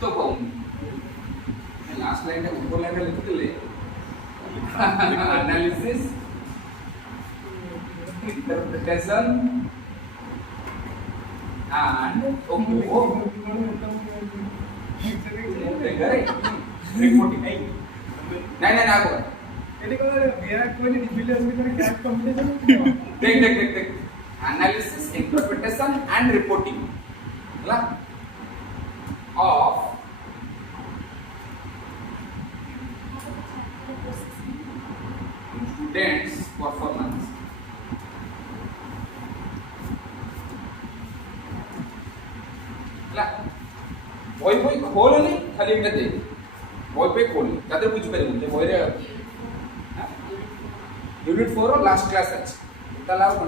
तो last line ऊपर line लिखुले एनालिसिस इंटरप्रिटेशन एंड रिपोर्टिंग नहीं आगो विराट कोहली विलियर्स में कैच कंपटीशन देख एनालिसिस इंटरप्रिटेशन एंड रिपोर्टिंग हला ऑफ स्टूडेंट्स परफॉर्मेंस বই খোলনি খালি এটা দে বই খোলনি তাদের বুঝি পারিবো যে বইরে यूनिट 4 लास्ट क्लास আছে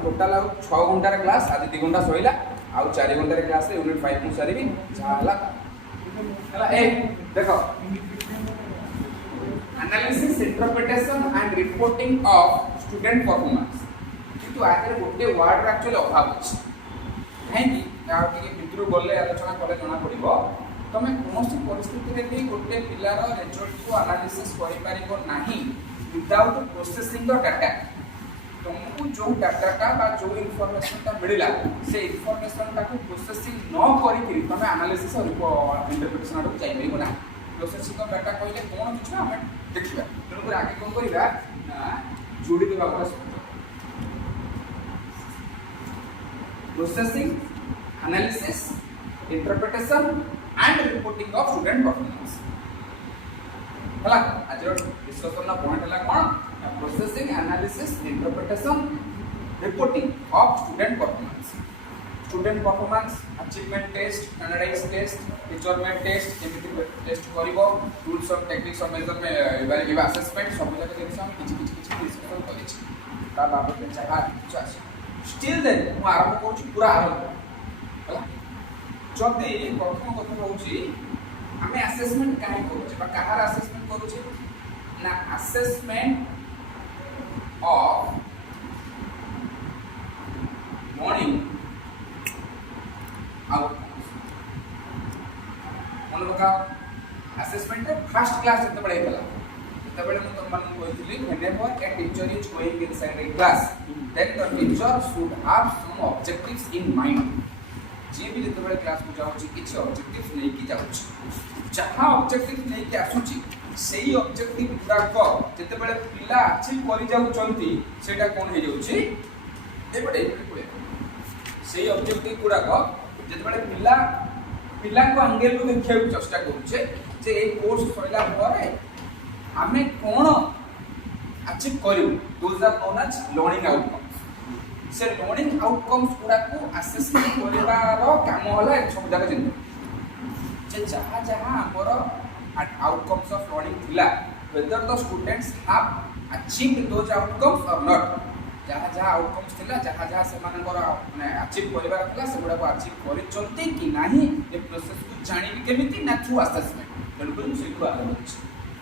टोटल 6 घंटार क्लास आज 2 घंटा सहिला आ 4 घंटार क्लास रे यूनिट 5 मु सारिबी जाला ए देखो analysis interpretation and reporting of student performance किंतु आगे गोटे वर्ड एक्चुअली अभाव अछि नहीं कि आ के भितरु गले आलोचना कले जणा पड़िबो तमे कोनोसी परिस्थिति रे भी गोटे पिलार रिजल्ट को एनालिसिस करि पारिबो नाही विदाउट प्रोसेसिंग द डाटा तुमको जो डाटा बा जो इनफॉरमेशन ता मिलला से इनफॉरमेशन ता को प्रोसेसिंग न करी कि तमे एनालिसिस और इंटरप्रिटेशन आडू जाई परिबो ना प्रोसेसिंग द डाटा कहले कोन किछ हम देखिबा तेनु कर आगे कोन करिबा ना जोड़ी देबा पर processing analysis interpretation and reporting of student performance हला आज डिस्कशन ना पॉइंट हला कोन processing analysis interpretation reporting of student performance achievement test standardize test measurement test केमिति टेस्ट करिवो tools of techniques of measurement evaluation assessment सब जगह जे हम किछि डिस्कशन करि छी ता बाबत चाहा कुछ आसी स्टिल देन मु आरंभ करू छी पूरा आरंभ हला जदि प्रथम कथा होउची हमें असेसमेंट काहे करू छी बा कहार असेसमेंट करू छी ना असेसमेंट ऑफ मॉर्निंग आउटकम्स मन लगाओ असेसमेंट फर्स्ट क्लास जते बडे होला तते बडे हम तुम कहथिली whenever a teacher is going inside a class then the teacher should have some objectives in mind जे भी जते बडे क्लास को जाउची किछि ऑब्जेक्टिव्स नै कि जाउची जहाँ ऑब्जेक्टिव नहीं कि आसुची सेही ऑब्जेक्टिव गुडा को जते बडे पिला अचीव करि जाउ चंती सेटा कोन हे जाउची ए बडे कोए सेही ऑब्जेक्टिव गुडा को जते बडे पिला को एंगल को देखिया चेष्टा करूचे जे ए कोर्स सइला परे हमें कोन अचीव करिउ those are known as learning outcomes से लर्निंग आउटकम्स गुडा को असेसमेंट करिवारो काम होला सब जगह जिन जे जहाँ जहाँ हमर आउटकम्स ऑफ लर्निंग थिला whether the students have achieved those outcomes और नॉट जहाँ जहाँ आउटकम्स थिला जहाँ जहाँ से मानकर माने अचीव करिवार थिला से गुडा को अचीव करिचंती कि नाही ए प्रोसेस को जानिबी केमिति ना थ्रू असेसमेंट बिल्कुल सही को आलो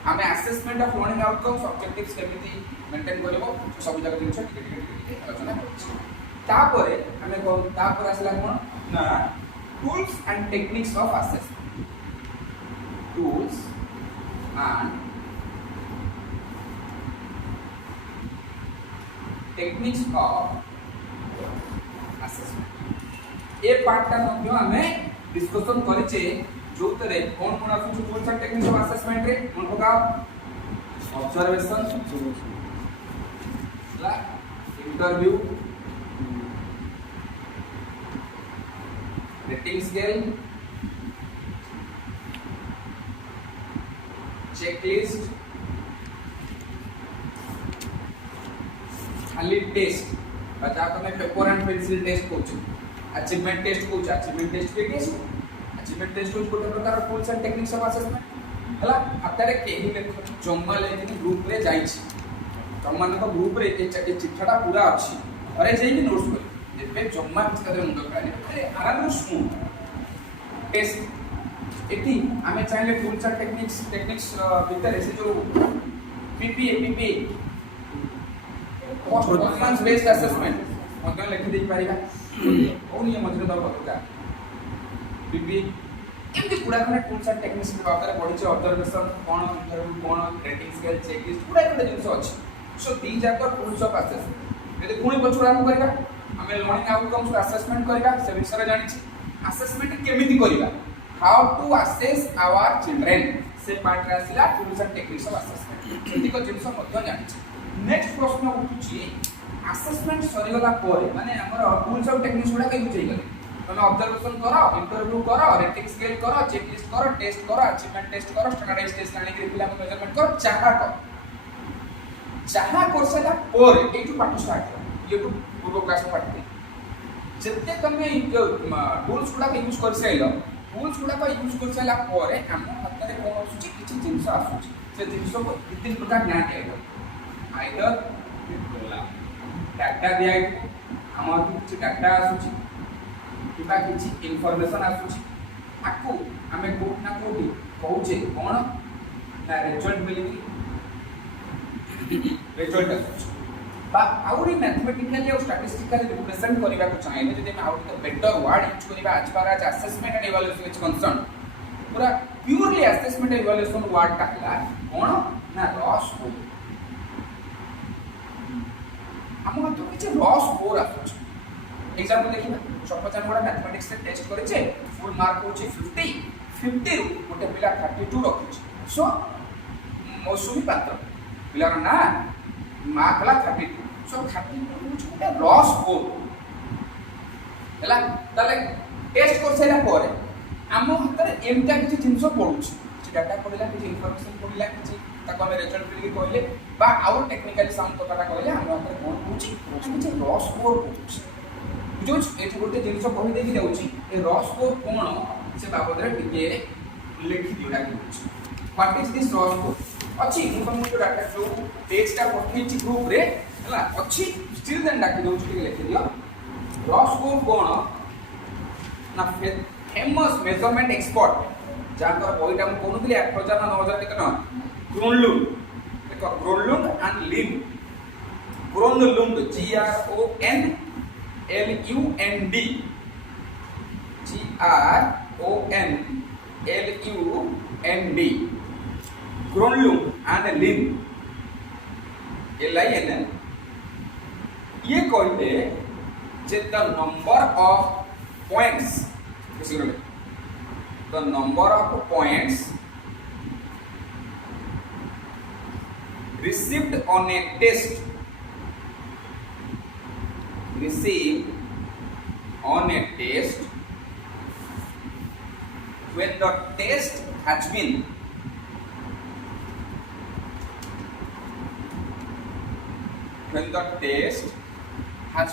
हमें assessment of learning outcomes objectives केमिति मेंटेन करबो सब जगह जिंस टिके आलोचना करछि तापरे हमें तापर आसला कोन ना tools and techniques of assessment tools and techniques of assessment ए पार्ट ता मध्ये हमें डिस्कशन करिचे जोतरे कोन कोन आसु tools and techniques of assessment रे मन पकाओ ऑब्जर्वेशन ला इंटरव्यू रेटिंग स्केल चेकलिस्ट खाली टेस्ट बता तो मैं पेपर एंड पेंसिल टेस्ट कोच अचीवमेंट टेस्ट कोच अचीवमेंट टेस्ट के टेस्ट अचीवमेंट टेस्ट कोच कोटे प्रकार tools and techniques of assessment हला हतारे केही लेख जम्मा लेकिन ग्रुप रे जाई छी तमन को ग्रुप रे ए चिट्ठाटा पूरा अछि अरे जेई कि नोट्स कर जेबे जम्मा किछ करे मुंड खाली अरे आराम स्मूथ टेस्ट एटी हमें चाहे टूल्स एंड टेक्निक्स भीतर ऐसे जो पीपीए परफॉर्मेंस बेस्ड असेसमेंट मध्य लिखि दे पारिबा कोन ये मध्य दर बतका बीबी एमती गुडा खने टूल्स एंड टेक्निक्स के बारे में पढिछ ऑब्जर्वेशन कोन इंटरव्यू कोन रेटिंग स्केल चेक लिस्ट गुडा खने जिंस अछि so these are the tools of assessment यदि पुणी पछुड़ा हम करबा हमें लर्निंग आउटकम्स को असेसमेंट करबा से विषय जानि छी असेसमेंट केमिति करबा how to assess our children से पार्ट रे आसिला tools and techniques of assessment एति को जिंस मध्य जानि छी नेक्स्ट प्रश्न उठुची असेसमेंट सरीगला पर माने हमर टूल्स ऑफ टेक्निक्स गुडा कई बुझै गले तमे ऑब्जर्वेशन करो इंटरव्यू करो रेटिंग स्केल करो चेक लिस्ट करो टेस्ट करो अचीवमेंट टेस्ट करो स्टैंडर्डाइज टेस्ट आने के पिला मेजरमेंट करो चाहा कर सला पर एटू पाठ स्टार्ट करो ये तो पूर्व क्लास में पढ़ते जत्ते तमे टूल्स गुडा यूज कर सैलो टूल्स गुडा यूज कर सला पर हम हाथ रे कोन आसुची किछि जिंस आसुची से जिंस को तीन प्रकार ज्ञान दिया आइदर डाटा दिया हमर किछि डाटा आसुची किबा किछि इन्फॉर्मेशन आसुची आकु हमें कोट ना कोटी कहूचे कोन ना रिजल्ट मिलिबी रिजल्ट आसुची बा आउरी मैथमेटिकली और स्टैटिस्टिकली रिप्रेजेंट करबा को चाहिए जदि हम out the better word use करबा आज बार आज assessment and evaluation is concern पूरा purely assessment and evaluation word टाकला कोन ना रॉ स्कोर हम तो किछि रॉ स्कोर आसुची एग्जांपल देखिबा सपोज हम गोटा मैथमेटिक्स से टेस्ट करेछे फुल मार्क होची 50 रु गोटे पिला 32 रखिछ सो मौसुमी पात्र पिलार ना मार्क ला 32 सो 32 होची गोटे रॉ स्कोर हला ताले टेस्ट कर सेला पर हम हतरे एमता किछि जिंस पडुछ कि डाटा पडिला कि इन्फॉर्मेशन पडिला कि ताको हम रिजल्ट फिल कहले बा आउर टेक्निकली साउंड कथाटा कहले हम हतरे कोन होची किछि रॉ स्कोर होची जो एठी गोटे जिंस कहि देकी जाउची ए रॉ स्कोर कोन से बाबद रे टिके लिखि दियोडा कि what is this raw score अछि मु तुमको डाटा जो पेज टा पठैछि ग्रुप रे हला अछि स्टिल देन डाकी दउची टिके लिखि दियो रॉ स्कोर कोन ना फेमस मेजरमेंट एक्सपर्ट जाकर बहिटा मु कोनुतली 8000 ना 9000 टिके न ग्रोनलुंड देखो Gronlund and Linn Gronlund GRONLUND GRONLUND Gronlund and Linn LINN ये कहते जे the number of points the number of points received on a test when the test has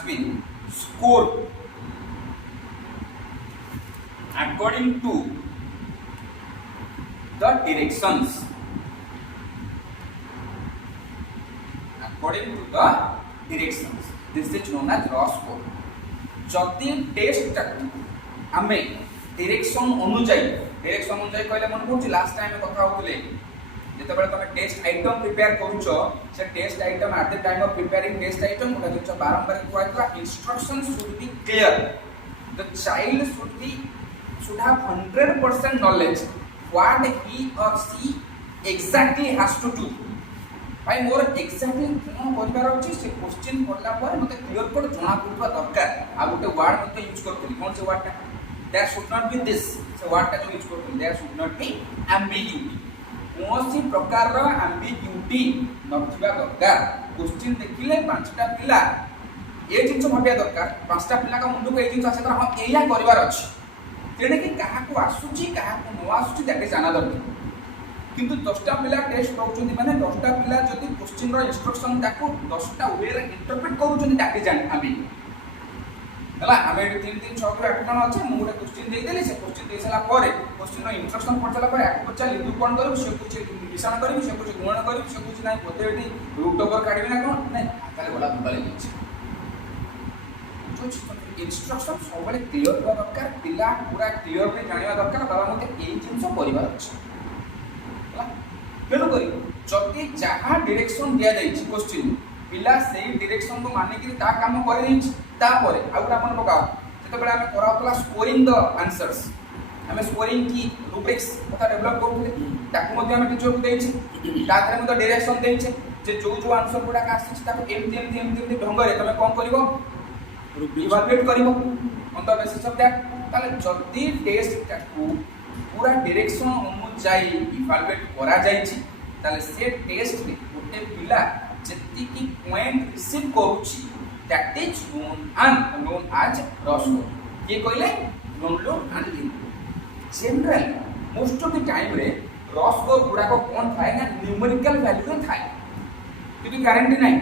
been scored according to the directions this is known as raw score जदि test आमे direction अनुଯାयी कहले मन पड़छ last time कथा होतले जेते बेले तमे test item prepare करूछो से test item at the time of preparing test item गोटा जो बारंबार कहैतला instructions should be clear the child should have 100% knowledge what he or she exactly has to do भाई मोर एक्जेक्टली कोन परिवार अछि से क्वेश्चन पढला पर मते क्लियर कट जणा पडबा दरकार आ गोटे वर्ड मते यूज करथि कोन से वर्ड ता there should not be this से वर्ड ता जो यूज करथि there should not be ambiguity कोनसी प्रकार रो एम्बिग्यूटी नथिबा दरकार क्वेश्चन देखिले पांचटा पिला ए जिंस भाबिया दरकार पांचटा पिला का मुंडो को ए जिंस आसे हम एया परिवार अछि तेने कि काहा को आसुची काहा को न आसुची दैट इज अनदर थिंग किंतु 10टा पिला टेस्ट पाउछन्ती माने 10टा पिला जति क्वेश्चन रो इंस्ट्रक्शन ताको 10टा वे रे इंटरप्रेट करूछन्ती ताके जान आबी हला हमें 3 6 8 जन अछि मु गोटे क्वेश्चन देइ देली से क्वेश्चन देइ सला परे क्वेश्चन रो इंस्ट्रक्शन पढ सला परे आको पचाली तू कोन करबो से कुछ विश्लेषण करबो से कुछ गुणन करबो से कुछ नाही बोते एटी रूट ओवर काढबी ना कोन नाही ताले गोला दुबाले लिछि जो इंस्ट्रक्शन सबले क्लियर होबा दरकार पिला पूरा क्लियर रे जानिबा दरकार बाबा मते एई जिंस परिवार अछि तेणु करी जति जहाँ डायरेक्शन दिया जाइछि क्वेश्चन पिला सेही डायरेक्शन को माने कि ता काम करे दैछि तापर आउट अपन पकाओ जेतेबेले हमें कराउतला स्कोरिंग द आंसर्स हमें स्कोरिंग की रूब्रिक्स कथा डेवलप करथले ताकू मध्ये हमें टीचर को देछि ताकरे मध्ये डायरेक्शन देछि जे जो आंसर गुडा का आछि ताको एमती ढंग रे तमे कोन करिवो इवैल्यूएट करिवो on the basis of that ताले जल्दी टेस्ट को पूरा डायरेक्शन अनुसार इवैल्यूएट करा जाइछि ताले से टेस्ट रे गोटे पिला जति की पॉइंट रिसीव करूछि that is known as raw score ये कहले Gronlund and Linn general most of the time रे रॉ स्कोर गुडा को कोन थाए ना न्यूमेरिकल वैल्यू रे थाए किछि गारंटी नाही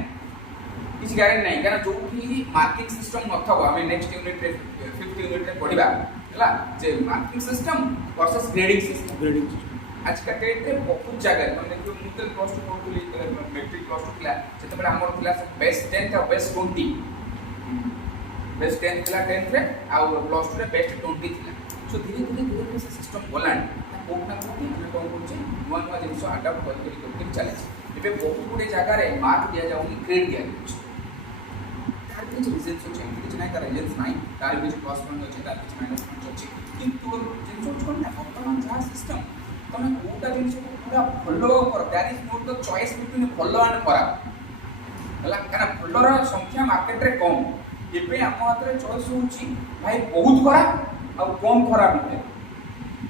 किछि गारंटी नाही कारण जो भी मार्किंग सिस्टम नथबो हमें नेक्स्ट यूनिट रे 5th यूनिट रे पढिबा हला जे marking system versus grading system आज का डेट रे बहुत जगह मतलब देखियो मुते प्लस 2 पढुली मैट्रिक प्लस 2 क्लास जेतेबेले हमर क्लास बेस्ट 10 और बेस्ट 20 बेस्ट 10 क्लास 10 रे आ प्लस 2 रे बेस्ट 20 थिला सो धीरे धीरे से सिस्टम बोलानी कोना कोटी हम कोन करछे नुवा नुवा जिंस अडॉप्ट करके चले एबे बहुत गुडे जगह रे मार्क दिया जाउनी ग्रेड दिया जाउची तार किछ रिजल्ट्स अछि किछ नाही तार रिजल्ट्स नाही तार किछ प्लस पॉइंट अछि तार किछ माइनस पॉइंट अछि किंतु जिंस कोन ना वर्तमान जा सिस्टम तमे कोटा जिंस को पूरा फॉलो कर that is not the choice between follow and खराब हला कारण फॉलोर संख्या मार्केट रे कम एबे हम हातरे चॉइस होची भाई बहुत खराब आ कम खराब बिते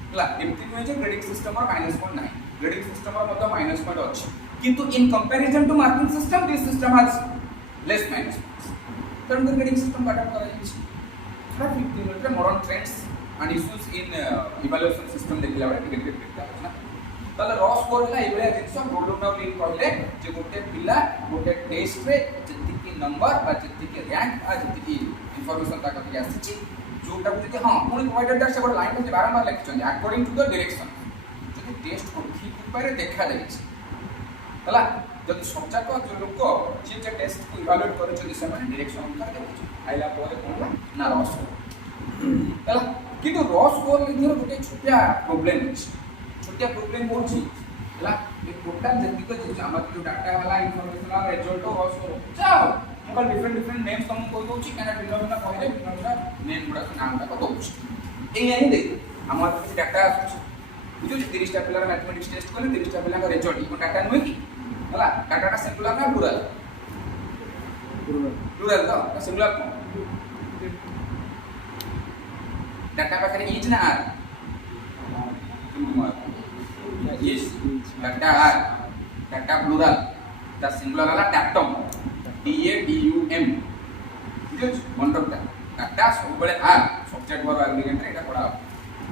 हला एमती होय जे ग्रेडिंग सिस्टम और माइनस पॉइंट नाही ग्रेडिंग सिस्टम और मतलब माइनस पॉइंट अछि किंतु in comparison to marking system this system has less minus points तरण ग्रेडिंग सिस्टम काटा करा जायछि थोड़ा 15 मिनट रे modern trends and issues in evaluation system देखला बडा टिके देखता ना ताले रॉ स्कोर ला एबले जिंस रोल डाउन लिंक कहले जे गोटे पिला गोटे टेस्ट रे जति की नंबर आ जति की रैंक आ जति की इंफॉर्मेशन ता कथि आछि जोटा बुझे हां पुनी प्रोवाइडर दैट से गोटे लाइन में बारंबार लिखछन अकॉर्डिंग टू द डायरेक्शन जति टेस्ट को ठीक उपाय रे देखा जायछि हला जति सबजाक जो लोक जे टेस्ट को इवैल्यूएट करे छै से माने डायरेक्शन अनुसार देखछि आइला परे कोन ना रॉ स्कोर हला किंतु रॉ स्कोर लिखिर गोटे छोटिया प्रॉब्लम अछि छोटिया प्रॉब्लम होछि हला ए टोटल जति को जे हमर जो डाटा वाला इंफॉर्मेशन वाला रिजल्ट रॉ स्कोर जाओ हम डिफरेंट नेम्स तुम कोइ दोछि काना भिन्न कहले भिन्न नेम गुडा नाम ता दोछि ए यानी देख हमर किछ डाटा आछि बुझु 30 टा पिलर मैथमेटिक्स टेस्ट करले 30 टा पिलर का रिजल्ट इ डाटा नुय की हला डाटा सिंगुलर ना प्लुरल प्लुरल तो सिंगुलर डाटा पाखरे इज ना are is data are data plural the singular वाला डाटम DADUM बुझु मनरटा डाटा सब बेले आर सब्जेक्ट वर्ब एग्रीगेंट रे एटा पढा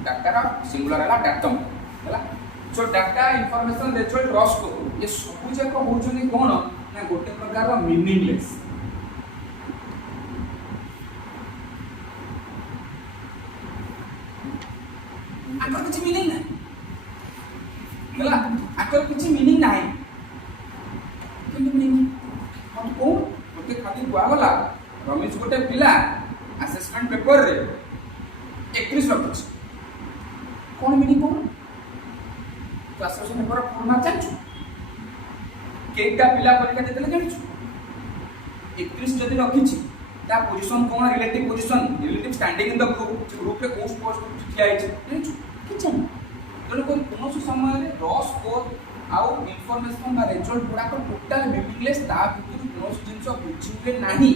डाटा रा सिंगुलर वाला डाटम हला सो data information result raw score ये सब जाक होचनी कोन ना गोटे प्रकार रो मीनिंगलेस आकर किछि मीनिंग नै हला आकर किछि मीनिंग नै किंतु मीनिंग हम को गोटे खाली कुआ गला रमेश गोटे पिला असेसमेंट पेपर रे 31 रखछ कोन मीनिंग कोन तो असेसमेंट पेपर फॉर्मेट जानछु केटा पिला परीक्षा देतले जानछु 31 जदी रखिछि ता position cone relative standing in the group रे कोस्ट पोस्ट किया है जानछु किछन तने कोन कोनो समय रे रॉ स्कोर आउ इंफॉर्मेशन का रिजल्ट गुडा को टोटल मीनिंगलेस ता भितर कोनो जिंस बुझिले नाही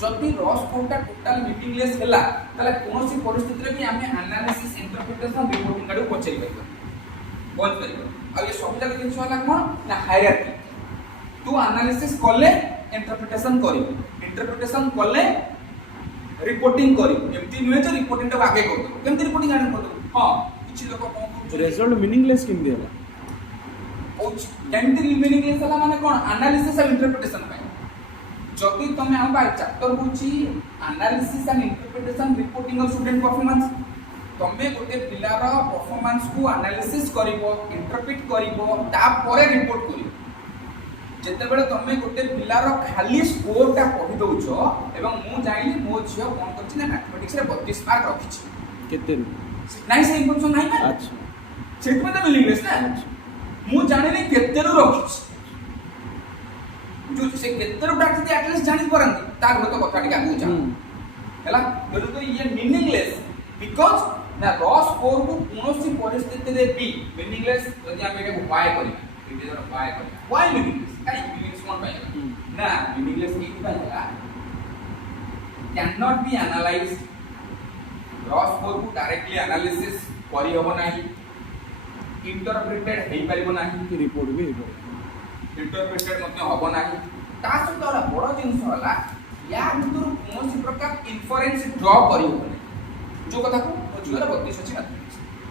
जति रॉ स्कोर ता टोटल मीनिंगलेस हैला तले कोनोसी परिस्थिति रे भी हमें एनालिसिस इंटरप्रिटेशन रिपोर्टिंग काडू पचेरि पाइबो कोन करिवो आ ये सब जगह जिंस वाला कोन ना हायरार्की तू एनालिसिस करले इंटरप्रिटेशन करले रिपोर्टिंग करी एमती नुहे जे रिपोर्टिंग ता आगे कर दो केमती रिपोर्टिंग आगे कर दो हां किछि लोक कोन कर रिजल्ट मीनिंगलेस केमती होला केमती मीनिंगलेस होला माने कोन एनालिसिस और इंटरप्रिटेशन पाए जदि तमे हम बाय चैप्टर होची analysis and interpretation reporting of student performance तमे गोटे पिलार परफॉर्मेंस को एनालिसिस करिवो इंटरप्रेट करिवो ता परे रिपोर्ट करिवो जेते बेले तमे गोटे पिलार खाली स्कोर ता पढि दउछो एवं मु जाइली मो झियो कोन करछि ना मैथमेटिक्स रे 32 मार्क रखिछि केते नाइ से इंफॉर्मेशन नाइ ना अच्छा सेट में तो मीनिंगलेस ना मु जानिले केते रो रखिछि जो से केते रो डाटा एटलीस्ट जानि परंती तार तो कथा टिका आगु जा हैला तेणु तो ये मीनिंगलेस बिकॉज ना रॉ स्कोर को कोनोसी परिस्थिति रे भी मीनिंगलेस यदि हम एके उपाय करी इट इज उपाय करी व्हाई मीनिंगलेस काई मीनिंगलेस कोन पाए ना मीनिंगलेस की पाएला can not be analysed raw score को डायरेक्टली एनालिसिस करी होबो नाही इंटरप्रेटेड हेई परिबो नाही रिपोर्ट भी इंटरप्रेटेड मतलब होबो नाही ता सहित वाला बड़ जिंस वाला या भितर कोनोसी प्रकार इन्फरेंस ड्रॉ करी होबो नाही जो कथा को बुझिबार 32 अछि ना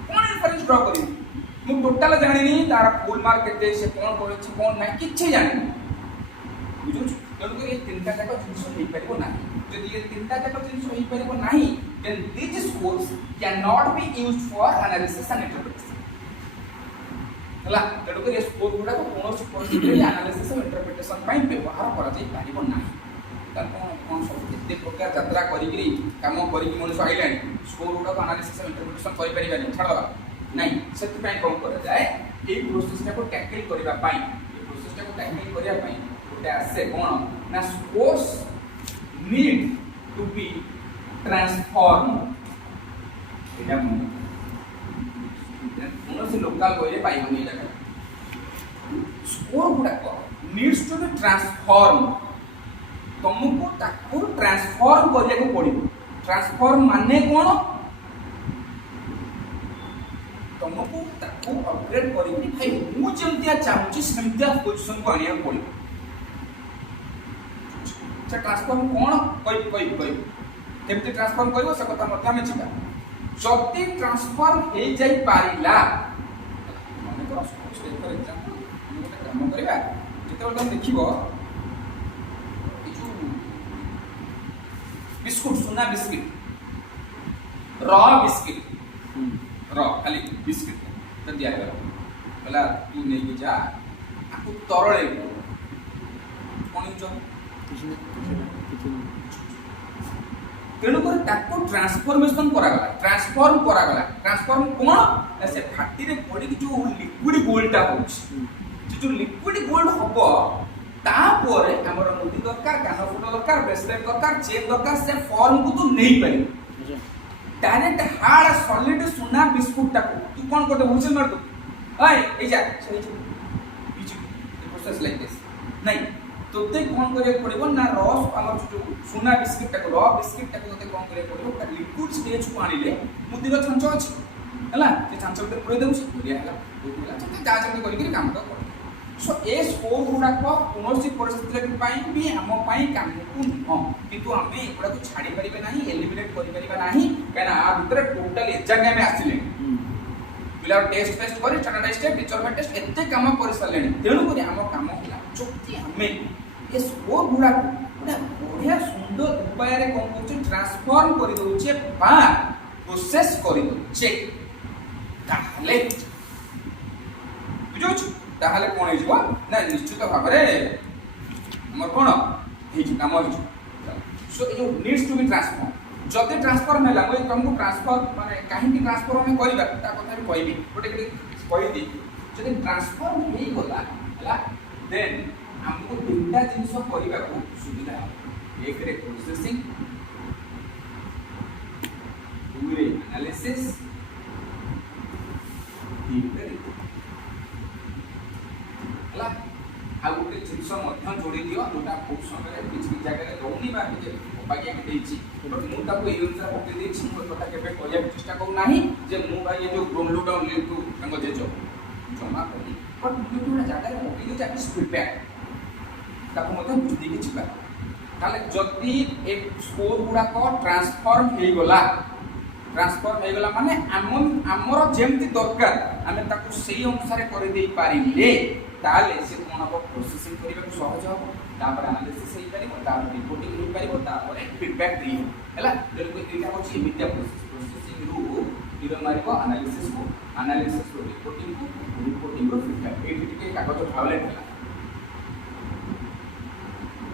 कोन इन्फरेंस ड्रॉ करी मु टोटल जानिनी तार फुल मार्क केते से कोन करछि कोन नाही किछि जानिनी बुझुछ तेणु ये तीनटा जाक जिंस हेई परिबो नाही जदि ये तीनटा जाक जिंस हेई परिबो नाही then this scores can not be used for analysis and interpretation हला तेणु ये स्कोर गुडा को कोनोसी परिस्थिति रे एनालिसिस और इंटरप्रिटेशन पई व्यवहार करा जाई परिबो नाही कौन सब एते प्रकार यात्रा करी काम करी मनुष्य आइलानी स्कोर गुडा को एनालिसिस और इंटरप्रिटेशन करि परिबानी छाड़ दबा नहीं सेति पई कोन करा जाए ए प्रोसेस को टैकल करबा पई ए प्रोसेस को टैकल करिया पई गोटे आसे कोन ना scores need to be transform एटा कौन लोकल वे पाइबनी स्कोर गुड़ाक नीड्स टू बी ट्रांसफॉर्म तुमको ताको ट्रांसफॉर्म करिया को पड़िबो ट्रांसफॉर्म माने कोन तुमको ताको अपग्रेड करिकि भाई मु जेमतिया चाहूची सेमतिया पोजीशन को आनिया पड़िबो से ट्रांसफॉर्म कोन कोइ केमति ट्रांसफॉर्म करिवो से कथा मध्य में छिबा जति ट्रांसफॉर्म हे जाई पारिला माने तो स्टेप फॉर एग्जांपल हम गोटे काम करबा जेते तुम देखिबो ए जो बिस्कुट सुना बिस्किट रॉ बिस्किट रॉ खाली बिस्किट तो दिया गला बोला तू नहीं के जा आपको तरळे कोन जो तेणु कर ताको ट्रांसफॉर्मेशन करा गला ट्रांसफॉर्म कोन से फाटी रे पड़ी जो लिक्विड गोल्डटा होछ जो लिक्विड गोल्ड हबो ता परे हमर मुदी दरकार कानफुट दरकार ब्रेसलेट दरकार चेन दरकार से फॉर्म को तो नहीं पारी डायरेक्ट हार्ड सॉलिड सोना बिस्कुट टा तू कोन करते हुइसल मार दो ओए ए जा प्रोसेस लाइक दिस नहीं तोते कोन करे पड़िबो ना रस हमर जो सोना बिस्किट टा रॉ बिस्किट टा तोते कोन करे पड़िबो ओटा लिक्विड स्टेज को आनिले मुदिर छंच अछि हला जे छंच उते पुरै देउ बुलिया हला बुलिया तते जा जमे करि के काम कर सो ए स्कोर गुडा को कोनोसी परिस्थिति रे पई भी हम पई काम को न किंतु हमें एगुडा को छाडी परिबे नाही एलिमिनेट करि परिबा नाही काना आ भीतर टोटल एजागे में आसिले पिला टेस्ट टेस्ट करी स्टैंडर्डाइज टेस्ट मेजरमेंट टेस्ट एते काम करि सालेनी तेणु करी हम काम होला जति हमें ये स्कोर गुडा गोटे बढ़िया सुंदर उपाय रे कोन करछ ट्रांसफॉर्म करि दोछे बा प्रोसेस करि दोछे ताहले बुझुछ ताहले कोन हे जबा ना निश्चित भाव रे हमर कोन हे जी काम हे सो यो नीड्स टू बी ट्रांसफॉर्म जदि ट्रांसफॉर्म होला মই तुमको ट्रांसफॉर्म माने काहे की ट्रांसफॉर्म हम करबा ता कथा भी कहबी गोटे कहि दी जदि ट्रांसफॉर्म हे होला हला देन हमको तीनटा जिंस करिबा को सुविधा एक रे प्रोसेसिंग दू रे एनालिसिस तीन रे हला आ गोटे जिंस मध्य जोड़ी दियो जोटा बहुत समय किछि जगह रहउनी बा जे बाकी हम देछि बट मु ताको ए अनुसार पके देछि मु कथा केबे करिया चेष्टा करू नाही जे मु भाई ये जो ग्राउंड डाउन लिंक टू तंग जेजो जमा करी बट मु जोटा जगह पके दे चाहे फीडबैक ताको मते बुझी के छिबा ताले जति एक स्कोर गुडा को ट्रांसफॉर्म हे गला माने हमर जेमति दरकार हमें ताको सही अनुसार करि देई पारिले ताले से कोन अब प्रोसेसिंग करिबा को सहज हो तापर एनालिसिस हे परिबो तापर रिपोर्टिंग हे परिबो तापर फीडबैक दी हला बिल्कुल एटा होची मिडिया प्रोसेसिंग रू इरो मारिबो एनालिसिस को रिपोर्टिंग को फीडबैक ए ठीक कागज भावलेट हला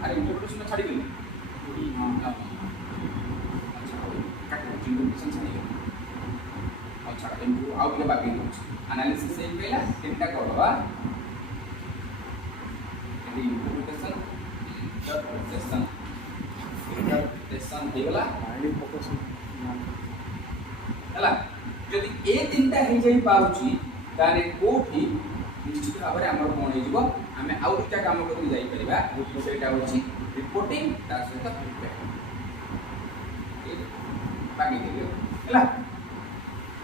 अरे इंटरप्रिटेशन छाड़ी गेली हां अच्छा काट इंटरप्रिटेशन छाड़ी गेली अच्छा इनटू आउ के बाकी एनालिसिस से पहला तीनटा करबा इंटरप्रिटेशन इंटरप्रिटेशन हेगला माइंड फोकस हला जदि ए तीनटा हे जाई पाउची ताले कोठी निश्चित भाव में आमर कोन हे जिवो आमे आउ दुटा काम करके जाई परिबा सेटा होची रिपोर्टिंग ता सहित फीडबैक बाकी दियो हला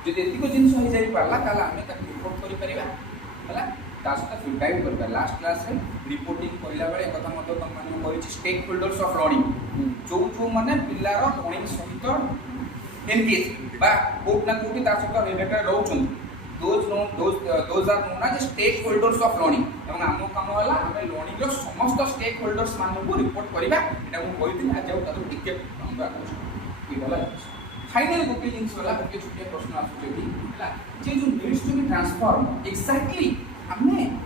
जदि एतिको जिंस हो जाई पारला ताला आमे ता रिपोर्ट करि परिबा हला ता सहित फीडबैक करबा लास्ट क्लास रे रिपोर्टिंग कइला बेले कथा मतो तम माने करिछि स्टेक होल्डर्स ऑफ लर्निंग जो माने पिल्लार लर्निंग सहित एंगेज बा कोट ना कोटी ता सहित रिलेटेड रहउछन those are known as stakeholders of learning एवं आमो काम होला हमें लर्निंग रो समस्त स्टेक होल्डर्स मानन को रिपोर्ट करिबा एटा मु कहिथिन आज जाउ तातो टिके हमरा ई होला फाइनल गोटे जिंस होला गोटे छोटे प्रश्न आसुछेठी हला जे जो needs to be transform exactly हमें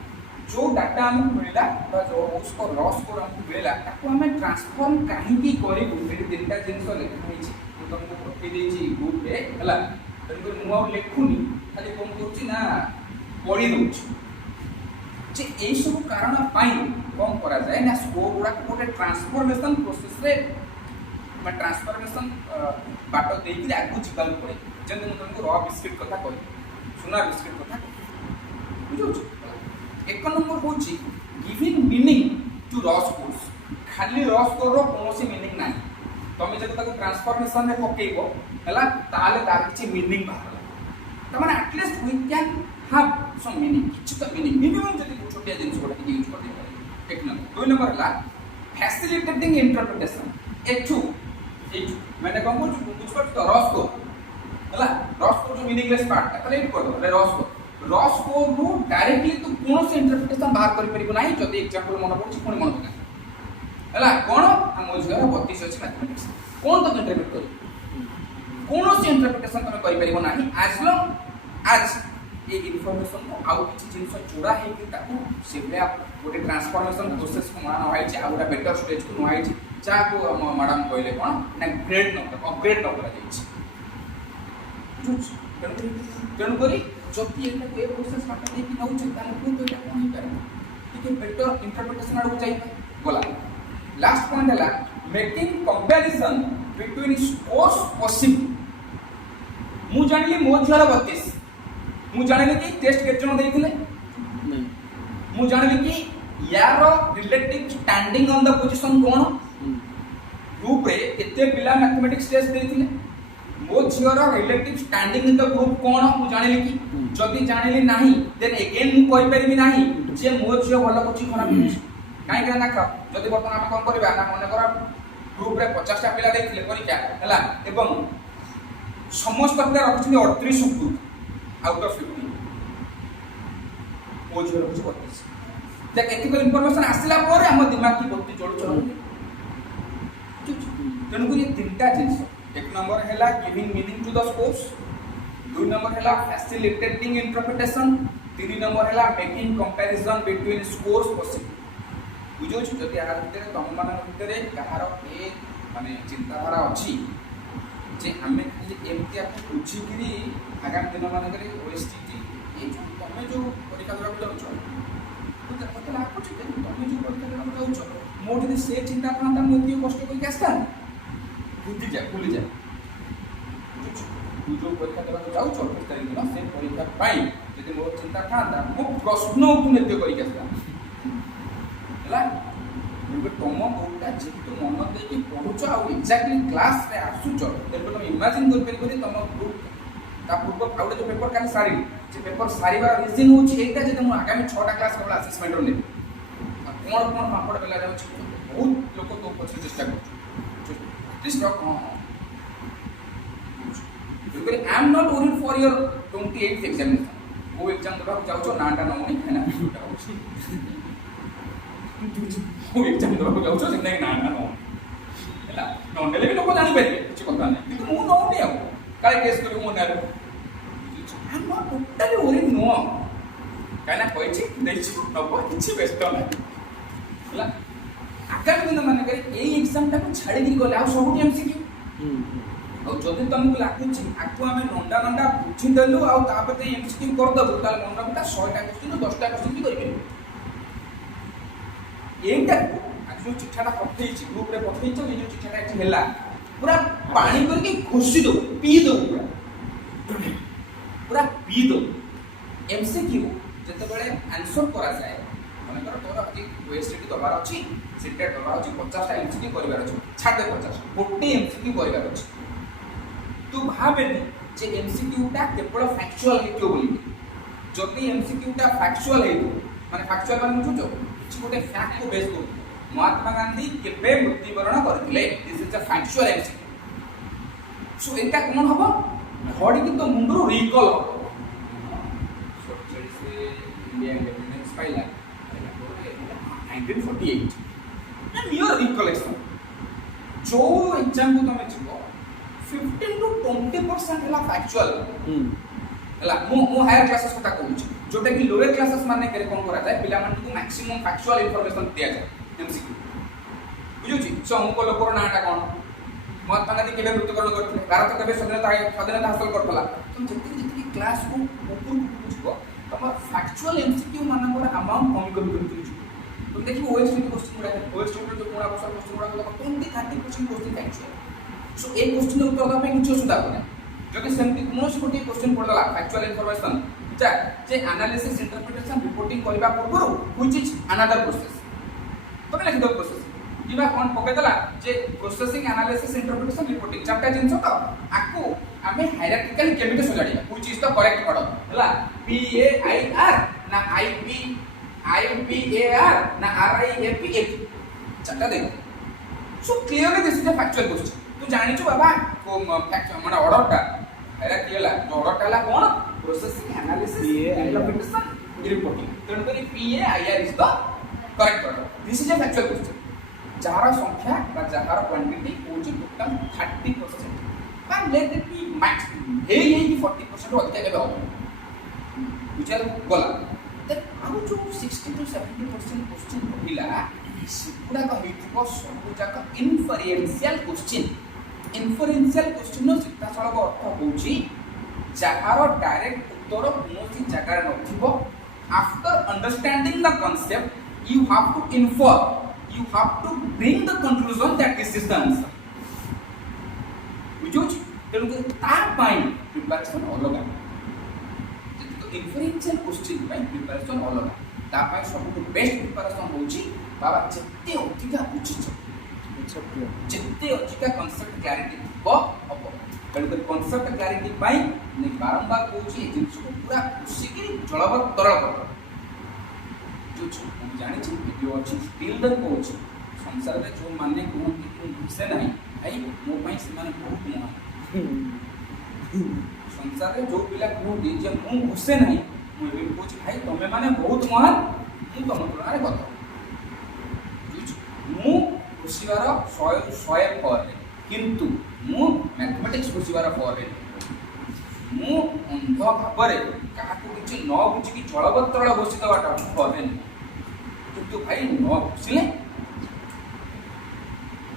जो डाटा हमको मिलला बा जो उसको लॉस को हमको मिलला ताको हमें ट्रांसफॉर्म काहे की करिबु एटी तीनटा जिंस लिखा होईछि मु तुमको पठेइ देछि ग्रुप रे हला तनको मु आ लेखुनी खाली कोन करछि ना पढि दउछि जे एई सब कारण पाई कोन करा जाय ना स्कोर गुडा कोटे ट्रांसफॉर्मेशन प्रोसेस रे मैं ट्रांसफॉर्मेशन बाटो देकी आगु जिबाल पड़े जंतु मु तुमको रॉ बिस्किट कथा कहि सुना बिस्किट कथा बुझौ एक नंबर होची giving meaning to raw scores खाली रॉ स्कोर रो कोनोसी मीनिंग नाही तमे जब ताको ट्रांसफॉर्मेशन रे पकेइबो हला ताले तार किछि मीनिंग बाहरला त माने at least we can have some meaning किछि त मीनिंग मिनिमम जति छोटिया जिंस गोटा के यूज कर दे एक नंबर दो नंबर हला फैसिलिटेटिंग इंटरप्रिटेशन एटू मैंने कौन कुछ तो रॉ स्कोर हला रॉ स्कोर जो मीनिंगलेस पार्ट है लेट कर दो रॉ स्कोर नु डायरेक्टली तो कोन से इंटरप्रिटेशन बाहर करि परिबो नाही जदी एग्जांपल मन पड़छि कोन मन पका हला कोन हम ओजर 32 अछि मैथमेटिक्स कोन तो इंटरप्रेट करि कोन से इंटरप्रिटेशन तमे करि परिबो नाही एज लॉन्ग एज ये इन्फॉर्मेशन को आउ किछि जिंस जोड़ा है कि ताको सेबले आप गोटे ट्रांसफॉर्मेशन प्रोसेस को मान होई छै आउटा बेटर स्टेज को होई छै चा को मैडम कहले कोन ना ग्रेड न अपग्रेड न करा जाय छै तेणु करी जब भी एटा ए प्रोसेस माटे दे कि नउ छै ताले को तो एटा कोन ही करे ठीक बेटर इंटरप्रिटेशन आडू जाई बोला लास्ट पॉइंट हला making comparison between scores possible मु जानली मो झला 32 मु जानली कि टेस्ट केते जण देइथिले नहीं मु जानली कि यार relative standing on the position कोन ग्रुप रे केते पिला मैथमेटिक्स टेस्ट देइथिले मो झियर relative standing in the group कोन मु जानली कि जदी जानली नाही देन अगेन मु कहि परिबि नाही जे मो झियो भलो कुछ खराब होछि काई के ना का जदी बर्तमान हम कोन करबा ना मने कर ग्रुप रे 50 टा पिला देइथिले परीक्षा हला एवं समस्त पिला रखछि 38 ग्रुप आउट ऑफ 50 मो झियो रखछि 32 देख एथिकल इंफॉर्मेशन आसिला पर हम दिमाग की बत्ती जळु चलु तेणु को ये तीनटा जिंस एक नंबर हैला giving meaning to the scores दो नंबर हैला फैसिलिटेटिंग इंटरप्रिटेशन तीन नंबर हैला making comparison between scores possible बुझो छु जति आर भितरे तम मान भितरे कहार ए माने चिंताधारा अछि जे हमें खाली एमती आप बुझी करी आगामी दिन मान करे ओएसटीटी ए जो तमे जो परीक्षा देबा जाउ छ तो पता लागो छ तमे जो परीक्षा देबा जाउ छ मोर यदि से चिंता था मु एती कष्ट करी आस्ता बुद्धि जा भूल जा तू जो परीक्षा देबा जाउ छ 28 तारिख दिन से परीक्षा पाई यदि मोर चिंता था मु प्रश्न तू नेते करी आस्ता हला बिल्कुल तुम गोटा जेतु मन दे कि पढुछ आ एग्जैक्टली क्लास रे आसुछ तेरे तुम इमेजिन कर परिबे तुम ग्रुप ता पूर्व आउट जो पेपर काली सारी जे पेपर सारीबा रीजन होछि एटा जे मु आगामी 6 टा क्लास केवल असेसमेंट रे कोन कोन पापड़ बेला रे अछि बहुत लोक तो पछ चेष्टा करछु चेष्टा कोन बिल्कुल आई am not worried for your 28th examination वो एग्जाम देबा जाउछो नाटा नमोनी खाना छुटा होछि वो एग्जाम देबा जाउछो से नै नाटा न हैला न नेले भी लोक जानि परिबे किछ कथा नै किंतु मु नौनी आ काय केस करू मो नार I am not totally worried नो काना कहछि दैछि नबो किछ बेस्ट नै हला आगामी दिन मान करे ए एग्जाम टा को छाड़ी दी गले आ सब एमसीक्यू और जदि तुमको लागुछि आकु हमें नंडा नंडा बुझी देलु आ तापते एमसीक्यू कर दबु ताल मन रखता 100 टा क्वेश्चन 10 टा क्वेश्चन भी करि एटा आज जो चिठाटा पठेछि ग्रुप रे पठेछि ये जो चिठाटा एठी हेला पूरा पानी करके घोषि दो पी दो पूरा पी दो एमसीक्यू जते बळे आंसर करा जाए मनकर तोर अति वेस्टेड दबार अछि सिटेट दबार अछि 50 टा एमसीक्यू करबार अछि छाड़ दे 50 गोटे एमसीक्यू करबार अछि तू भाबेनी जे एमसीक्यू टा केवल फैक्चुअल हेतो बोली जदि एमसीक्यू टा फैक्चुअल हेतो माने फैक्चुअल माने बुझो कि गोटे फैक्ट को बेस करू महात्मा गांधी केबे मृत्युवरण करथिले this is a factual MCQ so एटा कोन हबो घड़ी की तो मुंडरो रिकॉल हबो सो से India independence Pila 1948 and your recollection जो एग्जाम को तमे छिको 15 to 20% हला फैक्चुअल हला मो हायर क्लासेस को ता कहू छी जोटा कि लोअर क्लासेस माने करे कोन करा जाय पिला मान को मैक्सिमम फैक्चुअल इंफॉर्मेशन दिया जाय एमसीक्यू बुझु छी सो हमको लोकर नाटा कोन महात्मा गांधी केबे मृत्युवरण करथिले भारत केबे स्वाधीनता हासिल करथला तुम जति क्लास को ऊपर बुझबो तमर फैक्चुअल एमसीक्यू मानकर अमाउंट कमी छी तुम देखिबो ओएसटी क्वेश्चन गुडा ओएसटी जो कोना क्वेश्चन गुडा 20-30% क्वेश्चन फैक्चुअल सो एक क्वेश्चन उत्तर दबा किछ असुविधा होने जदि सेमति कोनोसी गोटे क्वेश्चन पडला फैक्चुअल इंफॉर्मेशन जे एनालिसिस इंटरप्रिटेशन रिपोर्टिंग करबा पूर्व व्हिच इज अनदर प्रोसेस तबे लिख दो प्रोसेस किबा कोन पके देला जे प्रोसेसिंग एनालिसिस इंटरप्रिटेशन रिपोर्टिंग चारटा जिंस तो आको हमें हायरार्किकल केमिति सजाडिया which is the correct order हला पी ए आई आर ना आई पी ए आर ना आर आई ए पी ए चारटा देखो so clearly this is a factual question तू जानि छु बाबा को माने ऑर्डर टा हायरार्की हला जो ऑर्डर टा हला कोन प्रोसेसिंग एनालिसिस इंटरप्रिटेशन रिपोर्टिंग तेणु करी P A I are is the correct order this is a factual question jar संख्या बा जार क्वांटिटी होची टोटल 30% बा लेट इट बी मैक्स हे कि 40% अधिक केबे हो बुझल गला त आउ जो 60 to 70% क्वेश्चन पहिला सिपुडा का हेतुको सब जाक इन्फरेंशियल क्वेश्चन नो सीधा सळग अर्थ होची जार डायरेक्ट उत्तर कोनोसी जगह नथिबो after understanding the concept you have to infer you have to bring the conclusion that this is the answer बुझुछ तेनु ता पाई प्रिपरेशन अलग जति इन्फरेंशियल क्वेश्चन पाई प्रिपरेशन अलग ता पाई सबटु बेस्ट प्रिपरेशन होची बाबा जत्ते अधिका बुझिछ जत्ते अधिका कांसेप्ट क्लैरिटी हो हबो तेनु कांसेप्ट क्लैरिटी पाई ने बारंबार कहूची जिंस को पूरा खुशी की जलवर तरल कर जो हम जानि छी वीडियो अछि स्टिल द कोच संसार में जो माने को कि घुसे नहीं भाई मो पई से माने बहुत महान संसार में जो पिला को दी जे मु घुसे नहीं मु भी कोच भाई तमे माने बहुत महान मु तम तुलना रे बता मु घुसिवार 100 पर किंतु मु मैथमेटिक्स घुसिवार पर मु अंध भाबरे काहाको किछि न बुझि कि जलवत्रळ घोषित बाटा होबेन किंतु भाई न बुझिले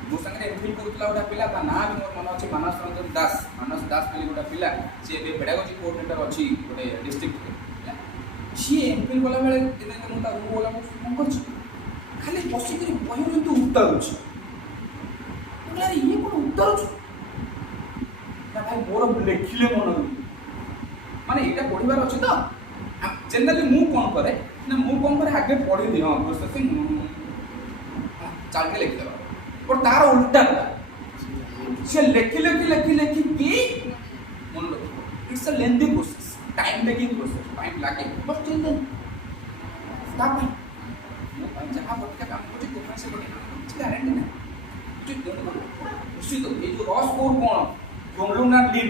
मो संगे एमफिल करतला ओटा पिला बा ना भी मोर मन अछि मानस रंजन दास पिली ओटा पिला जे बे पेडागोजी कोऑर्डिनेटर अछि ओटे डिस्ट्रिक्ट छि एमफिल बोला बेले दिने मु ता रूम बोला फोन करछि खाली बसी करी बहि रंतु उत्तर अछि बोला ये कोन उत्तर अछि ना भाई मोर लेखिले मन माने एटा पढिबार अछि तो जनरली मु कोन करे ना मु कोन करे आगे पढि दि हां प्रोसेसिंग चल के लिख दे और तार उल्टा से लिखी की मन रखो it's a lengthy process time taking process time लागे बस टिल देन स्टॉप मु पाई जहां बटका काम करछि तो से बटका कुछ गारंटी ना तो दोनों उसी तो ये जो रॉस कोड कोन ग्रोमलुंडा लीन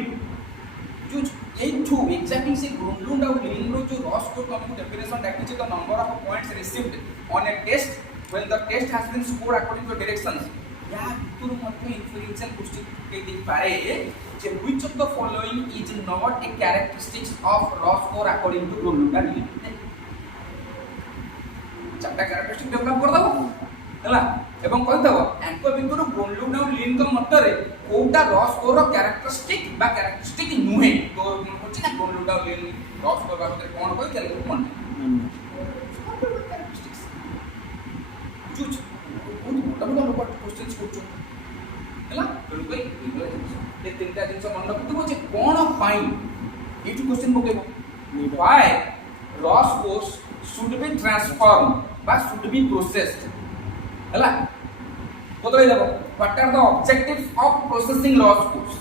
जो A2 exactly से ग्रोमलुंडा लीन रो जो रॉस कोड हमको definition that is the number of points received on a test when the test has been scored according to directions या तुर मध्य इंफरेंशियल क्वेश्चन के दे पारे जे which of the following is not a characteristics of raw score according to Gronlund Linn चारटा characteristic develop कर दबो हला एवं कहि दबो एंकर बिंदुर ग्रोमलुंडा लीन का मतरे कोटा रॉ स्कोर कैरेक्टरिस्टिक बा कैरेक्टरिस्टिक नुहे तो होछि ना ग्रोमलुंडा लीन रॉ स्कोर बा कोन कोइ चले कोन कैरेक्टरिस्टिक्स जुच बहुत मोटा मोटा लोग क्वेश्चंस पूछो हला तो कोई मन रखिथबो जे कोन पाई एटु क्वेश्चन पकेबो why raw scores should be transform बा शुड बी प्रोसेस्ड हला बदलाई देबो what are the objectives of processing raw scores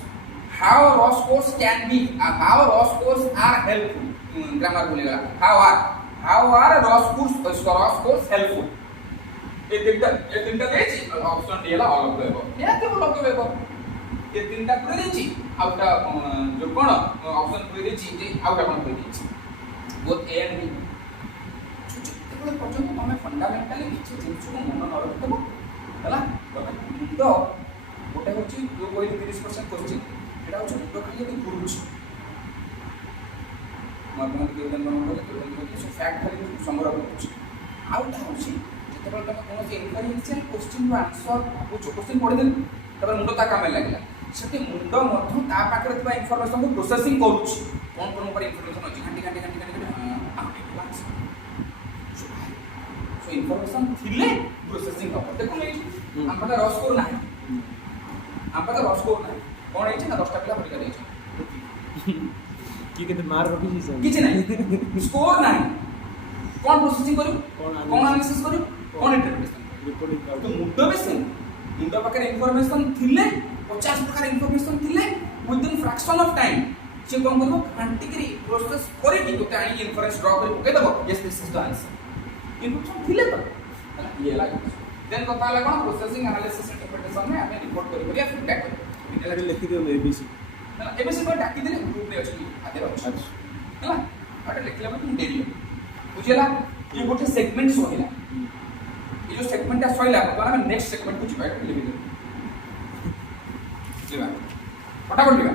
how raw scores can be how raw scores are helpful grammar बोलेगा how are raw scores helpful ये तीनटा देछि option D हला all of the above या केवल ऑल ऑफ द अबव ये तीनटा पूरे देछि आउटा जो कोन ऑप्शन पूरे देछि जे आउटा कोन पूरे देछि बोथ ए एंड बी जेतेबेले पर्यंत तमे फंडामेंटली किछि जिंस को मन न रखतबो हला तमे तो गोटे होछि जो कोई 30% क्वेश्चन এটা হচ্ছে দুটো খালি যদি ঘুরুছি ম্যাথমেটিক্যাল ইকুয়েশন বনাবো সো ফ্যাক্ট খালি সংগ্রহ করছি আউটা হচ্ছে যেତେବେଳେ তুমি কোন ইনফারেন্সিয়াল কোশ্চেন র আনসার ভাবুছো কোশ্চেন পড়ে দেন তারপর মুন্ড তা কামে লাগিলা সেটি মুন্ড মধ্য তা পাখরে থিবা ইনফরমেশন কো প্রসেসিং করুছি কোন কোন উপর ইনফরমেশন আছে ঘাঁটি সো ইনফরমেশন থিলে প্রসেসিং হবে দেখুন এই আমরা রস স্কোর নাই আমরা রস স্কোর নাই কোন এইছে না 10টা পিলা পরীক্ষা দিয়েছে কি কিন্তু মার্ক রখিছি স্যার কিছু নাই স্কোর নাই কোন প্রসেসিং করিব কোন অ্যানালিসিস করিব কোন ইন্টারপ্রিটেশন রিপোর্টিং তো মুন্ড বেশি মুন্ড পাখরে ইনফরমেশন থিলে 50 প্রকার ইনফরমেশন থিলে উইদিন ফ্র্যাকশন অফ টাইম সে কোন করব কান্টিকরি প্রসেস করে কি তোতে আনি ইনফরেন্স ড্র করে পকে দেব yes this is the answer information থিলে তো হলা ইয়ে লাগে দেন কথা হলা কোন প্রসেসিং অ্যানালিসিস ইন্টারপ্রিটেশন মে আমি রিপোর্ট করি করি ফিডব্যাক করি এটা লিখি দিও এবিসি না এবিসি করে ডাকি দিলে গ্রুপ রে আছে হাতে আছে আচ্ছা হলা আটা লিখলে মানে দেরি বুঝিলা ये गोटे सेगमेंट सोहिला ये जो सेगमेंट टा सोहिला बर्तमान हम नेक्स्ट सेगमेंट को जिबा लिखि दे जिबा फटाफट लिखा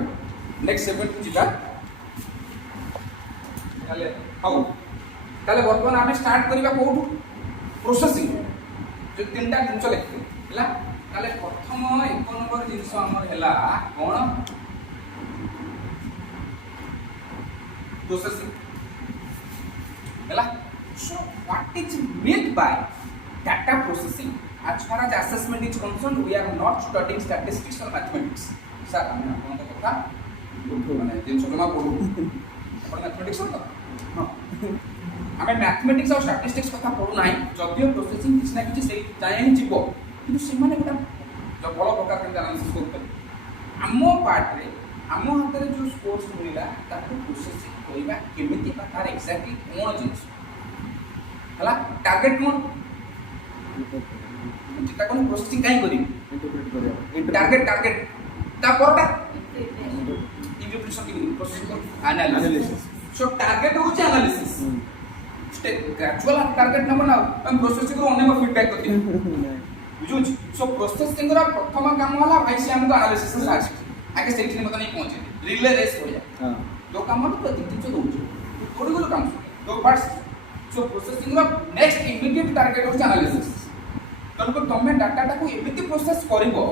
नेक्स्ट सेगमेंट को जिबा ताले हाउ ताले बर्तमान हम स्टार्ट करिबा कोठु प्रोसेसिंग जो तीनटा जिंस लिखि हला ताले प्रथम एक नंबर जिंस हमर हला कोन प्रोसेसिंग हला. So what is meant by data processing? As far as assessment is concerned, we are not studying statistics or mathematics. Sir, I mean, आपको पता माने जिन सोलमा पढ़ू अपन मैथमेटिक्स होता हां हमें मैथमेटिक्स और स्टैटिस्टिक्स कथा पढ़ू नाही जदियो प्रोसेसिंग किछ ना किछ सेही जाय ही जीवो किंतु सेमाने गोटा जो बड़ प्रकार के एनालिसिस करते आमो पार्ट रे आमो हाथ रे जो स्कोर्स मिला ताको प्रोसेसिंग करिबा केमिति बा तार एक्जेक्टली कोन जिंस हला टारगेट कोन जेटा कोन प्रोसेसिंग काई करी इंटरप्रेट करिया टारगेट ता परटा इंटरप्रिटेशन की प्रोसेसिंग एनालिसिस सो टारगेट हो जे एनालिसिस स्टेप ग्रेजुअल टारगेट न बनाओ हम प्रोसेसिंग रो अन्य फीडबैक करती बुझुछ सो प्रोसेसिंग रो प्रथम काम होला भाई से हमको एनालिसिस लास्ट आगे सेक्शन मत नहीं पहुंचे रिले रेस हो जाए हां दो काम तो तीन चो दो थोड़ी गुलो काम दो पार्ट्स सो प्रोसेसिंग रो नेक्स्ट इमीडिएट टारगेट हो एनालिसिस तनको तमे डाटा टाको एमिति प्रोसेस करिवो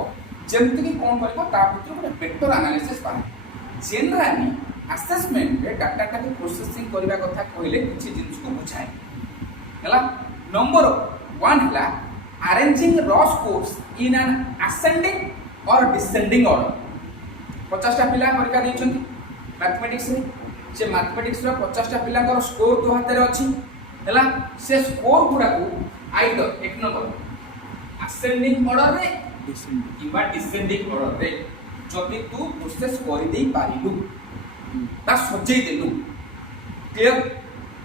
जेमति कि कोन करिवो ता भितर गोटे बेटर एनालिसिस पाए जनरली असेसमेंट रे डाटा टाको प्रोसेसिंग करिवा कथा कहले किछि जिंस को बुझाए हला नंबर 1 हला arranging raw scores in an ascending और डिसेंडिंग ऑर्डर 50 टा पिला परीक्षा दैछंती मैथमेटिक्स रे से मैथमेटिक्स रो 50 टा पिला कर स्कोर तो हाथ रे अछि हला से स्कोर गुडा को आइदर एक नंबर असेंडिंग ऑर्डर रे किबा डिसेंडिंग ऑर्डर रे जदि तू प्रोसेस करि देई पारिलु ता सजेई देलु क्लियर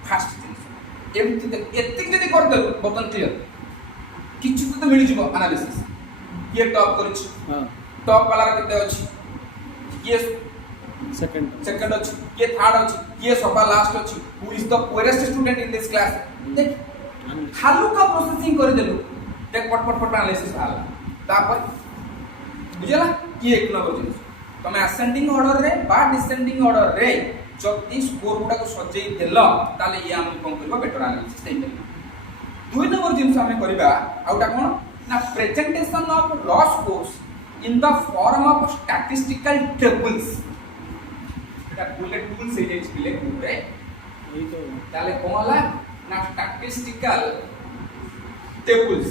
फास्ट थिंग्स एमति एतिक जदि कर देलु बटन क्लियर किछु तो मिल जिवो एनालिसिस ये टॉप करछि हां टॉप वाला केते अछि ये सेकंड अछि ये थर्ड अछि ये सबा लास्ट अछि who is the poorest student in this class देख हालू का प्रोसेसिंग कर देलु देख पट एनालिसिस आला तापर बुझला कि एक नंबर जिंस तमे असेंडिंग ऑर्डर रे बा डिसेंडिंग ऑर्डर रे जति स्कोर गुडा को सजेई देलो ताले ये हम कोन करबो बेटर एनालिसिस देई परबो दुई नंबर जिंस हमें करबा आउटा कोन ना presentation of raw scores in the form of statistical tables এটা বুলেট টুলস এই যে ছিলে করে এই তো তাহলে কোনলা না স্ট্যাটিস্টিক্যাল টেবলস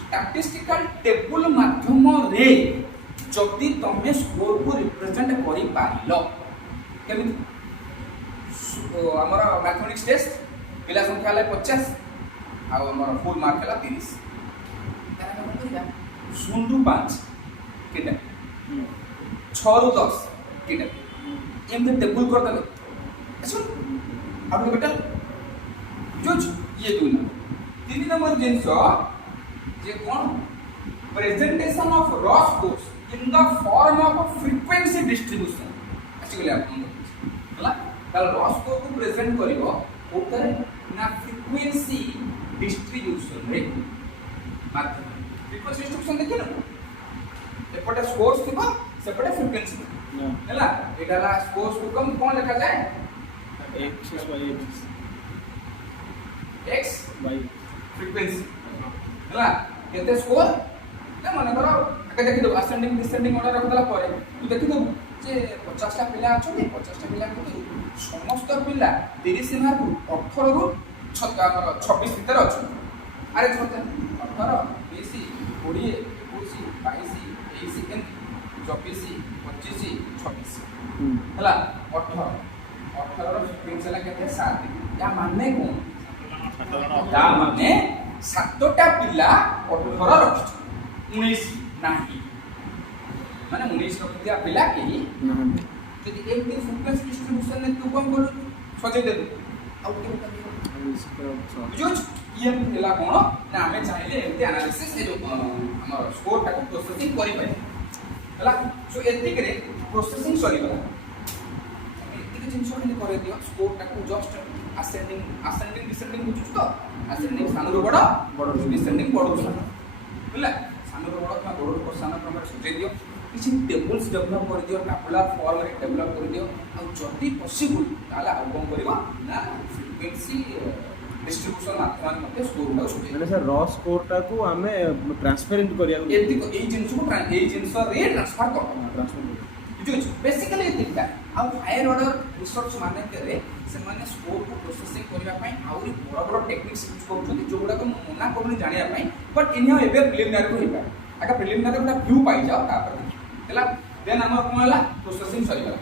স্ট্যাটিস্টিক্যাল টেবল মাধ্যম রে जदि तमे स्कोर को रिप्रेजेंट करि पारिलो केमिति हमर मैथमेटिक्स टेस्ट पिला संख्या हला 50 आ हमर फुल मार्क हला 30 तारा हम करिया 0 ରୁ 5 केटा 6 ରୁ 10 केटा एमते टेबल कर दले सुन अब बेटा जो ये 2 number 3 number jeans J cone presentation of raw scores in the form of a frequency distribution actually आपण हला ताल raw score को प्रेजेंट करिवो ओतरे ना frequency distribution रे माध्यम frequency distribution देखिन एपटे scores थिबा सेपटे frequency हला एटाला scores को कम कोन लिखा जाए x by frequency हला केते स्कोर मन कर आगे देखि दो असेंडिंग डिसेंडिंग ऑर्डर रखदला परे तू देखि दो जे 50 टा पिला अछथि 50 टा पिला को समस्त पिला 30 मार्क 18 रु 26 भीतर अछि अरे 18 20 20 21 22 23 24 25 26 हला 18 ର फ्रीक्वेंसी ला केते 7 या माने कोन या माने 7 टा पिला 18 रखि 19 नाही माने 19 रखिया पिला के यदि एक दिन फ्रीक्वेंसी डिस्ट्रीब्यूशन ने तू कोन बोलू सजे दे आउ के बुझो ये पिला कोन ना हमें चाहिले एते एनालिसिस ए जो हमर स्कोर का प्रोसेसिंग करि पाए हला सो एति करे प्रोसेसिंग सरी गला एति के जिंस ने करे दियो स्कोर का जस्ट असेंडिंग डिसेंडिंग बुझु तो असेंडिंग सानरो बड़ा डिसेंडिंग बड़ो बुझला सानरो बड़ा का बड़ो को साना क्रम रे सजे दियो किछि टेबल्स डेवलप कर दियो टैबुलर फॉर्म रे डेवलप कर दियो आ जति पॉसिबल ताला आ कोन करबो ना फ्रीक्वेंसी डिस्ट्रीब्यूशन माध्यम मते स्कोर ला सजे माने सर रॉ स्कोर टा को हमें ट्रांसपेरेंट करिया एति को ए जिंस को रे ट्रांसफर कर बेसिकली थिंक आ हायर ऑर्डर रिसर्च माने करे से माने स्कोर को प्रोसेसिंग करिया पई आउरी बड़ बड़ टेक्निक्स यूज करछथि जोगुडा को मना करनी जानिया पई बट इन हियर एबे प्रिलिमिनरी को हिपा आका प्रिलिमिनरी गुडा व्यू पाई जाओ तापर हला देन हमर कोन हला प्रोसेसिंग सरी गला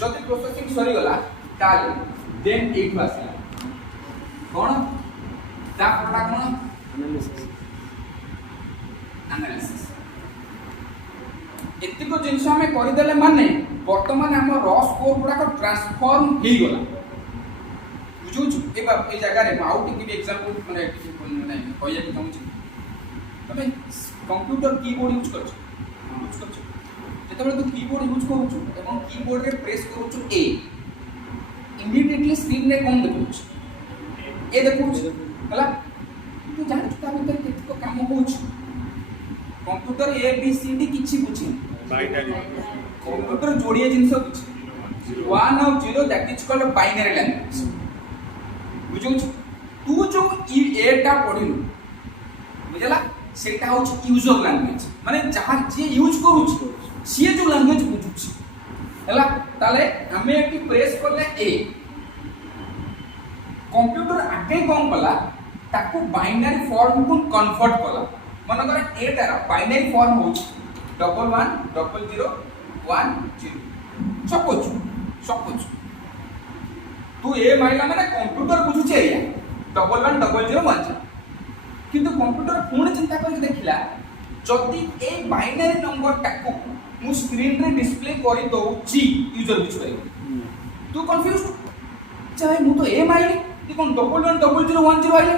जति प्रोसेसिंग सरी गला ताले देन एक बासला कोन ता पडा कोन एनालिसिस एतिको जिंस हमें करि देले माने वर्तमान हम रॉ स्कोर गुडा को ट्रांसफॉर्म हे गला बुझु ए जगह रे आउट की एग्जांपल माने कहया कि कहूँ तबे कंप्यूटर कीबोर्ड यूज करछ जेतबे तू कीबोर्ड यूज करूछु एवं कीबोर्ड रे प्रेस करूछु ए इमीडिएटली स्क्रीन रे कोन देखुछ ए देखुछ हला तू जान ता भीतर केतको काम होछ computer A B C D किछि बुझी बाइनरी कंप्यूटर जोड़िए जिंस बुझी 1 और 0 that is called binary language बुझो तू जो ए टा पढिलु बुझला सेटा हो यूजर लैंग्वेज माने जहां जे यूज करूछ सी जो लैंग्वेज बुझुछ हला ताले हमें एक प्रेस करले ए कंप्यूटर आगे कोन कला ताको बाइनरी फॉर्म को कन्वर्ट कला मन कर ए तारा बाइनरी फॉर्म हो 110010 सपोज तू ए माइला माने कंप्यूटर बुझुचे या 110010 किंतु कंप्यूटर पुणे चिंता करके देखिला जदि ए बाइनरी नंबर टाको मु स्क्रीन रे डिस्प्ले करि दउची यूजर बुझबै तू कंफ्यूज चाहे मु तो ए माइली ती कोन 110010 आइले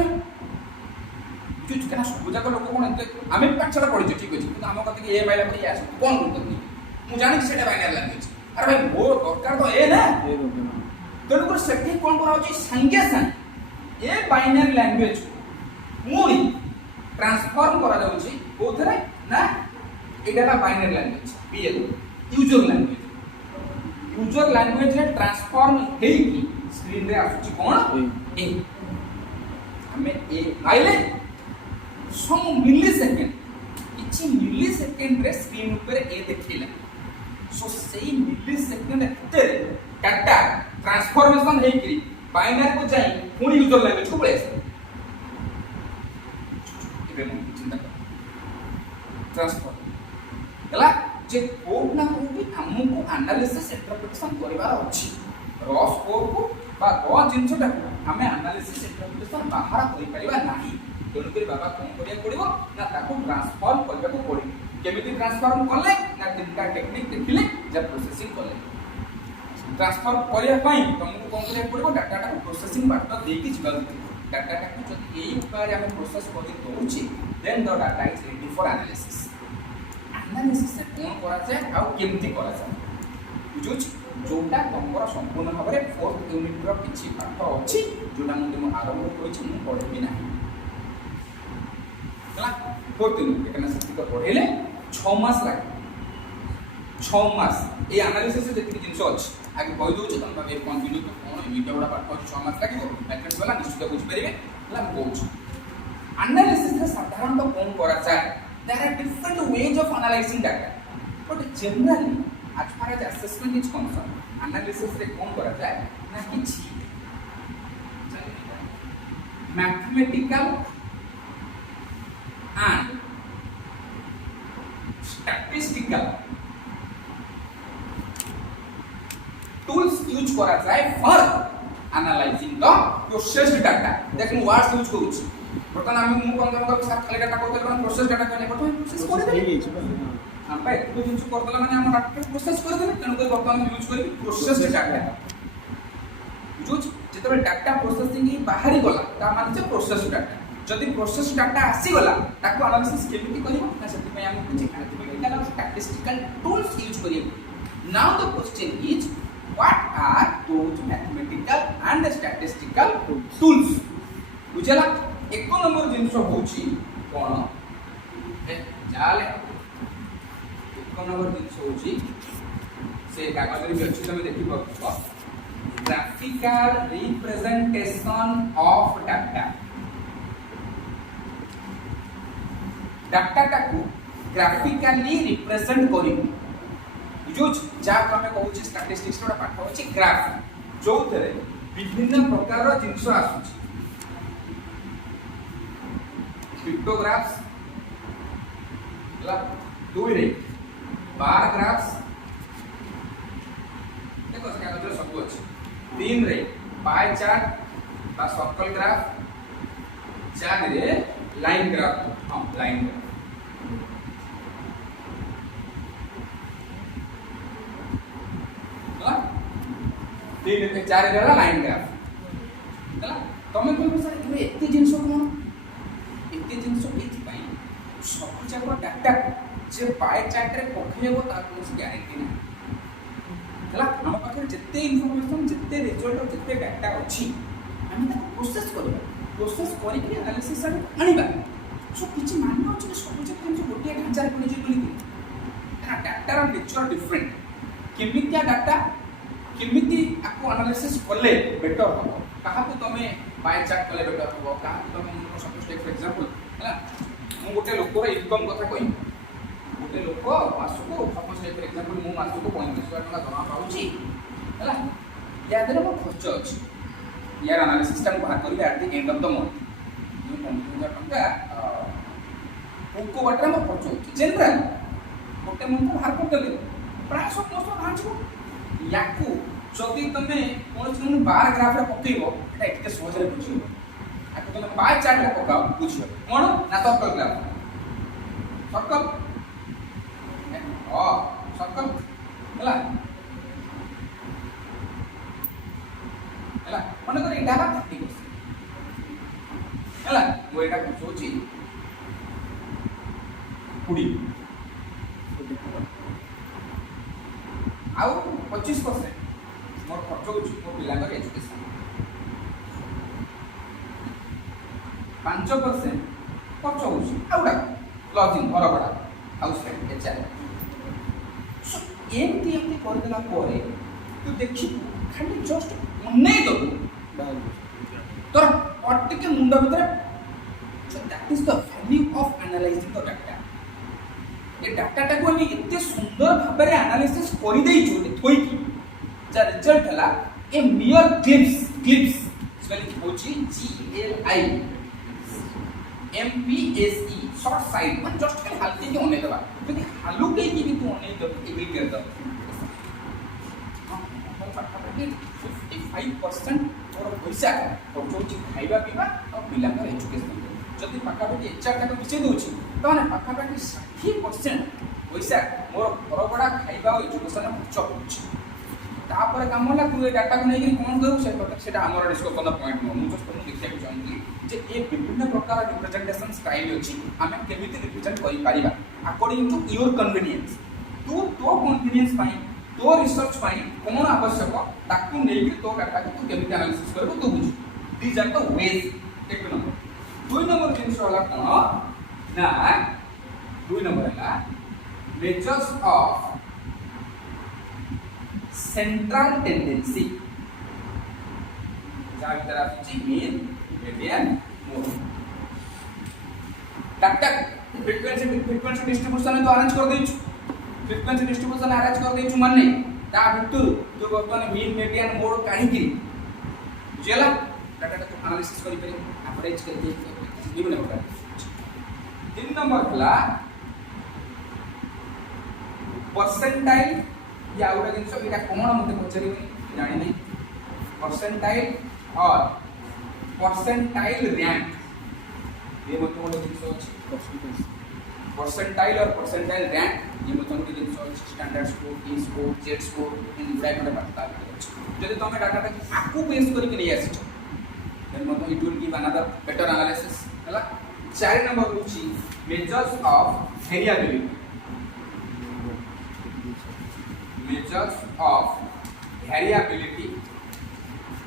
कुछ कना बुझा को लोक कोन आमे पाछड़ा पढिछ ठीक अछि किंतु हम कते ए माइला पर आस कोन करतनी मु जानि कि सेटा बाइनरी लैंग्वेज अरे भाई मो दरकार तो ए ना तेणु को सेटिंग कोन करा होची संगे संग ए बाइनरी लैंग्वेज मुरी ट्रांसफॉर्म करा जाउची कोथरे ना एटा binary language BL user language रे ट्रांसफॉर्म हेई की स्क्रीन रे आसुची कोन ए हमें ए आइले सम मिली सेकंड रे स्क्रीन ऊपर ए देखिला सो सेई मिली सेकंड एते डाटा ट्रांसफॉर्मेशन हेई की बाइनरी को जाई पुनी यूजर लैंग्वेज को पळे चिंता कर ट्रांसफर हला जे को भी हमको एनालिसिस इंटरप्रिटेशन करबार अछि रॉ स्कोर को बा रॉ जिंसटा को हमें एनालिसिस इंटरप्रिटेशन बाहर करि परिबा नाही तेणु कर बाबा कोन करिया पड़िबो ना ताको ट्रांसफॉर्म करबा को पड़िबो केमिति ट्रांसफॉर्म करले ना तीनटा टेक्निक देखिले जब प्रोसेसिंग करले ट्रांसफॉर्म करिया पई तुमको कोन करिया पड़िबो डाटा को प्रोसेसिंग बाट देकी जिबा डाटा को जदि एई उपाय हम प्रोसेस करि दोछि then the data is ready for analysis analysis से कोन करा जाय आ केमिति करा जाय बुझुछ जोटा तुमरा संपूर्ण भाबरे फोर्थ यूनिट रो किछि पाठ अछि जोटा मु आरंभ करिछि मु पढिबि नाही हला फोर्थ यूनिट एकना सिद्धि को पढेले 6 मास लागे 6 मास ए एनालिसिस से जेति जिंस अछि आगे कहि दोछ तुम भाबे कंटिन्यू को कोन यूनिट बडा पाठ अछि 6 मास लागे मैट्रिक्स वाला निश्चित बुझ परिबे हला मु कहूछ एनालिसिस रे साधारणतः कोन करा जाय there are different ways of analysing data but generally as far as assessment is concerned analysis रे कोन करा जाय ना किछि mathematical and statistical tools use करा जाय for analyzing the processed data देखो वर्ड्स यूज करूछ बर्तमान हम मु कोन सर खाली डाटा को प्रोसेस डाटा कहले बर्तमान प्रोसेस कर देबे हम पे तो जिंस कर दला माने हम डाटा प्रोसेस कर देबे तनु को बर्तमान यूज करी प्रोसेस डाटा यूज जेतबे डाटा प्रोसेसिंग ही बाहरी गला ता माने जे प्रोसेस डाटा जदि प्रोसेस डाटा आसी गला ताको एनालिसिस केमिति करिवो ना सेति पे हम कुछ मैथमेटिकल और स्टैटिस्टिकल टूल्स यूज करिवो now the question is what are those mathematical and statistical tools बुझला एक नंबर जिंस होची कोन ए जाले एक नंबर जिंस होची से कागज रे अछि तमे देखि परबो graphical representation of data data टाकू ग्राफिकली रिप्रेजेंट करिवो यूज जा हमें कहूची स्टैटिस्टिक्स रो पाठ होची ग्राफ जो थरे विभिन्न प्रकार जिंस आसुची पिक्टोग्राफ्स दुई रे बार ग्राफ्स देखो इसका कागज सब अछि तीन रे पाई चार्ट बा सर्कल ग्राफ चार रे लाइन ग्राफ हां लाइन ग्राफ तीन रे चार रे लाइन ग्राफ हला तमे कोन सर एते जिंस कोन एते जिंस एथि पई सब जाक डाटा जे पाई चार्ट रे पखलेबो ता कोन ग्यारंटी नै हला हम पाखरे जत्ते इन्फॉर्मेशन जत्ते रिजल्ट और जत्ते डाटा अछि हम ता प्रोसेस करबा प्रोसेस करि के एनालिसिस आनिबा सो किछि मानना अछि सब जे हम गोटे ढांचा रे कोन जे बोली ना डाटा रो नेचर डिफरेंट केमितिया डाटा केमिति आपको एनालिसिस करले बेटर हो कहा को तमे पाई चार्ट करले बेटर हो कहा को तमे सपोज टेक फॉर एग्जांपल हला मु गोटे लोकर इनकम कथा कहि गोटे लोक मासको सपोज टेक फॉर एग्जांपल मु मासको 35,000 टका जमा पाउची हला या देले मो खर्च अछि यार एनालिसिस टा बाहर करबे at the end of the month 35,000 टका को वाटर मो खर्च अछि जनरल गोटे मंथ बाहर करले प्राय सब मस्त भांचको याकू जदि तमे कोन बार ग्राफ रे पकेइबो एटा एते सहज रे बुझिबो आको तमे पाई चार्ट रे पकाओ बुझिबो कोन ना सर्कल ग्राफ सर्कल सर्कल हला हला मन करे एटा बा 30% हला मो एटा सोची 20 आउ 25% मोर खर्च होची मो पिलांगर एजुकेशन 5% खर्च होची आउडा लॉजिंग घर भड़ा हाउस रेंट एचआर सो एमती कर देला परे तू देखि खाली जस्ट मनै दो तोर पट्टी के मुंडा भीतर so that is the value of analysing the data A data टाको हम एते सुंदर भाबरे एनालिसिस करि देई छु थोई की जा रिजल्ट हला ए मियर क्लिप्स स्पेलिंग होची GLI MPSE शॉर्ट साइड मन जस्ट के हल्के के होने दबा यदि हालू के की भी तू होने दब it will get the 55% और पैसा खर्च खाइबा पीबा और पिलाकर एजुकेशन जदि पाखापाखि एचआर टाक मिशे दूची ताने पाखापाखि 60% पैसा मोर घर भड़ा खाइबा और एजुकेशन खर्च होची तापर काम होला तू ए डाटा को नहीं कौन करू से सेटा हमर डिस्कशन पॉइंट नो मु जस्ट तुम देखिया चाहूंगी जे ए विभिन्न प्रकार रिप्रेजेंटेशन स्टाइल अछि हमें केमिति रिप्रेजेंट करि परिबा अकॉर्डिंग टू योर कन्वीनियंस तू तो कन्वीनियंस पाई तो रिसर्च पाई कोन आवश्यक ताकू नहीं कि तो डाटा को तू केमिति एनालिसिस करबो तू बुझ दीज आर द वेज एक नंबर दुई नंबर जिंस होला कोन ना दुई नंबर हला मेजर्स ऑफ सेंट्रल टेंडेंसी जहाँ की तरह सूची mean median mode data frequency distribution तो अरेंज कर देछु फ्रीक्वेंसी डिस्ट्रीब्यूशन अरेंज कर देछु माने ता भितर तो वर्तमान मीन मीडियन मोड काहे की बुझला डाटा को एनालिसिस करि परे एवरेज कर दे विभिन्न प्रकार तीन नंबर हला परसेंटाइल या उड़ा जिनस एटा कोन मते पचरी जानि नै परसेंटाइल और परसेंटाइल रैंक ये मते मोर जिनस अछि परसेंटाइल और परसेंटाइल रैंक ये मते मोर जिनस अछि standard score E score Z score इन गुडा कोन बात अछि जदि तमे डाटा ता आकु बेस करि के नै आसी देन मते it will give another better analysis हला 4 नंबर होछि measures of variability measures of variability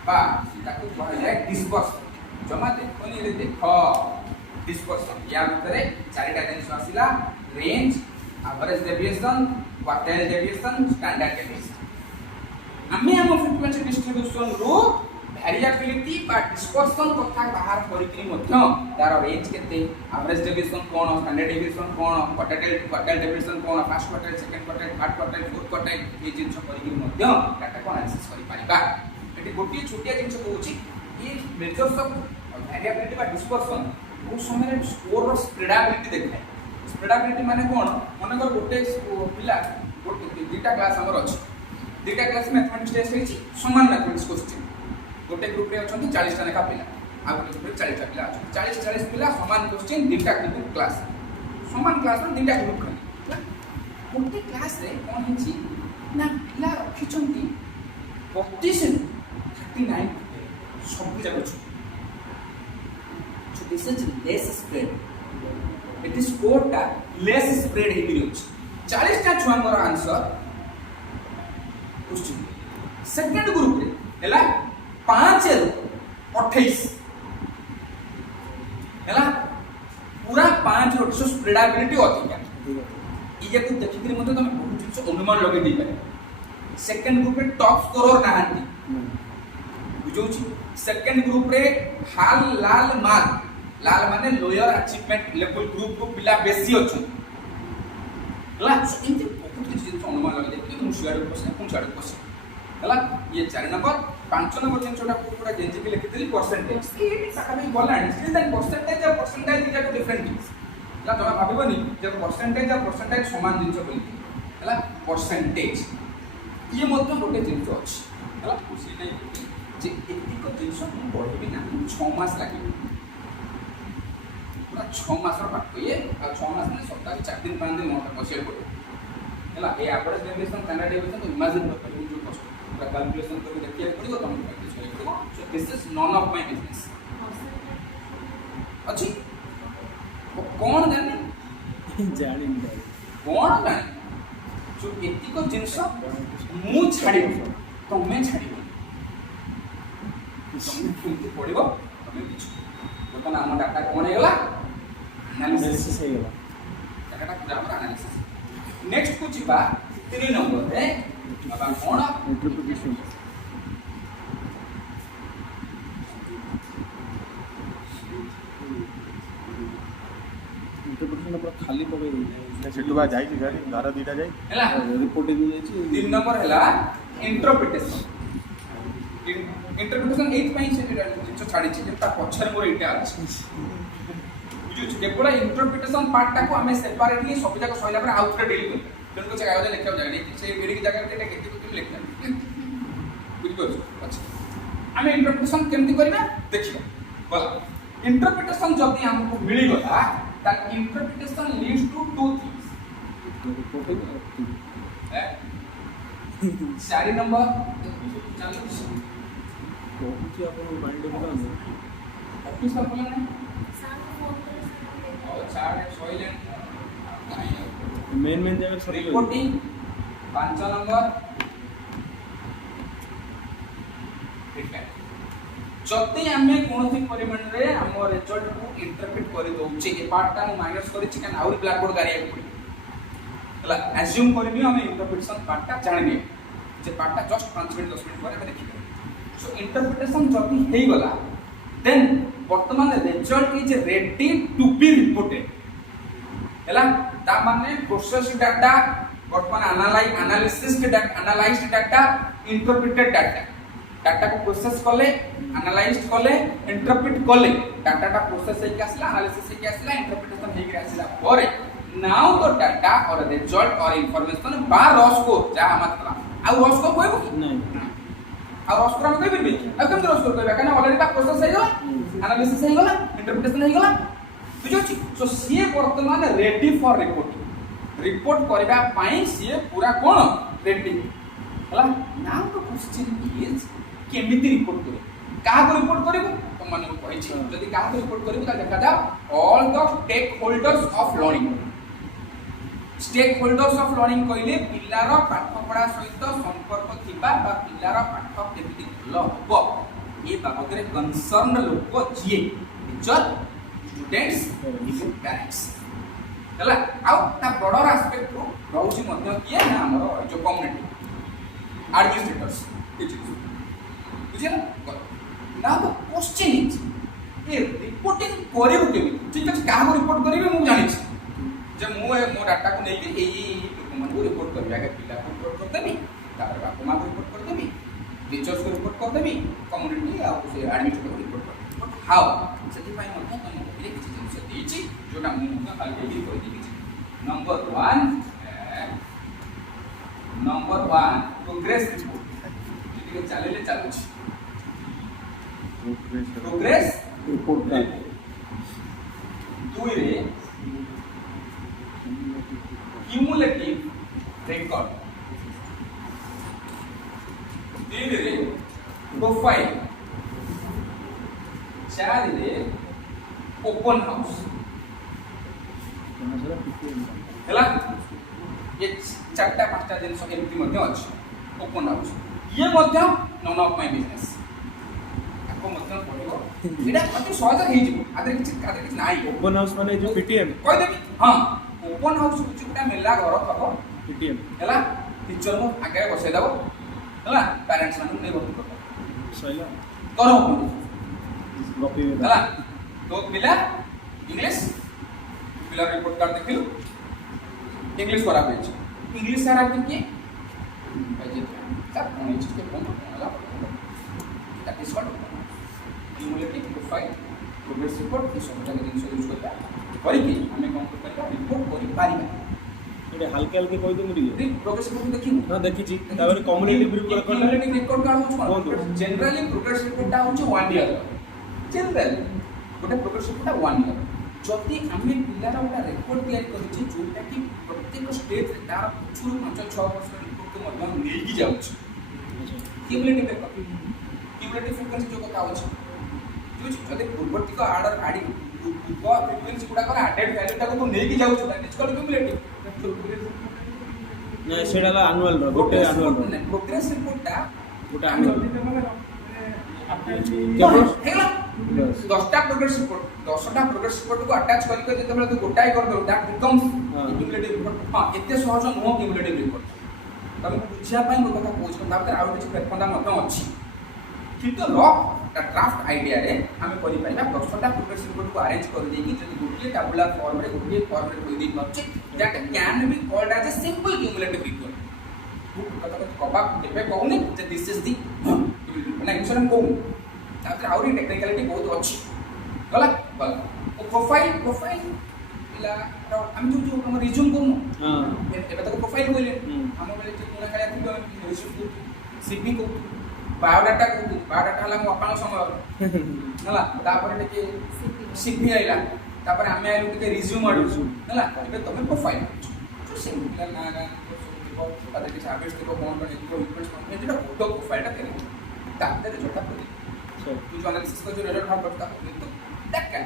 बा ताकू कहल जाय डिस्पर्शन जमा देखोनी रे देखो डिस्पर्शन या भितरे चारिटा जिनिस आसिला range average deviation quartile deviation standard deviation आमे हम फ्रीक्वेंसी डिस्ट्रीब्यूशन रो वेरिएबिलिटी बा डिस्पर्शन कथा बाहर करिकरी मध्य तार रेंज केते एवरेज डेविएशन कोन स्टैंडर्ड डेविएशन कोन क्वार्टाइल डेविएशन कोन first quartile second quartile third quartile fourth quartile ए जिंस करिकरी मध्य डाटा को एनालिसिस करि परिबा एटी गोटी छोटिया जिंस कहूची ये मेजर्स ऑफ वेरिएबिलिटी बा डिस्पर्शन उस समय स्कोर रो स्प्रेडेबिलिटी देखाय स्प्रेडेबिलिटी माने कोन माने कर गोटे पिला गोटे दुटा क्लास हमर अछि दुटा क्लास मैथमेटिक्स टेस्ट होइची समान मैथमेटिक्स क्वेश्चन गोटे ग्रुप रे अछंती 40 टा लेखा पिला आ गोटे ग्रुप रे 40 टा पिला अछंती 40 पिला समान क्वेश्चन दुटा ग्रुप क्लास समान क्लास रे दुटा ग्रुप खाली गोटे क्लास रे कोन हिची ना पिला रखिचंती 32 39 सब जगह छु so this is less spread it is score टा less spread हे मिलु 40 टा छुआ मोर आंसर क्वेश्चन सेकंड ग्रुप रे हैला 5 ରୁ 28 हैला पूरा 5 ରୁ 28 स्प्रेडेबिलिटी अधिका इजे को देखि मते तमे बहुत जिंस अनुमान लगे दी पारे सेकंड ग्रुप रे टॉप स्कोरर नाहंती बुझौची सेकंड ग्रुप रे हाल लाल माने लोअर अचीवमेंट लेवल ग्रुप को पिला बेसी अछि हैला इनते बहुत जिंस अनुमान लगे दे कि मुशियार क्वेश्चन हैला ये 4 नंबर 5 नंबर जिनसोटा पूरा जेनजीपी लिखितली परसेंटेज ये साका भी बोलानी स्टिल दैट परसेंटेज और परसेंटाइल इज डिफरेंट थिंग्स ला तमे भाबिबनी जब परसेंटेज और परसेंटाइल समान जिनस बोली हैला परसेंटेज ये मतलब गोटे जिनस अछि हैला खुशी नै जे एति को जिनस हम पढिबी ना 6 मास लागिबो पूरा 6 मास रो पाठ ये आ 6 मास ने सप्ताह 4 दिन 5 दिन मोटा बसिया पड़े हैला ए एवरेज डेविएशन स्टैंडर्ड डेविएशन तो इमेजिन कर जो कष्ट पूरा कैलकुलेशन करके देखिए पड़िबो तम प्रैक्टिस करिबो सो this is none of my business अछि कोन जाने जानि कोन जाने जो एति को जिंस मु छाडिबो तमे छाडिबो तुमके पड़िबो तमे किछ बतन हम डाटा कोन हेला एनालिसिस हे गेला डाटा ग्रामर एनालिसिस नेक्स्ट को जिबा 3 नंबर है अब कोन इंटरप्रिटेशन पर खाली पकई दे सेटुबा जाई छी गाड़ी धारा दीटा जाई हैला रिपोर्ट दे जाई छी 3 नंबर हैला इंटरप्रिटेशन इंटरप्रिटेशन एथ पई से जो छाडी छी ता पछर मोर इटा अछि बुझुछ केवल इंटरप्रिटेशन पार्ट टाको हमें सेपरेटली सब जाक सइला पर आउट रे डील कर तेन को कागज लिखा जाय नहीं से एडी जगह रे केते को लिखना बुझ पाछ अच्छा हमें इंटरप्रिटेशन केमती करबा देखिबा बोला इंटरप्रिटेशन जदी हमको मिली गला that interpretation leads to two things चारि नंबर चलो कौन आपन माइंड में ऑफिस का बोला नहीं और चार सॉइलेंट मेन जगह सब रिपोर्टिंग 5 नंबर ठीक है जति आमे कोनोसी परिमाण रे हम रिजल्ट को इंटरप्रेट करि दोचे ए पार्ट टा माइनस करि चिकन आउर ब्लैक बोर्ड गारिया को हला अज्यूम करबी हम इंटरप्रिटेशन पार्ट टा जानिबे जे पार्ट टा जस्ट 5 मिनट 10 मिनट पर हम देखिबे सो इंटरप्रिटेशन जति हेई गला देन वर्तमान result is ready to be reported हला ता माने प्रोसेस डाटा वर्तमान एनालिसिस के data analysed data interpreted data data को प्रोसेस कले एनालाइज्ड कले इंटरप्रेट कले डाटा टा प्रोसेस हे के आसला एनालिसिस हे के आसला इंटरप्रिटेशन हे के आसला परे नाउ द डाटा और रिजल्ट और इंफॉर्मेशन बा रॉ स्कोर जा मतलब आ रॉ स्कोर कोइबो कि नहीं आ रॉ स्कोर हम कोइ बिबे आ केम रॉ स्कोर कोइबा काना ऑलरेडी ता प्रोसेस हे गला एनालिसिस हे गला इंटरप्रिटेशन हे गला बुझोछि सो सी वर्तमान रेडी फॉर रिपोर्ट करबा पई सी पूरा कोन रेडी हला नाउ द क्वेश्चन इज केमिति रिपोर्ट करे काहा को रिपोर्ट करबो तो माने को कहि छी जदी काहा को रिपोर्ट करबो त देखा जाओ all the stakeholders of learning stakeholders of learning कइले पिल्लार पाठ पढ़ा सहित संपर्क थिबा बा पिल्लार पाठ केमिति भलो हबो ए बाबत रे कंसर्न लोक जिए टीचर स्टूडेंट्स इवन पेरेंट्स हला आउ ता बडर एस्पेक्ट रो रहउची मध्य किए ना हमर जो कम्युनिटी एडमिनिस्ट्रेटर्स टीचर्स बुझिला ना तो क्वेश्चन इज ए रिपोर्टिंग करिबो केमि ठीक अछि काहा को रिपोर्ट करिवे मु जानि छी जे मु मो डाटा को नै के एई डॉक्यूमेंट को रिपोर्ट करबा के पिला को रिपोर्ट कर देबी तापर बापा मां को रिपोर्ट कर देबी टीचर्स को रिपोर्ट कर देबी कम्युनिटी आ से एडमिनिस्ट्रेटर को रिपोर्ट कर बट हाउ सेति पई मध्य तम को किछि जिंस देछि जोटा मु मध्य खाली एग्री कर देबी नंबर 1 प्रोग्रेस रिपोर्ट जे चलेले चालुछि प्रोग्रेस रिपोर्ट का 2 रे क्यूमुलेटिव रेकॉर्ड 3 रे प्रोफाइल 4 रे ओपन हाउस हला ये चारटा पांचटा जिनस एमती मध्ये अछि ओपन हाउस ये मध्ये नन ऑफ माय बिजनेस आपको मध्ये पड़िबो एडा अति सहज हे जिवो आदरे किछ नाही ओपन हाउस माने जो पीटीएम कह देबी हां ओपन हाउस कुछ गुटा मेला घर थको पीटीएम हला टीचर को आगे बसै दबो हला पेरेंट्स मानु नै भर्ती करबो सहीला करो कॉपी में हला तो पिला इंग्लिश पिला रिपोर्ट कार्ड देखिलु इंग्लिश करा पेज इंग्लिश सारा के पेज तब कोन चीज के कोन हला that is called cumulative profile progress report इस सब जगह जिंस यूज करता करी कि हमें कोन करबा रिपोर्ट करि पारिबा एटे हल्के हल्के कहि दे मुरी प्रोग्रेस रिपोर्ट देखि हां देखि छी तापर कम्युनिटी रिपोर्ट करले कम्युनिटी रिपोर्ट कार्ड होछ कोन कोन जनरली प्रोग्रेस रिपोर्ट ता होछ 1 ईयर जनरल गोटे प्रोग्रेस रिपोर्ट 1 ईयर जति आमे पिलार गोटा रेकॉर्ड तयार करिछि जोटा कि प्रत्येक स्टेज रे तार पिछुर 5-6 वर्ष रिपोर्ट को मध्यम नेकी जाउछ क्यूमुलेटिव रेकॉर्ड क्यूमुलेटिव फ्रीक्वेंसी जो कथा होछ जो जति पूर्ववर्ती को आर्डर आडी पूर्व फ्रीक्वेंसी गुडा कर एडेड वैल्यू ता को नेकी जाउछ दैट इज कॉल्ड क्यूमुलेटिव ना सेडाला एनुअल रो गोटे एनुअल रो प्रोग्रेस रिपोर्ट टा गोटे एनुअल हेला 10टा प्रोग्रेस रिपोर्ट 10टा प्रोग्रेस रिपोर्ट को अटैच करके जेतेबेले तू गोटाई कर दो दैट बिकम्स क्यूमुलेटिव रिपोर्ट हां एते सहज नो क्यूमुलेटिव रिपोर्ट तमे बुझिया पई मो कथा कोच करता भीतर आउ किछि प्लेटफॉर्म मध्ये अछि किंतु रफ ड्राफ्ट आईडिया रे हमें करि पाइबा 10टा प्रोग्रेस रिपोर्ट को अरेंज कर देकी जदि गोटे टेबुलर फॉर्म रे गोटे फॉर्म रे कोइ दी नछि that can be called as a simple cumulative report कथा कबा केबे कहूनी जे दिस इज दी ना इंसोरेंस कहू तापर आउरी टेक्निकलिटी बहुत अछि गला प्रोफाइल प्रोफाइल पिला हम जो हम रिज्यूम करनु हां एबे तक प्रोफाइल कहले हम बेले जे पुना काया थिबो रिज्यूम सीवी को बायोडाटा को बायोडाटा हला मो अपन समय हला तापर टे सीवी आइला तापर हमें आइलु टे रिज्यूम आडु हला एबे तमे प्रोफाइल जो सिंपल ना ना तो अदर के सर्विस को कौन बने को इक्वल्स में जेटा फोटो प्रोफाइल टा करे तापर रे जोटा करे तू जो एनालिसिस को जो रिजल्ट बाहर करता तो that can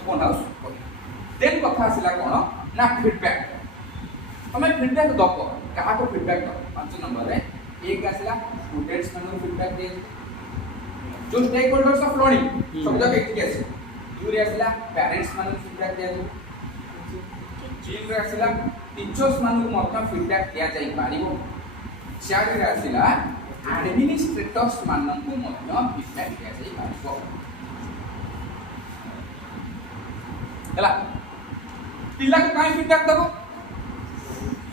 open house then कथा आसिला कोन ना फीडबैक तमे फीडबैक दको कहा को फीडबैक दो 5 नंबर रे एक आसिला स्टूडेंट्स मन फीडबैक दे जो स्टेक होल्डर्स ऑफ लर्निंग सब जगह एक केस दूर आसिला पेरेंट्स मन फीडबैक दे दो जीव रे आसिला टीचर्स मन को मत फीडबैक दिया जाई पारिबो चार रे आसिला एडमिनिस्ट्रेटर्स मन को मत फीडबैक दिया जाई पारिबो हला पिला को काई फीडबैक दबो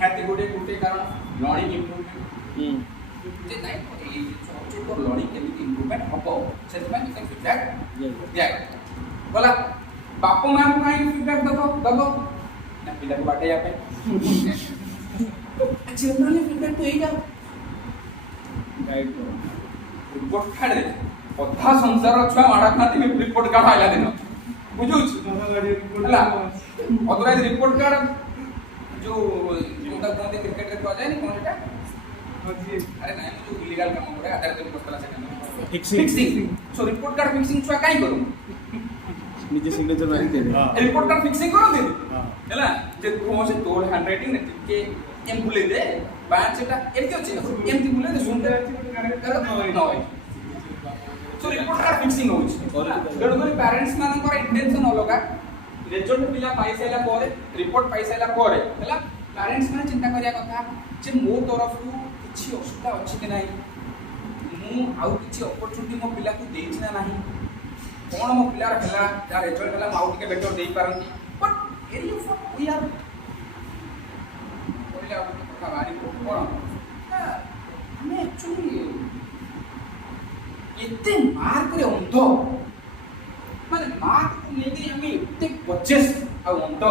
हैते गोटे कारण लर्निंग इंप्रूवमेंट जे नाइ ए सब्जेक्ट को लर्निंग केमिति इंप्रूवमेंट हबो सेति में किसे फीडबैक दिया बोला बाप मां को काई फीडबैक दबो ना पिला को बाटे या पे जनरली फीडबैक तो एई जाओ गाइड करो रिपोर्ट काढे अधा संसार छुआ माडा खाती में रिपोर्ट काढ आइला दिन बुझुछ हला ऑथराइज रिपोर्ट कार्ड जो जोटा कोन क्रिकेट रे को जाय नि कोन एटा अरे नहीं जो इलीगल काम करे आधार दिन पस्तला से फिक्सिंग सो रिपोर्ट कार्ड फिक्सिंग छुआ काई करू निजे सिग्नेचर मारी दे रिपोर्ट कार्ड फिक्सिंग करो दे हला जे कोसे तोर हैंडराइटिंग ने के एम बुले दे बांच एटा एमति अछि एमति बुले दे सुन कर न सो रिपोर्ट कार्ड फिक्सिंग होउछ गडगरी पेरेंट्स मानकर इंटेंशन अलगा रिजल्ट पिला पाइसाइला पर रिपोर्ट पाइसाइला पर हला पेरेंट्स माने चिंता करिया कथा जे मो तरफ रु किछि असुविधा अछि कि नाही मु आउ किछि अपॉर्चुनिटी मो पिला को देछि ना नाही कोन मो पिला हला या रिजल्ट हला माउ टिके बेटर देई पारंती but area for we are बोलिया कथा बारी कोन हमें एक्चुअली इतने मार्क रे अंध माने मार्क लेके हमें इतने पचेस आ अंध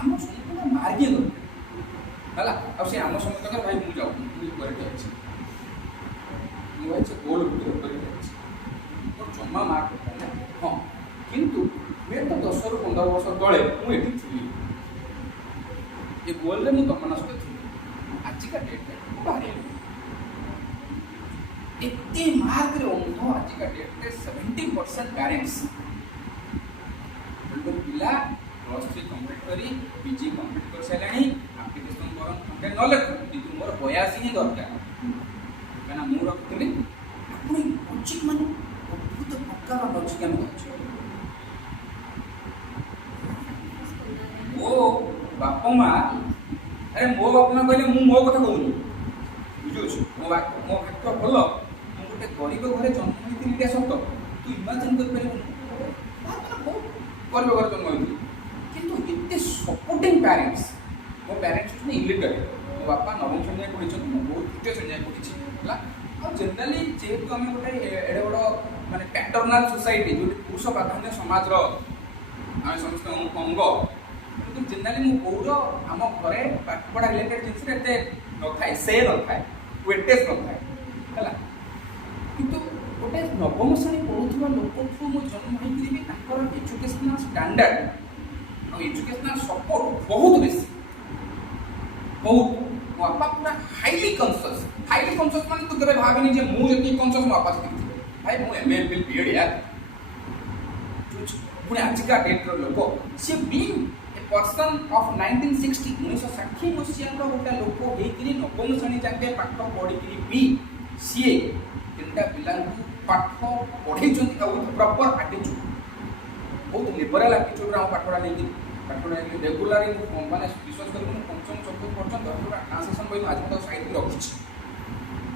हम संपूर्ण मार्ग ही हला अब से हम समय तक भाई मु जाऊ मु करे अछि मु अछि गोल करे अछि और जम्मा मार्क हां किंतु मैं तो 10 ରୁ 15 वर्ष तळे मु एठी थी ये गोल रे मु तमनस्थ थी आज का डेट में बाहर इतने मार्क रे अंध आज का डेट में 70% पेरेंट्स बिल्कुल पिला +3 कंप्लीट करी पीजी कंप्लीट कर सलानी एप्लीकेशन करन हमके न लख किंतु मोर 82 ही दरकार काना मु रखतली पुनी कोचिंग माने बहुत पक्का लॉजिक हम अछि ओ बापा मां अरे मो बापा मां कहले मु मो कथा कहूनी बुझुछ मो भाग्य भलो मु गोटे गरीब घरे जन्म होइतिली टे सत तू इमेजिन कर परिबु गरीब घरे जन्म होइतिली किंतु इतने सपोर्टिंग पेरेंट्स मो पेरेंट्स ने इलिटरेट मो बापा नवम श्रेणी में पढ़िछन मो बहुत तृतीय श्रेणी में पढ़िछि हला और जनरली जेहेतु हम गोटे एडे बड़ माने पैटर्नल सोसाइटी जो पुरुष प्राधान्य समाज रो हम समस्त अंग किंतु जनरली मो बौर हम घरे पाठपढ़ा रिलेटेड जिनिस एते न थाए से न थाए वेटेज न थाए हला किंतु गोटे नवम श्रेणी पढ़ुवा लोक मो जन्म होइकरी भी ताकर एजुकेशनल स्टैंडर्ड और एजुकेशनल सपोर्ट बहुत बेसी बहुत बापा पूरा हाईली कॉन्शियस माने तो केबे भाबिनी जे मु जति कॉन्शियस मो बापा थी भाई मु एमए एमफिल बीएड यार पुणे आज का डेट रो लोक से बीइंग ए पर्सन ऑफ 1960 1960 मसिया रो गोटा लोक हेकरी नवम श्रेणी जाके पाठ पढिकरी भी सीए तिनटा पिला पाठ पढै जंती आ विथ प्रॉपर एटीट्यूड बहुत लिबरल एटीट्यूड रा पाठ पढा लेकी रेगुलर माने विश्वास करू पंचम चतुर्थ पर्यंत ट्रांसलेशन बई आज तक साइड में रखिछि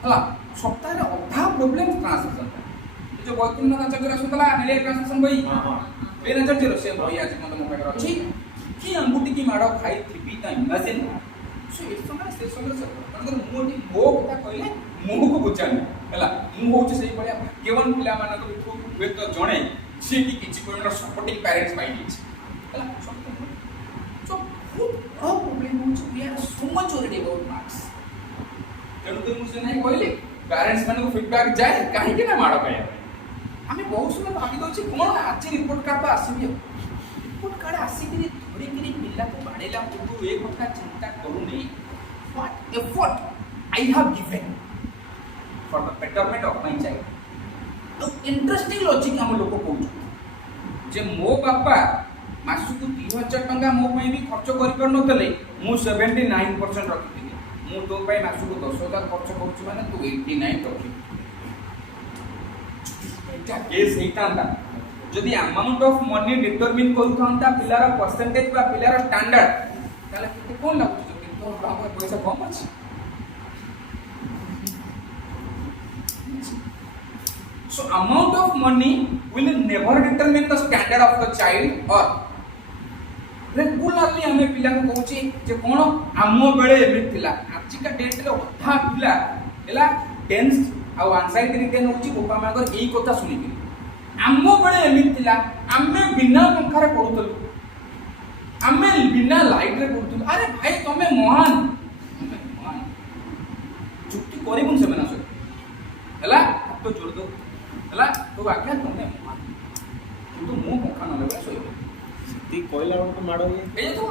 हला सप्ताह रे अधा प्रॉब्लम ट्रांसलेशन जो वैकुंठ आचार्य आसुतला नेले ट्रांसलेशन बई बेन आचार्य से बई आज मत मो पाकर अछि कि अंगुटी की माडो खाई थ्रिपी ता इमेजिन सो इस समय से अगर मोटी मो कथा कहले मो को बुझानी हला मु होछ सही बलिया केवन पिला मानक वे तो जणे से कि किछि equivalent of supporting parents by age ହେଲା so ବହୁତ ବଡ଼ ପ୍ରୋବ୍ଲେମ ହେଉଛି we are so much worried about marks ତେଣୁ ତ ମୁଁ ସେ ନାହିଁ କହିଲି ପ୍ୟାରେଣ୍ଟସ୍ ମାନଙ୍କୁ ଫିଡବ୍ୟାକ୍ ଯାଏ କାହିଁକି ନା ମାଡ଼ ଖାଇବା ପାଇଁ ଆମେ ବହୁତ ସମୟ ଭାବି ଦେଉଛେ କ'ଣ ନା ଆଜି ରିପୋର୍ଟ କାର୍ଡ଼ ତ ଆସିବି ଆଉ ରିପୋର୍ଟ କାର୍ଡ଼ ଆସିକିରି ଧରିକିରି ପିଲାକୁ ବାଡ଼େଇଲା ପୂର୍ବରୁ ଏ କଥା ଚିନ୍ତା କରୁନି what effort I have given for the betterment of my child तो इंटरेस्टिंग लॉजिक हम लोग कहूँ जे मो बापा मासकू 3000 टंका मो ପାଇଁ ବି ଖର୍ଚ୍ଚ କରି ପାରୁ ନଥିଲେ ମୁଁ 79% ରଖିଥିଲି ମୁଁ ତୋ ପାଇଁ ମାସକୁ 10000 ଖର୍ଚ୍ଚ କରୁଛି ମାନେ ତୁ 89 ରଖି এটা কেস ହେଇଥାନ୍ତା ଯଦି अमाउंट ऑफ मनी डिटरमिन କରୁଥାନ୍ତା ପିଲାର परसेंटेज ବା ପିଲାର ଷ୍ଟାଣ୍ଡାର୍ଡ ତାହେଲେ କେତେ କୋन ଲାଗୁଛି କିନ୍ତୁ ବାପା ପଇସା କମ ଅଛି So amount of money will never determine the standard of the child or regularly हमें पिला को कहूची जे कोन आमो बेले एमित थिला आज का डेट रे अधा पिला एला टेंस आ एंजाइटी रिटेन होची बापा मागर एई कथा सुनी कि आमो बेले एमित थिला आमे बिना पंखारे पढुतलु आमे बिना लाइट रे पढुतलु अरे भाई तमे महान चुक्ति करिबुन से मना हला तो जोड़ दो हला तो आज्ञा तमे महान किंतु मु पंखा न लगे सोइबे ती कोइला को माडो ए तो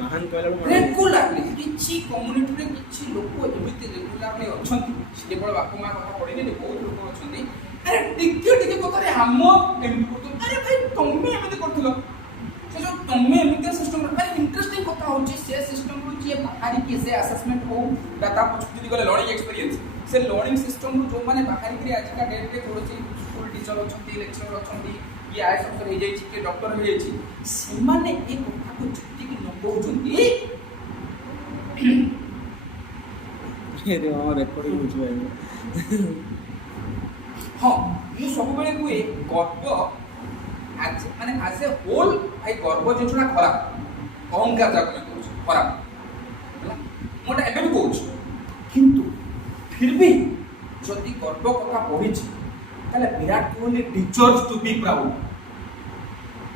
महान कोइला को रेगुलरली किछि कम्युनिटी रे किछि लोक एमिति रेगुलरली अछंती केवल बापा मां कथा पढिने बहुत लोक अछंती अरे टिके कथा रे हम एमिति करतो अरे भाई तमे एमिति करथलो से जो तमे एमिति सिस्टम अरे इंटरेस्टिंग कथा होची से सिस्टम रो जे बाहरी के से असेसमेंट हो डाटा पुछती गले लर्निंग एक्सपीरियंस से लर्निंग सिस्टम रो जो माने बाहरी के आज का डेट रे थोड़ी स्कूल टीचर अछंती लेक्चरर अछंती कि आय अफसर हो जाई कि डॉक्टर हो जाई से माने ए कथा को छुट्टी कि न कहउछंती ये रे हम रेकॉर्डिंग बुझबाई हां मु सब बेले कुए गर्व आज माने आज ए होल भाई गर्व जेछड़ा खराब अहंकार जाक में कहउछ खराब होला मोटा एबे भी कहउछ किंतु फिर भी जदि गर्व कथा पढिछि ताले Virat Kohli deserves to be proud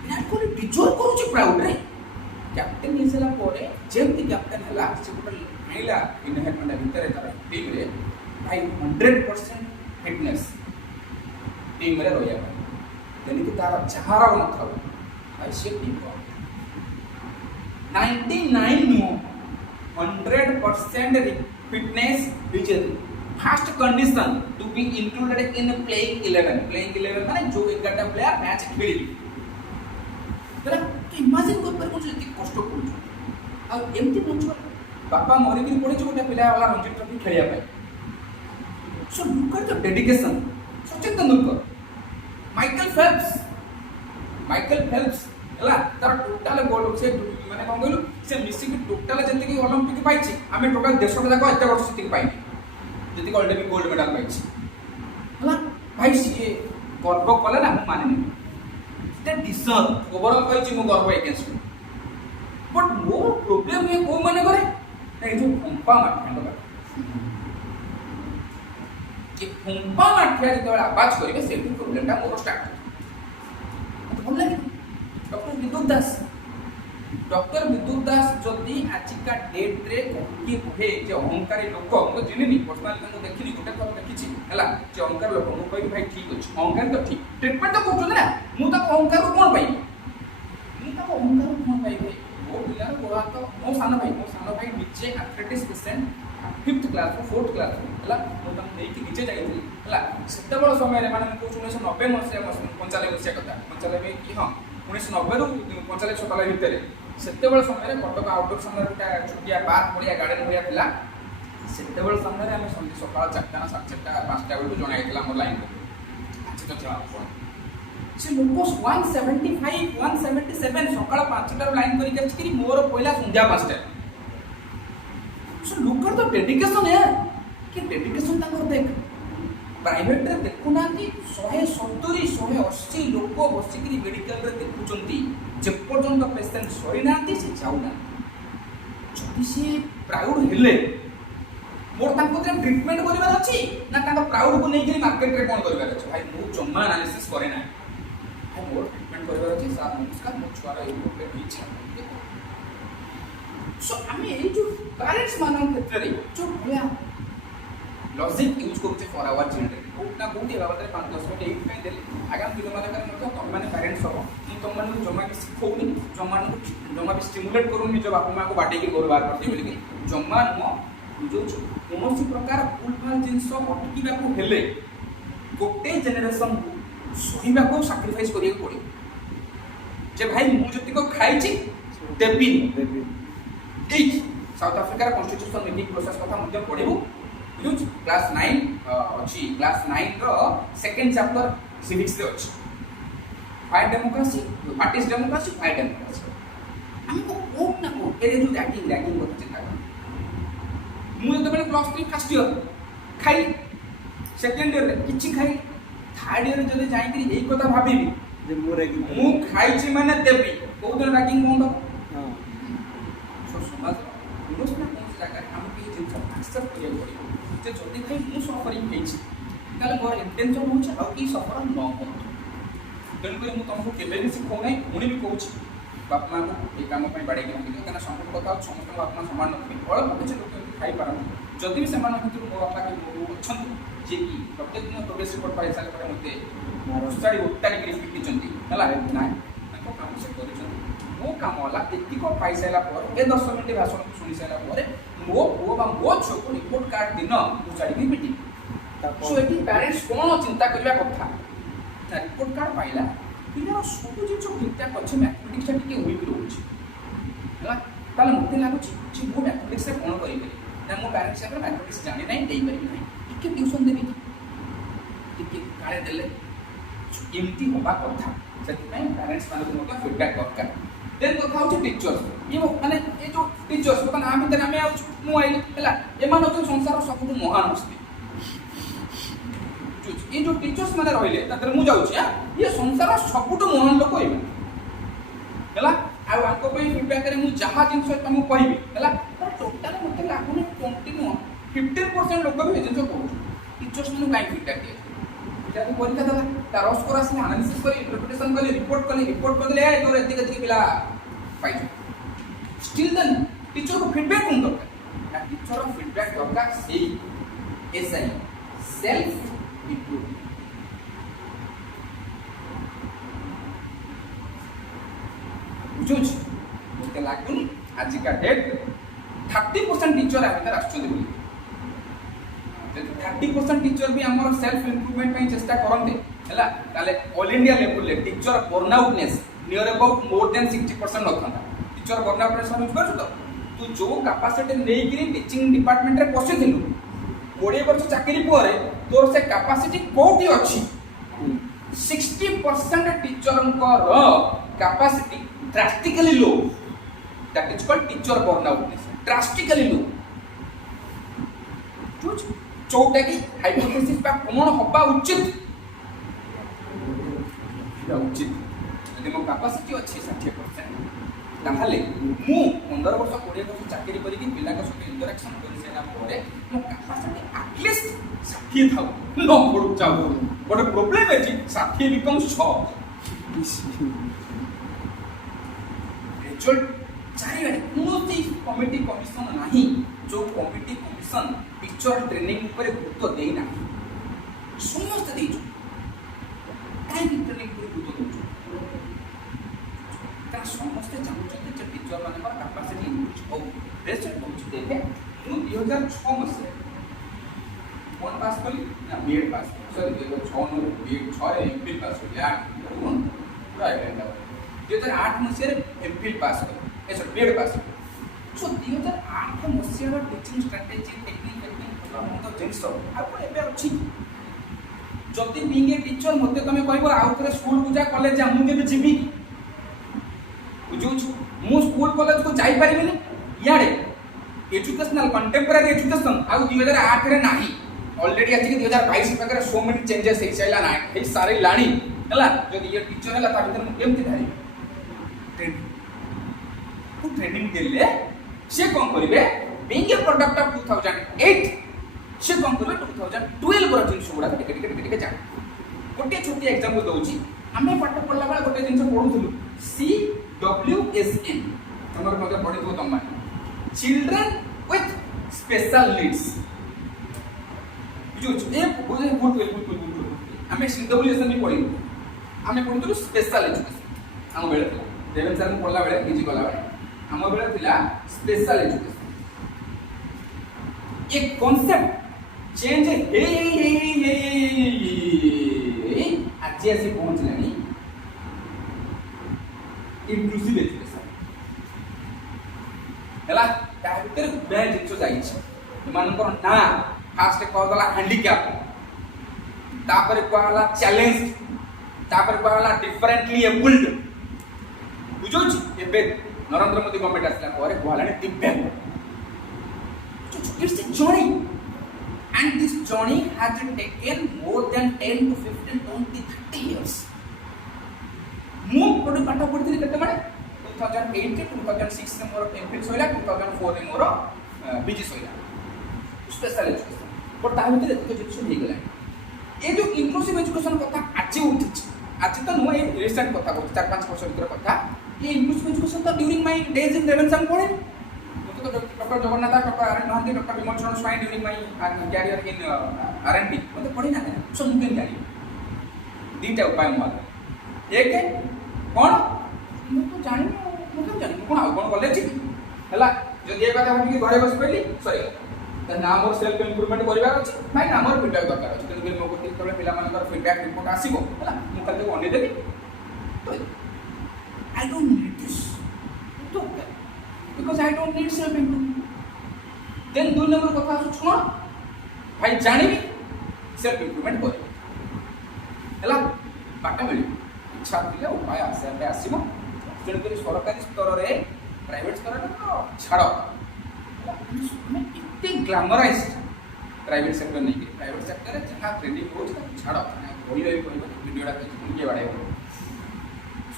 Virat Kohli deserve करूछि प्राउड रे कैप्टन हिसला परे जेमति कैप्टन हला से गोटे आइला इन हेड मंडा भीतर तार टीम रे भाई 100% फिटनेस टीम रे रोया यानी कि तार चाहरा न था भाई से टीम को 99 no 100% fitness is first condition to be included in playing 11 माने जो 11 प्लेयर मैच खेली तरा कि इमेजिन कर पर मुझे इतनी कष्ट पड़छ आ एमती पड़छ बापा मरि कि पड़छ गोटे पिला वाला रणजी ट्रॉफी खेलिया पाए so look at the dedication Sachin Tendulkar Michael Phelps हला तार टोटल गोल से माने कोन कहलु से मिसी कि टोटल जति कि ओलंपिक पाइछि हमें टोटल देश का जाको एते वर्ष सिटी पाइ जति ओलंपिक गोल्ड मेडल पाइछि हला भाई से गर्व कले ना हम माने ते डिसर्व ओवरऑल पाइछि मो गर्व अगेंस्ट बट मोर प्रॉब्लम ये को माने करे ए जो पंपा माठा कि पंपा माठा जो आवाज करिवे से प्रॉब्लम ता मोर स्टार्ट तो बोल डॉक्टर विद्युत दास जदि आजिका डेट रे किए कहे जे अहंकारी लोक तो जिनिनी पर्सनली तो देखिनी गोटे थोर देखिछि हला जे अहंकार लोक मु कहि भाई ठीक अछि अहंकार तो ठीक ट्रीटमेंट तो करछन ना मु तो अहंकार कोन पाई मु तो अहंकार कोन पाई भाई वो पिलार गोरा तो मो सानो भाई नीचे एथलेटिक्स पेशेंट 5th क्लास रो 4th क्लास हला मु तम देई कि नीचे जाइथिली हला सेते बड़ समय रे माने मु 1990 मसिया 95 मसिया कथा 95 कि हां 1990 ରୁ 45 ସକାଳ ଭିତରେ ସେତେବେଳେ ସମୟରେ କଟକ ଆଉଟଡୋର ସମୟରେ ଗୋଟେ ଛୋଟିଆ ପାର୍କ ଭଳିଆ ଗାର୍ଡେନ ଭଳିଆ ଥିଲା ସେତେବେଳେ ସମୟରେ ଆମେ ସକାଳ 4ଟା ନା 4:30 5ଟା ବେଳକୁ ଜଣାଇଥିଲା ଆମର ଲାଇନ ଆଜି ତ ଥିଲା ସେ ଲୋକ 175 177 ସକାଳ 5ଟାରୁ ଲାଇନ କରିକି ଆସିକି ମୋର ପଇଲା ସନ୍ଧ୍ୟା 5ଟା ସो ଲୁକ୍ ଆଟ୍ ଦ ଡେଡିକେସନ यार कि डेडिकेशन ताकर देख प्राइवेट रे देखु नांती 170 180 लोक बसिकरी मेडिकल रे देखुचंती जे पर्यंत पेशेंट सरी नांती से जाउना जदि से प्राउड हेले मोर ताको जे ट्रीटमेंट करिवार अछि ना ताको प्राउड को नै कि मार्केट रे कोन करिवार अछि भाई मु जम्मा एनालिसिस करे ना भाई मोर ट्रिटमेंट करबार अछि सार नमस्कार मो छुआर एई प्रॉब्लम हिछि सो आमे एई जो पेरेंट्स मानन क्षेत्र रे जो भया लॉजिक यूज करूचे फॉर आवर चिल्ड्रन कोना कोठी बाबत 5-10 मिनिट एई पे देले आगाम पिलो माने कर मत तुम माने पेरेंट्स हो मु तुम माने जमा के सिखौनी जमा भी स्टिमुलेट करूनी निज बापा मां को बाटे के करबार करते बोली कि जमा न जो कौन प्रकार भूलभाल जिनस अटकीबा को हेले गोटे जेनेरेशन को सहीबा को सैक्रिफाइस करिया पड़े जे भाई मु जति को खाइछि देबी एई south Africa constitution making process कथा मध्य पढिबु यूज क्लास 9 अछि क्लास 9 रो सेकंड चैप्टर सिविक्स रे अछि फायर डेमोक्रेसी व्हाट इज डेमोक्रेसी फायर डेमोक्रेसी हमको कोट ना कोट ए जो रैंकिंग को चिंता कर मु जते बेले प्लस 3 फर्स्ट ईयर खाई सेकंड ईयर रे किछि खाई थर्ड ईयर जदे जाई करी एई कथा भाबिबी जे मोर एक मु खाइछि माने देबी को दिन रैंकिंग बंद हां सो समाज कोनोस ना कोनोस जगह हम के जिंस एक्सेप्ट करिया पड़िबो जे जदि भाई मु सफरिंग हेछि ताले मोर इंटेंशन होछि आ कि सफर न हो तेणु कर मु तुमको केबे भी सिखौ नै मुनि भी कहूछि बाप मां को ए काम पई बाडे के नहीं kana संपूर्ण कथा समस्त बाप मां समान नथि बळ किछि लोक खाई पारन जदि भी समान भितर मो बापा के मो अछन जे कि प्रत्येक दिन प्रोग्रेस रिपोर्ट पाइ साल पर मते रोस्टाडी उट्टाडी के लिखिचंती हला नाइ ताको काम से करिचन मो काम वाला एति को पाइ साला पर ए 10 मिनिट भाषण सुनि साला पर मो पुओ बा मो छोको रिपोर्ट कार्ड दिन मु चाडी के मिटिंग सो एटी पेरेंट्स कोन चिंता करबा कथा ना रिपोर्ट कार्ड पाइला पिला सब जे जो ठीक ठाक अछि मैथमेटिक्स टिके वीक रहउछि हला ताले मते लागुछि जे मो मैथमेटिक्स से कोन करि पारि ना मो पेरेंट्स से मैथमेटिक्स जानि नै देई पारि नै टिके ट्यूशन देबी टिके काळे देले एमती होबा कथा सेति पेरेंट्स मानको मते फीडबैक दरकार देन कथा होछि टीचर्स ये माने ए जो टीचर्स पता ना भीतर हमें आउ मु आइ हला एमान जो संसार सबटु महान हस्ती ये जो टीचर्स माने रहिले ततर मु जाउछि ये संसार सबटु महान लोक होइबे हला आ आको पई फीडबैक रे मु जहा जिंस तुमको कहबी हला टोटल मते लागुने 15% लोक भी जिंस कहू टीचर्स मनु काई फीडबैक दिए जब परीक्षा दला तार स्कोर आसी एनालिसिस करी इंटरप्रिटेशन करी रिपोर्ट कर ले तोर एतिक पिला पाइ स्टिल देन टीचर को फीडबैक कोन दरकार टीचर फीडबैक दरकार सेही एसआई सेल्फ इम्प्रूवमेंट बुझुछ मते लागुनी आज का डेट 30% टीचर आ भीतर आछुदी बोली 30% टीचर भी हमर सेल्फ इम्प्रूवमेंट पई चेष्टा करनते हला ताले ऑल इंडिया लेवल ले teacher burnoutness near about more than 60% नथांता टीचर बर्नआउटनेस हम बुझ तो तू जो कैपेसिटी नै गिरी टीचिंग डिपार्टमेंट रे पसिथिलु 20 वर्ष चाकरी पर तोर से कैपेसिटी कोठी अछि 60% teacher capacity drastically low that is called teacher burnoutness drastically low चौटा की हाइपोथेसिस पा कोन होबा उचित उचित यदि मो कैपेसिटी अछि 60% ताहले मु 15 वर्ष 20 वर्ष चाकरी करी कि पिला के सहित इंटरेक्शन करि सेना परे मो कैपेसिटी एटलीस्ट 60 थाउ नो पडु जाउ बट प्रॉब्लम अछि 60 बिकम्स 6 रिजल्ट चारिआडे कोनोसी कमिटी कमिशन नाही जो कमिटी कमिशन टीचर ट्रेनिंग ऊपर गुरुत्व देई ना समस्त देइछु काई ट्रेनिंग ऊपर गुरुत्व देइछु का समस्त चाहूछते जे टीचर माने पर कैपेसिटी इंक्रीज हो बेस्ट होछ देखे मु 2006 मसे कोन पास कली ना बीएड पास सॉरी 2006 नो बीएड 6 रे एमफिल पास हो या कोन पूरा आइडेंट 2008 मसे एमफिल पास कर ऐसे बीएड पास सो 2008 मसिया टीचिंग स्ट्रेटजी टेक्निक मतलब जिंस आपण एबे अछि जति बीइंग ए टीचर मते तमे कहबो आउ थरे स्कूल को जा कॉलेज जा मु केबे जीबी बुझुछ मु स्कूल कॉलेज को जाई परिबिनी याडे एजुकेशनल कंटेम्पररी एजुकेशन आउ 2008 रे नाही ऑलरेडी अछि 2022 पकर सो मेनी चेंजेस हे सैला ना हे सारे लाणी हला जदि ये टीचर हला ता भीतर मु केमति धारी ट्रेनिंग को ट्रेनिंग देले से कोन करिवे बीइंग ए प्रोडक्ट ऑफ 2008 से कोन करिवे 2012 रो जिन सुबडा टिके जान गोटे छोटी एग्जांपल दउची आमे पाठ पढ़ला बेला गोटे जिनस पढुथुलु CWSN हमर मते पढिथु तम माने चिल्ड्रन विथ स्पेशल नीड्स जो ए बुझे भूल आमे CWSN भी पढिनु आमे पढुथुलु स्पेशल एजुकेशन हम बेले देवेन सर पढ़ला बेले पीजी कला बेले हम बेले थिला स्पेशल एजुकेशन एक कॉन्सेप्ट चेंज हे आज ऐसे पहुंच लेनी इंक्लूसिव एजुकेशन हला ता भीतर बे जिंस जाई छ मानकर ना फास्ट कहला हैंडीकैप तापर कहला चैलेंज तापर कहला डिफरेंटली एबल्ड बुझो छी एबे नरेंद्र मोदी गवर्नमेंट आसला ପରେ कहलाने दिव्यांग it's a journey and this journey has taken more than 10 to 15 20 30 years मु पढि पाठ पढिଥିଲି केते माने 2008 2006 रे मोर एमफिल सोइला 2004 रे मोर बीजी सोइला स्पेशल एजुकेशन पर ता भीतर एतो जिंस हे गेला ए जो इंक्लूसिव एजुकेशन कथा आज उठिछ आज तो नो ए रिसेंट कथा को 4-5 वर्ष भीतर कथा ये इंक्लूसिव एजुकेशन तो during my days in Ravenshaw पढे doctor Jagannath doctor R Mohanty doctor Bimal Charan Swain during my career in R&D मतलब पढ़ी ना सो मुझे जानी दीटा उपाय मोर एक कौन मु तो जानि कोन आउ कोन कॉलेज हला जदि ए बात भाबी घरे बस पइली सॉरी त ना मोर सेल्फ इंप्रूवमेंट करिवार अछि भाई ना मोर फीडबैक दरकार अछि तेनु मो कोति तले पिला मानकर फीडबैक रिपोर्ट आसीबो हला मु खाली ओने देबी तो आई डोंट नीड दिस तो because I don't need self improvement then दो नंबर कथा सुनो भाई जानि सेल्फ इंप्रूवमेंट करे हला बाटा मिली इच्छा दिले उपाय आसे आसीबो तेनु करी सरकारी स्तर रे प्राइवेट स्तर रे छाड़ मैं इतने ग्लैमराइज्ड प्राइवेट सेक्टर नहीं के प्राइवेट सेक्टर रे जहां ट्रेनिंग हो छाड़ कोई वीडियोटा के बाड़े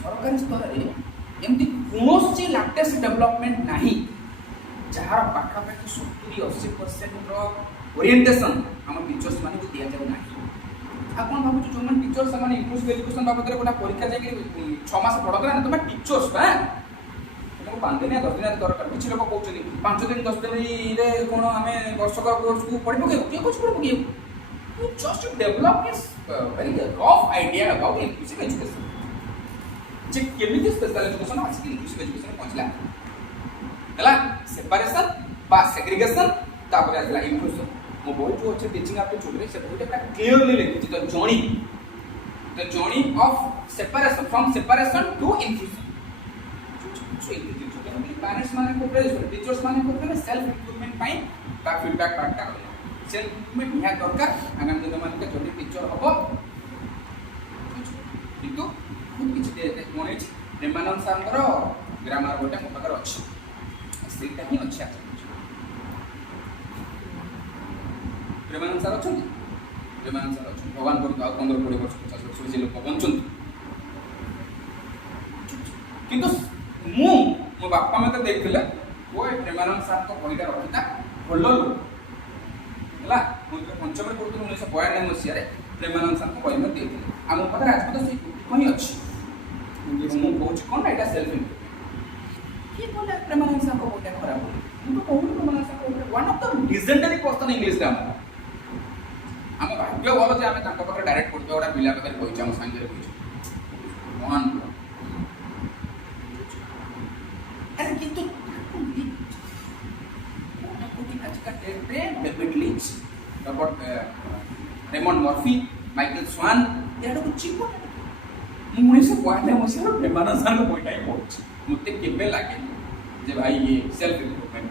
सरकारी स्तर रे एमती कौन लाटेस्ट डेवलपमेंट नहीं जहार पाखापाखि 70-80% ओरिएंटेशन आम टीचर्स मान को दिया जाऊ ना आप भावुँ जो मैंने टीचर्स मैंने इंक्लूसिव एजुकेशन बाबद गोटे परीक्षा जाए 6 मास पढ़ ना तुम टीचर्स तुमको 5 दिन 10 दिन दरकार किसी लोग कहते 5 दिन 10 दिन कौन आम वर्षक कोर्स को पढ़ पके किए कुछ पढ़ पके to just develop is very rough idea about inclusive education जे केमिति स्पेशल एजुकेशन आसी इंक्लूसिव एजुकेशन पहुंचला हला सेपरेशन बा सेग्रीगेशन तापर आसला इंक्लूजन मो बहुत जो अच्छे टीचिंग आपके चुगरे से बहुत क्लियरली लिखि the journey of separation from separation to inclusion so inclusion parents माने को प्रेस टीचर्स माने को प्रेस सेल्फ इंप्रूवमेंट पाई का फीडबैक पार्ट का सेल्फ इंप्रूवमेंट निया दरकार आगामी दिन मान के जल्दी टीचर हबो किंतु किसी मन प्रेमानंद सार ग्रामर गोटे मो पाखे अच्छी सेटा ही अच्छी प्रेमानंद सार अच्छा प्रेमानंद सार अच्छा भगवान कर 15-20 वर्ष 50 वर्ष से लोक बंचुं किंतु मो बापा मत देखले वो प्रेमानंद सार को बहीटा रखिता भल लोक है पंचम पढ़ुत 1992 मसीह प्रेमानंद सार को बही मत देते आम पाखे आज से कहीं अच्छी मु कहूँ कौन ना सेल्फ इंप्रूवमेंट किए बोले प्रेमानंद सार को बोलते खराब मु तो कहूँ प्रेमानंद सार को one of the legendary person English grammar आम भाग्य भल जे आम पाखे डायरेक्ट पढ़ते गोटा पिला पाखे कही आम सागर कही महान अरे किंतु आजका डेट्रे David Lynch Robert Raymond Murphy Michael Swan यार को चिको 1992 मसीह प्रेमानंद सार को बहीटा ही पढ़ुଛି मते केबे लागे जे भाई ये सेल्फ इंप्रूवमेंट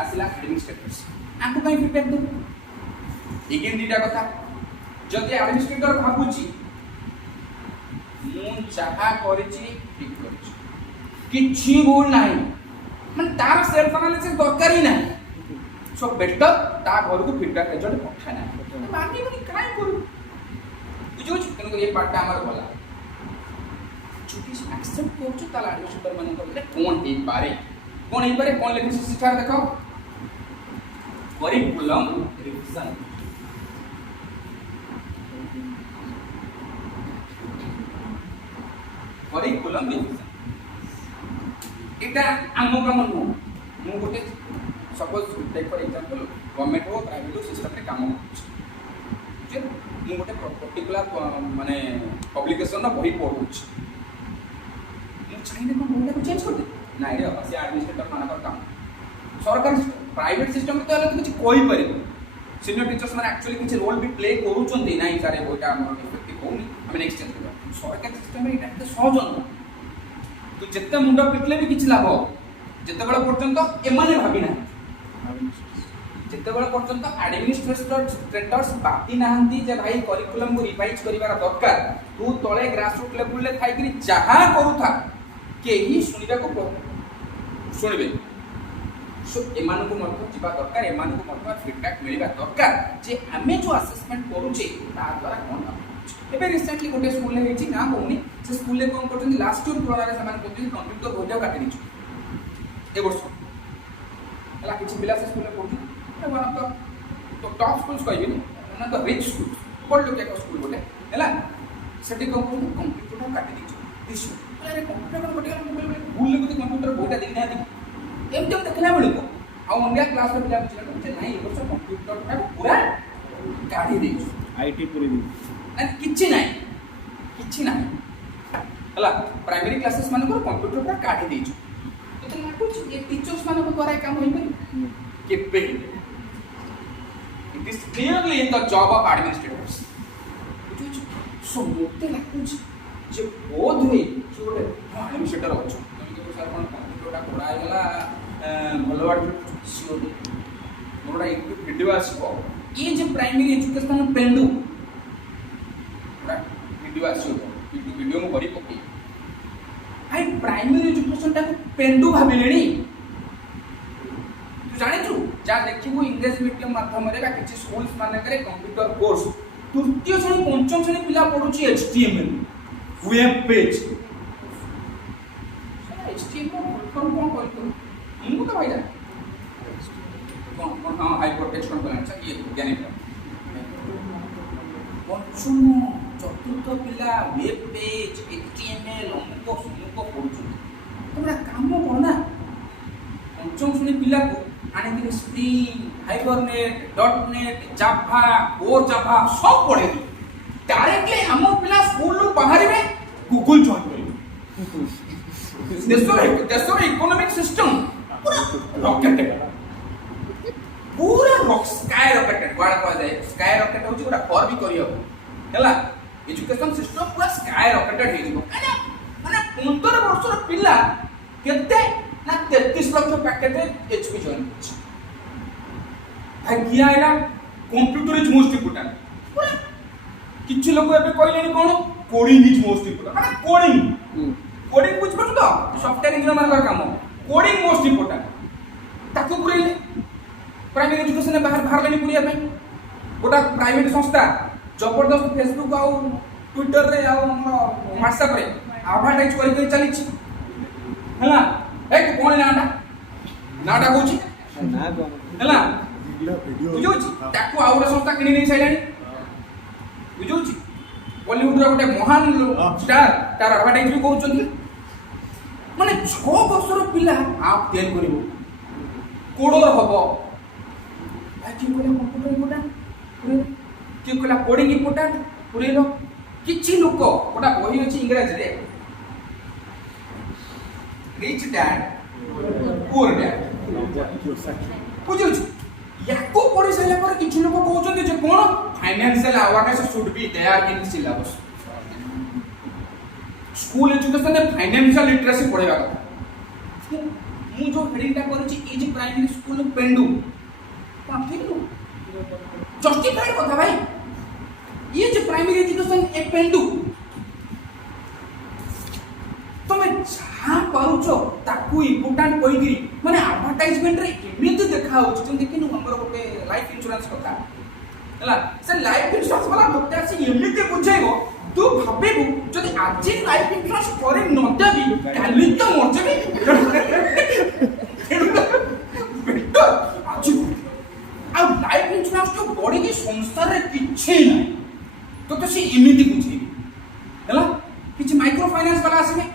आसला एडमिनिस्ट्रेटर्स आंको कहीं फीडबैक दो एगेन दीटा कथा जदि एडमिनिस्ट्रेटर भाबुची मु चाहा करिची ठीक करिची किछि भूल नाही मन तार सेल्फ एनालिसिस दरकार ही नाही सो बेटर ता घर को फीडबैक एजेंट पठा ना बाकी बनी काय करू बुझो तेणुक ये पार्टा आमर गला चूँकि एक्सेप्ट कर एडमिनिस्ट्रेटर मान कौन हो पारे कौन लिखी शिक्षा देख करिकुलम रिविजन करिकुलम रिविजन एटा आम काम नु मु गोटे suppose take for example government हो प्राइवेट हो सिस्टम रे काम जे मु गोटे पर्टिकुलर माने पब्लिकेशन ना बही पढुछ मु चाइने को बोलले को चेंज कर दे नाही रे बाबा से एडमिनिस्ट्रेटर मानकर काम सरकार प्राइवेट सिस्टम तो अलग कुछ कोई पारे सीनियर टीचर्स माने एक्चुअली कुछ रोल भी प्ले करूचंती नाही सारे बोटा हमर इफेक्टिव होनी हम नेक्स्ट चेंज करबा सरकार सिस्टम रे इटा सहज न तो जत्ते मुंडा पिटले भी किछ लाभ जत्ते बेला पर्यंत एमाने भाबी ना जत्ते बेला पर्यंत एडमिनिस्ट्रेटर्स बाकी नाहंती जे भाई करिकुलम को रिवाइज करिवार दरकार तू तळे ग्रास रूट लेवल ले थाई कि जहा करू था केही सुनिबा को सुनिबे सो एमान को मत जिबा दरकार एमान को मत फीडबैक मिलिबा दरकार जे हमें जो असेसमेंट करूचे ता द्वारा कोन एबे रिसेंटली गोटे स्कूल ले हेची ना कोनी से स्कूल ले कोन करथि लास्ट ईयर तुलना समान करथि कंप्यूटर बोर्ड काटि दिछु ए वर्ष हला किछि पिला से स्कूल ले पढु वन ऑफ तो टॉप स्कूल्स कहबे नि one of the rich school बड़ लोक एक स्कूल बोले हला सेठी कोन कंप्यूटर काटि दिछु दिछु अरे कंप्यूटर बोर्ड भूल ले कंप्यूटर बोर्ड दिन ना दी एमते देखला बेले को आ इंडिया क्लास रे पिला बुझला जे नाही ए वर्ष कंप्यूटर टा पूरा काढी दिछु आईटी पूरी दी किछि नाही हला प्राइमरी क्लासेस मान को कंप्यूटर पर काढी देछु तो लागु ए टीचर्स मान को द्वारा काम होई परि केबे it is clearly in the job of administrators so मोते लागु जे बोध होई कि गोटे एडमिनिस्ट्रेटर अछि तुम के सर कोन कंप्यूटर टा पढाई गला भलो वाट सिओ मोरडा यूट्यूब वीडियो आसीबो ये जे प्राइमरी एजुकेशन पेंडू वीडियो आसीबो वीडियो मु करी पके आई प्राइमरी एजुकेशन टा पेंडू भाबिलेनी तू जाने छु जा देखिबो इंग्लिश मीडियम माध्यम रे बा किछि स्कूल्स माने करे कंप्यूटर कोर्स तृतीय श्रेणी पंचम श्रेणी पिला पढुची एचटीएमएल वेब पेज एचटीएमएल कोन कहतो मु तो भाई जा कोन हां हाइपर टेक्स्ट कोन कहला ये ज्ञानी पंचम चतुर्थ पिला वेब पेज एचटीएमएल अमुक सुमुक पढुछु तोरा काम कोना पंचम श्रेणी पिला को आने के spring hibernate dot net Java core Java सब पढे डायरेक्टली हम पिला स्कूल लो बाहर में गूगल जॉइन करी देशो इकोनॉमिक सिस्टम पूरा रॉकेटेड पूरा स्काई रॉकेटेड वाला कह जाए स्काई रॉकेट होची गोटा फॉर भी करियो हला एजुकेशन सिस्टम पूरा स्काई रॉकेटेड हे जिवो माने 15 वर्षर पिला केते ना 33 लाख पैकेट एचपी जॉइन करछि भागिया एला कंप्यूटर इज मोस्ट इंपोर्टेंट पूरा किछि लोक एबे कहलेनी कोन कोडिंग इज मोस्ट इंपोर्टेंट माने कोडिंग बुझ पछ तो सॉफ्टवेयर इंजीनियर मानकर काम कोडिंग मोस्ट इंपोर्टेंट ताकू पुरेले प्राइमरी एजुकेशन बाहर लेनी पुरिया पे गोटा प्राइवेट संस्था जबरदस्त फेसबुक आउ ट्विटर रे आउ व्हाट्सएप रे एडवर्टाइज करि चली छी हला ए तू कोन नाटा कहूची ना कोन हला वीडियो बुझौची ताकू आउरे संस्था किनि नै साइलानी बुझौची बॉलीवुड रे गोटे महान स्टार तार एडवर्टाइज भी कहउचंती माने 6 वर्षर पिला आप तेल करिवो कोडर हबो कि कोला कंप्यूटर इंपोर्टेंट कि कोला कोडिंग इंपोर्टेंट पुरे लो किछि लोक गोटा बही अछि इंग्लिश रे रिच डैड पुअर डैड बुझु याको पढि सला पर किछि लोक कहउछन्ते जे कोन financial awareness should be there in syllabus school education में फाइनेंशियल लिटरेसी पढेबा କଥା मु जो हेडिंग टा करछि इज प्राइमरी स्कूल पेंडू जस्टिफाइड कथा भाई ये जो प्राइमरी एजुकेशन ए पेंडू तमे जहा पारुचो ताकू इंपोर्टेंट कोइगिरी माने एडवर्टाइजमेंट रे एमिति देखा होछ जं देखिनु हमर गोटे लाइफ इंश्योरेंस कथा हला से लाइफ इंश्योरेंस वाला लोकटा से एमिति बुझाइबो तू भाबेबु जदि आज लाइफ इंश्योरेंस करे न देबी काली तो मर जेबी बेटर आज आ लाइफ इंश्योरेंस जो बड़ी की संस्था रे किछि नै तो से एमिति बुझेबी हला किछि माइक्रो फाइनेंस वाला आसीबे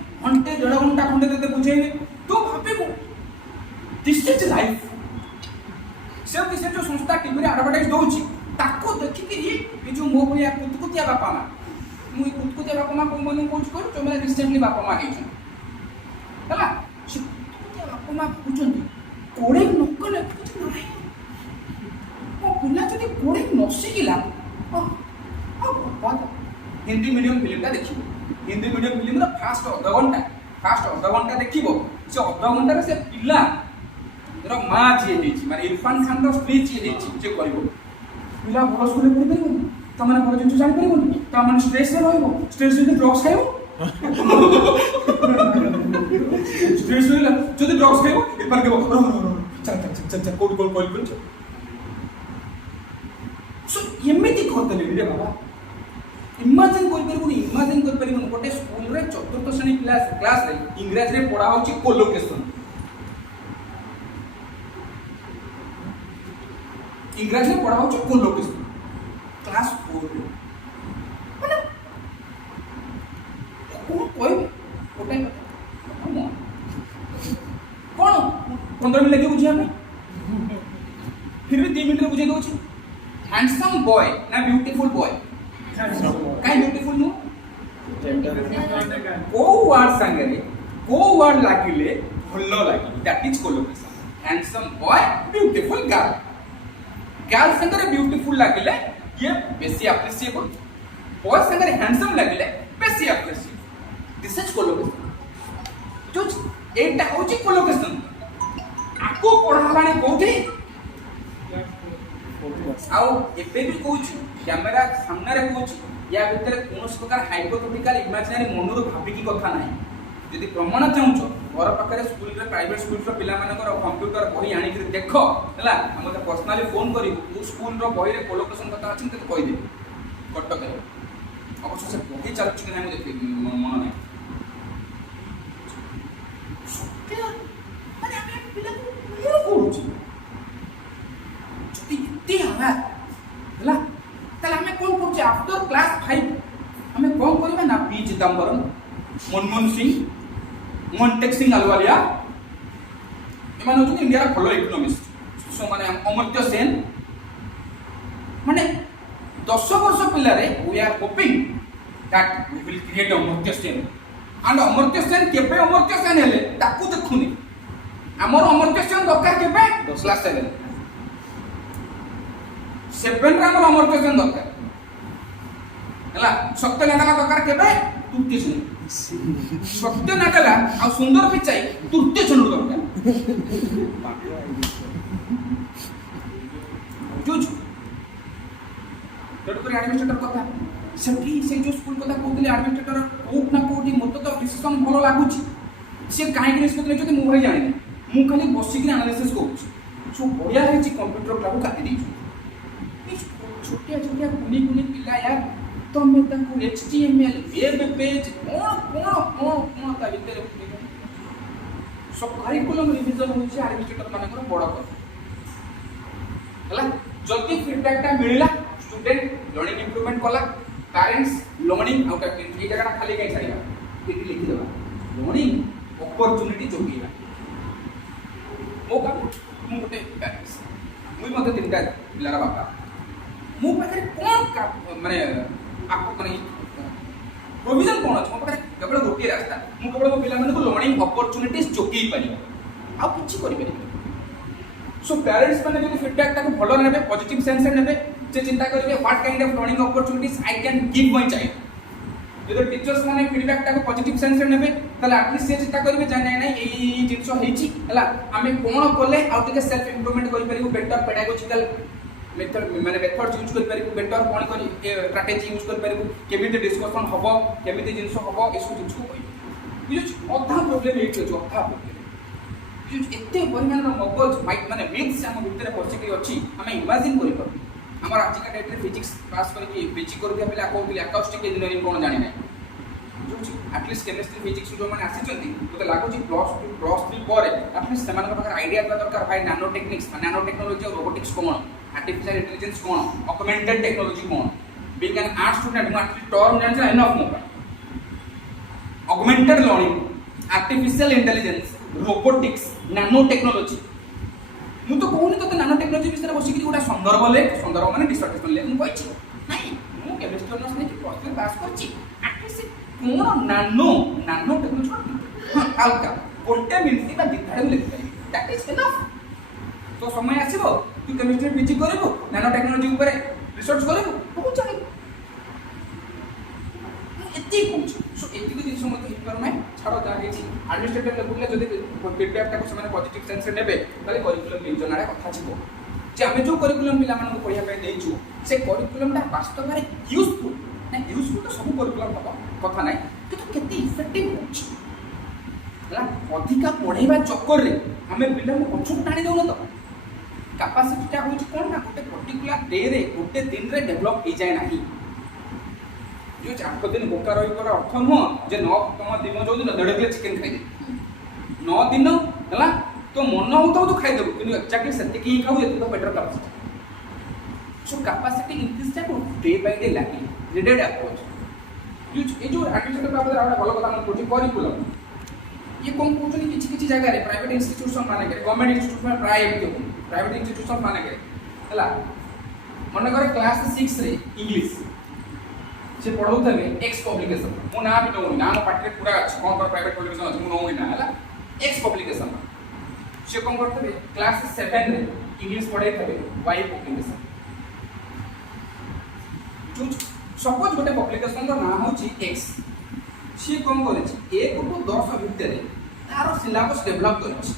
बुझेइबे तो भाबे दिस इज लाइफ से जो संस्था टीवी रे एडवर्टाइज दोछि ताको देखि कि ये जो मो भलिया कुतकुतिया बापा मा मुई कुतकुतिया बापा मा को मन कोच कर जो मैं रिसेंटली बापा मा हेछ हला से कुतकुतिया बापा मा बुझंती कोडे नकले कुछ नाही ओ पिला जदि कोडे न सिखिला बात हिंदी मीडियम फिल्म देखिबो हिंदी मीडियम फिल्म रा फास्ट अधा घंटा देखिबो से अधा घंटा से पिला रो मां जे हेछि माने इरफान खान रो स्त्री जे हेछि जे करबो पिला बड़ स्कूल पढ़ि परिबो त माने बड़ जिंस जानि परिबो त माने स्ट्रेस रे रहइबो स्ट्रेस रे ड्रग्स खाइबो स्ट्रेस रे जदि ड्रग्स खाइबो इरफान केबो चल कोड सो एमिति करतले रे बाबा इमेजिन कर परिबो गोटे स्कूल रे चतुर्थ श्रेणी क्लास रे इंग्लिश रे पढ़ा होछि कोलोकेशन इंग्लिश में पढ़ा होछि कोलोकेशन क्लास 4 रे माने को कोई गोटे कोन 15 मिनट लगे बुझिया में फिर भी 3 मिनट रे बुझे दोछि हैंडसम बॉय ना ब्यूटीफुल बॉय काई ब्यूटीफुल नु को वर्ड लागिले भलो लागी that is collocation handsome boy beautiful girl संगे ब्यूटीफुल लागिले ये बेसी अप्रिशिएबल बॉय संगे हैंडसम लागिले बेसी अप्रिशिएबल दिस इज कोलोकेशन जो एटा होची कोलोकेशन आको पढालाने कोठी आउ एबे भी कहूँ कैमेरा सामने रे कहूँ या भितर कौन प्रकार हाइपोथेटिकल इमेजिनरी मनरू भाविकी कथा ना यदि प्रमाण चाहूँ घर पाखे स्कूल रे प्राइवेट स्कूल पिला कंप्यूटर बही आनी देख है मत पर्सनाली फोन कर स्कूल बही रे कोलोकेशन कथा अच्छी तो कहीदे कटक अवश्य से बही चलुच कि ना देख मन ना आफ्टर क्लास 5 हमें कौन करबा ना पी चिदंबरम मनमोहन सिंह मोन्टेक सिंह अलवालिया एमान होचुन इंडिया रा भलो इकोनॉमिस्ट सो माने अमर्त्य सेन माने 10 वर्ष पिला रे we are hoping that we will create Amartya Sen and Amartya Sen केबे अमर्त्य सेन हेले ताकू देखुनी हमर अमर्त्य सेन दरकार केबे क्लास 7 रे हमर अमर्त्य सेन दरकार हला सत्य नाटक दरकार केबे तृतीय श्रेणी सत्य नाटक आ सुंदर पिचाई तृतीय श्रेणी दरकार जुज डॉक्टर एडमिनिस्ट्रेटर कथा सेठी से जो स्कूल कथा कहउतले एडमिनिस्ट्रेटर कोट ना कोटी मत तो डिसीजन भलो लागुची से काहे निष्पत्ति नै जति मु भाई जानि मु खाली बसी के एनालिसिस करूची सो बढ़िया है कंप्यूटर क्लास काटी दी छोटिया छोटिया कुनी कुनी पिला यार तमे ताकू HTML वेब पेज कोन ता भीतर सब करिकुलम रिवीजन होची एडमिनिस्ट्रेटर मानकर बड़ कथा हला जल्दी फीडबैक ता मिलला स्टूडेंट लर्निंग इंप्रूवमेंट कला पेरेंट्स लर्निंग आउट ये जगह खाली कहीं छाड़िबा एटी लिखि देबा लर्निंग अपॉर्चुनिटी जोगीबा मो का मु गोटे पेरेंट्स मुई मते तीनटा पिलारा बापा मो पाखे कोन का माने आपको माने प्रोविजन कोन अछि मो पाखे केवल गोटे रास्ता मु केवल मो पिला माने को लर्निंग अपॉर्चुनिटीज जोगी पारिबा आ किछि करि परिबा सो पेरेंट्स माने जदि फीडबैक ताको भलो नेबे पॉजिटिव सेंस रे नेबे से चिंता करिवे what kind of learning opportunities I can give my child जदि टीचर्स माने फीडबैक ताको पॉजिटिव सेंस रे नेबे तले एटलीस्ट से चिंता करिवे जाने नै एई जिंस हेछि हला हमें कोन कोले आउ टिके सेल्फ इंप्रूवमेंट करि परिबो बेटर पेडागोजिकल मेथड माने मेथड यूज करि परिबो बेटर कोन करि स्ट्रेटजी यूज करि परिबो केमिति डिस्कशन हबो केमिति जिंस हबो एसु जिंस को बुझु अधा प्रॉब्लम एठी अछि अधा प्रॉब्लम एते परिमाण मगज माइक माने मिक्स हम भितर पछी के अछि हम इमेजिन करि पर हमर आज का डेट रे फिजिक्स पास करके पीजी कर दिया पहले कहउतले अकाउस्टिक इंजीनियरिंग कोन जानि नै जो एटलीस्ट केमिस्ट्री फिजिक्स जो माने आसी चंती तो लागो जी प्लस 3 पर एटलीस्ट समान का आईडिया दरकार भाई नैनो टेक्निक्स नैनो टेक्नोलॉजी और robotics cone artificial intelligence cone augmented technology cone being an art student मु एटलीस्ट टर्म जानि एनफ मो augmented learning artificial intelligence robotics नानो टेक्नोलॉजी मु तो कहूनी तो नानो टेक्नोलॉजी विषय बस गोटे संदर्भ लेख संदर्भ माने डिसर्टेशन लेख मु कहि नाही मु केमिस्ट्री ऑनर्स ने प्लस 3 पास करछि आर्टिफिशियल कोन नानो नानो टेक्नोलॉजी हां हल्का गोटे मिनिट बा दिखाड़े लिख पारि दैट इज इनफ तो समय आसीबो तू केमिस्ट्री पीजी करबो नानो टेक्नोलॉजी ऊपर रिसर्च करबो बहुत चाहे एति कुछ सो एति जिन समय तो हिपर नै छाड़ो जा हेछि एडमिनिस्ट्रेटिव लेवल ले जदी फीडबैक टाको समय पॉजिटिव सेंस रे नेबे ताले करिकुलम योजना रे कथा छिबो जे हमें जो करिकुलम पिला मानको पढिया पे देइछु से करिकुलम ता वास्तव में यूजफुल ना यूजफुल तो सब करिकुलम हबो कथा नै कि केते इफेक्टिव होछ हला अधिका पढेबा चक्कर रे हमें पिला को पछु टाणी दउन तो कैपेसिटी ता होछ कोन ना गोटे पर्टिकुलर डे रे गोटे दिन रे डेवलप हो जाय नाही जो 8 दिन भूखा रही पर अर्थ नुह जे 9 तुम दिन जो दिन 1.5 किलो चिकन खाई 9 दिन हला तो मन होता तो खाई देबो किंतु एक्जेक्टली सेति की खाऊ जे तो better capacity so capacity increase टा को day by day lacking graded approach ये जो एडमिनिस्ट्रेटिव बाबद आउटा भलो कथा मन कोची करिकुलम ये कोन कोचनी किछि जगह रे प्राइवेट इंस्टीट्यूशन माने के गवर्नमेंट इंस्टीट्यूशन में प्राइवेट इंस्टीट्यूशन माने के हला मन करे क्लास 6 रे इंग्लिश से पढ़ौतले एक्स पब्लिकेशन मो ना भी नौनी ना पाठे पूरा अछि कोन पर प्राइवेट पब्लिकेशन अछि मो नौनी ना हला एक्स पब्लिकेशन से कोन करतबे क्लास 7 रे इंग्लिश पढ़ाई थबे वाई पब्लिकेशन जो सपोज गोटे पब्लिकेशन रो ना होछि एक्स से कोन करे छी 1 टू 10 भितर तारो सिलेबस डेवलप करछि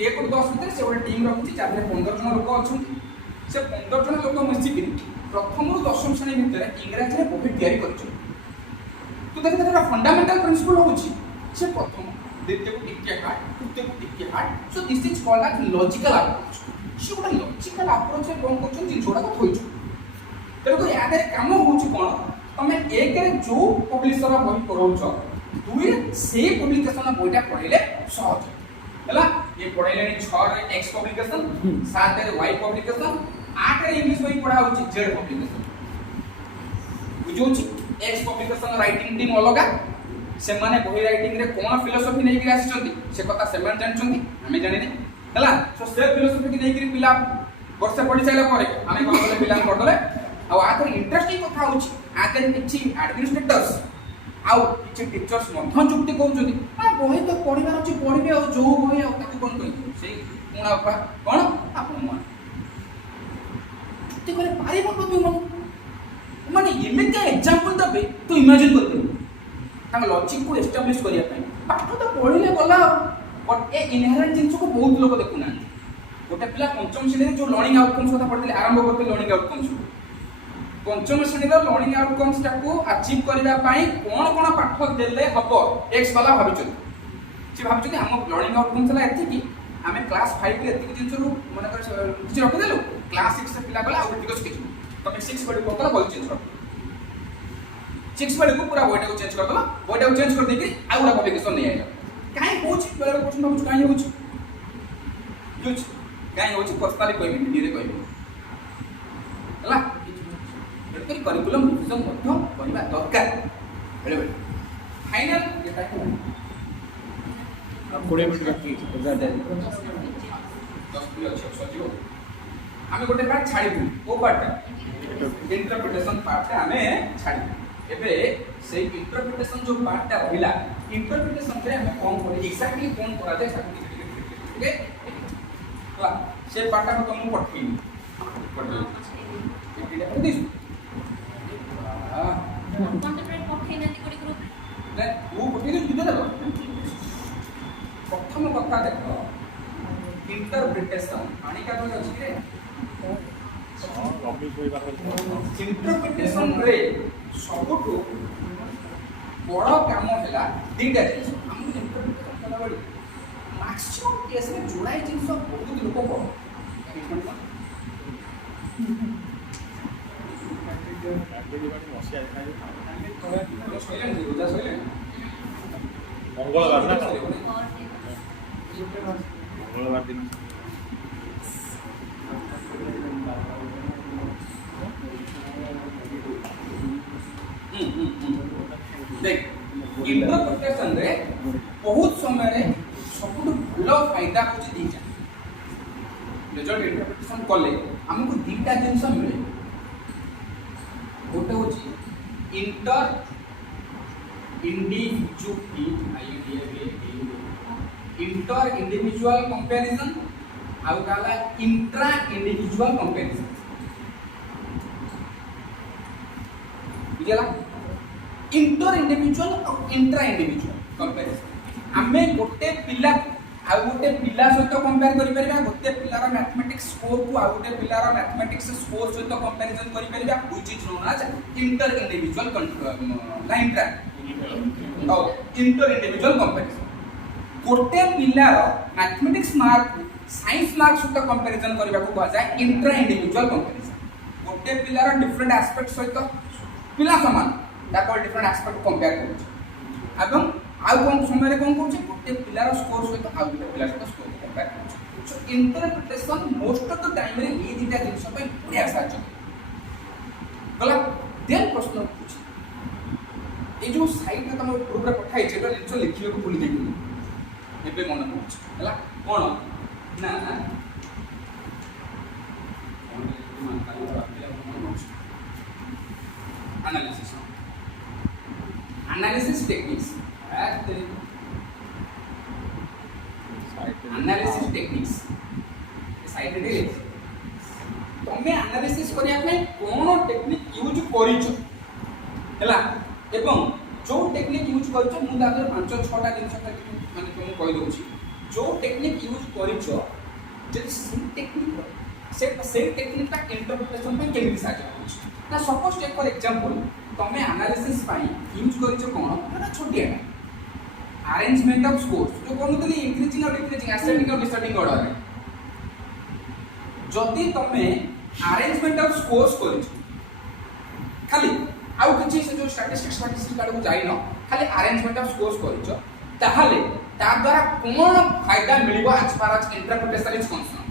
ये 1 टू 10 भितर से गोटे टीम रखछि चाहे 15 जन लोक अछंती से 15 जन लोक मिसिकिनी प्रथम रु दशम श्रेणी भितर इंग्रजी रे बही तैयारी करछ तो देखते देखा फंडामेंटल प्रिंसिपल होछि से प्रथम द्वितीय को टिके हार्ड तृतीय को टिके hard so this is called as logical approach से गोटे लॉजिकल अप्रोच रे कोन करछ जिन जोडा को थोइछ तेरे को याद रे काम होछि कोन तमे एक रे जो पब्लिशर बही पढौछ दुई से पब्लिकेशन बहीटा पढिले सहज हला ये पढैले 6 रे एक्स पब्लिकेशन 7 रे वाई पब्लिकेशन 8 रे इंग्लिश बही पढा होछि जेड पब्लिकेशन बुझौछि एक्स पब्लिकेशन राइटिंग टीम अलगा से माने बही राइटिंग रे कोन फिलोसॉफी नै कि आछिसंती से कथा से मान जानछंती हमें जानि नै हला सो से फिलोसॉफी कि नै कि पिला वर्ष पढि साइला परे हमें कोन बोले पिला पढले आ आथर इंटरेस्टिंग कथा होछि आथर किछि एडमिनिस्ट्रेटर्स आउ किछि टीचर्स मध्य जुक्ति कहउछंती आ बही तो पढिबार अछि पढिबे आ जो बही आ ताकु कोन कहि सेही कोना उपा कोन आपन मन जुक्ति करे पारिबो तो तुम माने एमिते एग्जांपल दबे तो इमेजिन करबे हम लॉजिक को एस्टैब्लिश करिया पय पाठ तो पढिले गला बट ए इनहेरेंट जिंस को बहुत लोग देखु ना गोटे पिला पंचम श्रेणी जो लर्निंग आउटकम्स कथा पढिले आरंभ करते लर्निंग आउटकम्स पंचम श्रेणी रो लर्निंग आउटकम्स टाको अचीव करबा पई कोन कोन पाठ देले हबो एक्स वाला भाबिचो से भाबिचो कि हम लर्निंग आउटकम्स ला एथि कि हमें क्लास 5 के एथि जिंस रो माने कर किछ रख देलो क्लास 6 से पिला गला आउ टिकस किछ तमे 6 पढि कोतला बल चेंज कर 6 पढि को पूरा बॉडी को चेंज कर दला बॉडी को चेंज कर देकि आउ वाला पब्लिकेशन नै आइला काई होछि बेले क्वेश्चन भाबुछ काई होछि जुछ काई होछि पर्सनली कहबी वीडियो रे कहबी हला एतरी करिकुलम रिविजन मध्य करबा दरकार बेले बेले फाइनल एटा को अब 20 मिनट बाकी 10 किलो अछि सजियो हमें गोटे पार्ट छाड़ीबू ओ पार्ट इंटरप्रिटेशन पार्ट हमें छाड़ी एबे से इंटरप्रिटेशन जो पार्ट ता रहिला इंटरप्रिटेशन रे हमें कोन करे एक्जेक्टली कोन करा जाय सब ठीक है हला से पार्ट को तुम पठि पठि एटा कर दिस हां कंटेंट पठि नदी कोडी ग्रुप ले वो पठि दे दिदा प्रथम कथा देखो इंटरप्रिटेशन पानी का कोन अछि रे इंटरप्रिटेशन रे सबटु बड़ काम हैला दीटा जिंस हम इंटरप्रिटेशन कला बडी मैक्सिमम केस रे जुड़ाई जिंस बहुत लोक को मंगलवार ना मंगलवार दिन देख इंटरप्रिटेशन रे बहुत समय रे सबुठ भलो फायदा होची दीटा रिजल्ट इंटरप्रिटेशन कले हमको दीटा जिंस मिले गोटे होची इंटर इंडिविजुअल कंपैरिजन आउ काला इंट्रा इंडिविजुअल कंपैरिजन बुझला इंटर इंडिविजुअल और इंट्रा इंडिविजुअल कंपैरिजन आमे गोटे पिला आ गोटे पिला सहित कंपेयर करि परिबा गोटे पिलार मैथमेटिक्स स्कोर को आ गोटे पिलार मैथमेटिक्स स्कोर सहित कंपैरिजन करि परिबा which is known as inter individual line track और इंटर इंडिविजुअल कंपैरिजन गोटे पिलार मैथमेटिक्स मार्क साइंस मार्क सहित कंपैरिजन करबा को कहा जाय इंट्रा इंडिविजुअल कंपैरिजन गोटे पिलार डिफरेंट एस्पेक्ट सहित पिला समान ताको डिफरेंट एस्पेक्ट कंपेयर करू एवं आउ कोन समय रे कोन करछ गोटे पिलार स्कोर सहित आउ गोटे पिलार सहित स्कोर कंपेयर करछ so interpretation most of the time रे ए दिटा जिंस पय बढ़िया साहाय्य गला देन प्रश्न पूछ ए जो साइड रे तम ग्रुप रे पठाई छै जिंस लिखियो को भूल गेली एबे मन पछ हला कोन ना analysis techniques analysis techniques side रे तमे एनालिसिस करिया ପାଇଁ कोन टेक्निक यूज करिছো हला एवं जो टेक्निक यूज करिছো मु दादर 5-6 टा जिंस माने तुम कहि दउची जो टेक्निक यूज करिছো जे से टेक्निक ता इंटरप्रिटेशन ପାଇଁ केमिति साहाय्य करछ ना सपोज टेक फॉर एग्जांपल तमे एनालिसिस ପାଇଁ यूज करिছো कोन एटा छोटिया अरेंजमेंट ऑफ स्कोर्स जो कोनतली इंक्रीजिंग और डिक्रीजिंग असेंडिंग और डिसेंडिंग ऑर्डर रे जदि तमे अरेंजमेंट ऑफ स्कोर्स करिছো खाली आउ किछि से जो स्टैटिस्टिक्स को जाई न खाली अरेंजमेंट ऑफ स्कोर्स करिছো ताहाले ता द्वारा कोन फायदा मिलिबो as far as interpretation is concern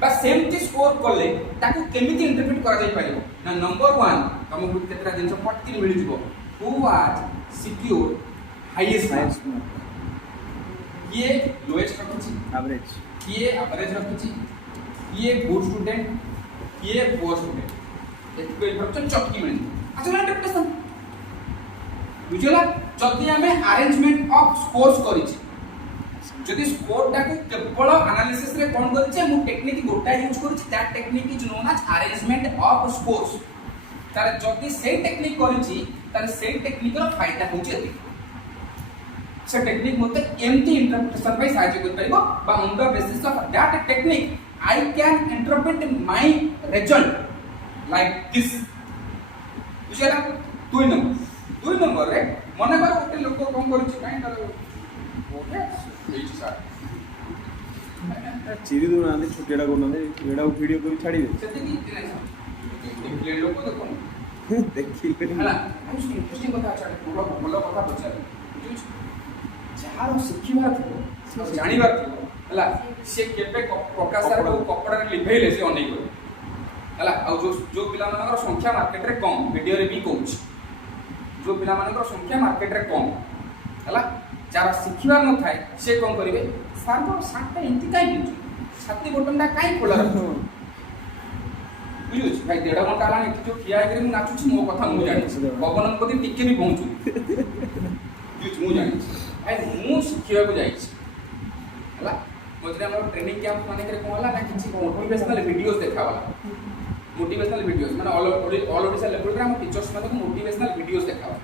बा सेमती स्कोर कले ताकू केमिति इंटरप्रेट करा जाई परिबो ना नंबर 1 तुमको केतरा जिंस पटकिन मिलि जिवो who was secure highest marks ये लोएस्ट रखछि एवरेज ये एवरेज रखछि ये गुड स्टूडेंट ये पुअर स्टूडेंट एतको इंफॉर्मेशन चटकी मिलि अच्छा इंटरप्रिटेशन बुझला जदि हमें अरेंजमेंट ऑफ स्कोर्स करिछि जदि स्कोर टाको केवल एनालिसिस रे कोन करिछि मु टेक्निक गोटा यूज करिछि that technique is known as arrangement of scores तारे जदि से टेक्निक करिछि तारे से टेक्निक रो फायदा होछि एति से टेक्निक मते एमटी इंटरप्रिटेशन पे सहायता कर परिबो बा on the basis of that technique I can interpret my result like this बुझला दुई नंबर रे मने कर ओटे लोक कोन करिछि काई तर ओटे एच सर चिरी दो ना छोटेडा को ना एडा वीडियो कर छाड़ी दे सेति की देखले लोक देखो देखि हला इंटरेस्टिंग कथा छाड़ भलो कथा पछार ଯାହାର ଶିଖିବାର ଥିବ ଜାଣିବାର ଥିବ ହେଲା ସେ କେବେ ପ୍ରକାଶର କପଡା ରେ ଲିଭେଇଲେ ସେ ଅନେଇ କରେ ହେଲା ଆଉ जो ପିଲାମାନଙ୍କର ସଂଖ୍ୟା ମାର୍କେଟ ରେ କମ ଭିଡିଓ ରେ ବି କହୁଛି जो ପିଲାମାନଙ୍କର ସଂଖ୍ୟା ମାର୍କେଟ ରେ କମ ହେଲା ଯାହାର ଶିଖିବାର ନ ଥାଏ ସେ କଣ କରିବେ ସାର୍ ମୋ ସାର୍ଟଟା ଏମିତି କାଇଁ ପିନ୍ଧୁଛୁ ଛାତି ବଟନଟା କାଇଁ ଖୋଲା ରଖୁଛୁ ବୁଝୁଛି ଭାଇ 1.5 ଘଣ୍ଟା ହେଲାଣି ଏଠି ଯୋଉ ଠିଆ ହେଇକି ମୁଁ ନାଚୁଛି ମୋ କଥା ମୁଁ ଜାଣିଛି ପବନଙ୍କ ପ୍ରତି ଟିକେ ବି ପହଞ୍ଚୁ ମୁଁ ଜାଣିଛି भाई मु शिखिबा को जाईछि हला मोजरे हमर ट्रेनिंग कैंप माने करे कोन हला ना किछि मोटिवेशनल वीडियोस देखावाला मोटिवेशनल वीडियोस माने ऑल ओडिसा लेवल पे हम टीचर्स माने मोटिवेशनल वीडियोस देखावा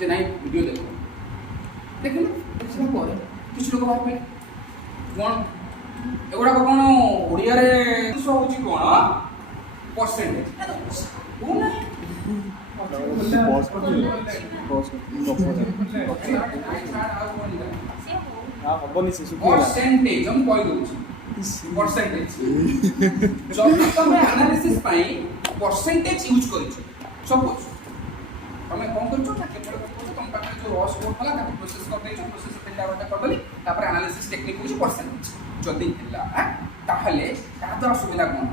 जे नाही वीडियो देखो देखिन देखिन करे किछ लोक भाबे कोन एगुडा कोन ओडिया रे सो होची कोन परसेंटेज ओ ना हबनी से परसेंटेज हम कहि दोछि परसेंटेज जब तुम एनालिसिस पाई परसेंटेज यूज करिছো सपोज तमे कोन करছো ना केवल तुम पाखे जो रॉ स्कोर होला ताको प्रोसेस कर देছো प्रोसेस पेटा वाटा कर देली तापर एनालिसिस टेक्निक होछि परसेंटेज जदी हिला ताहले ता द्वारा सुविधा कोन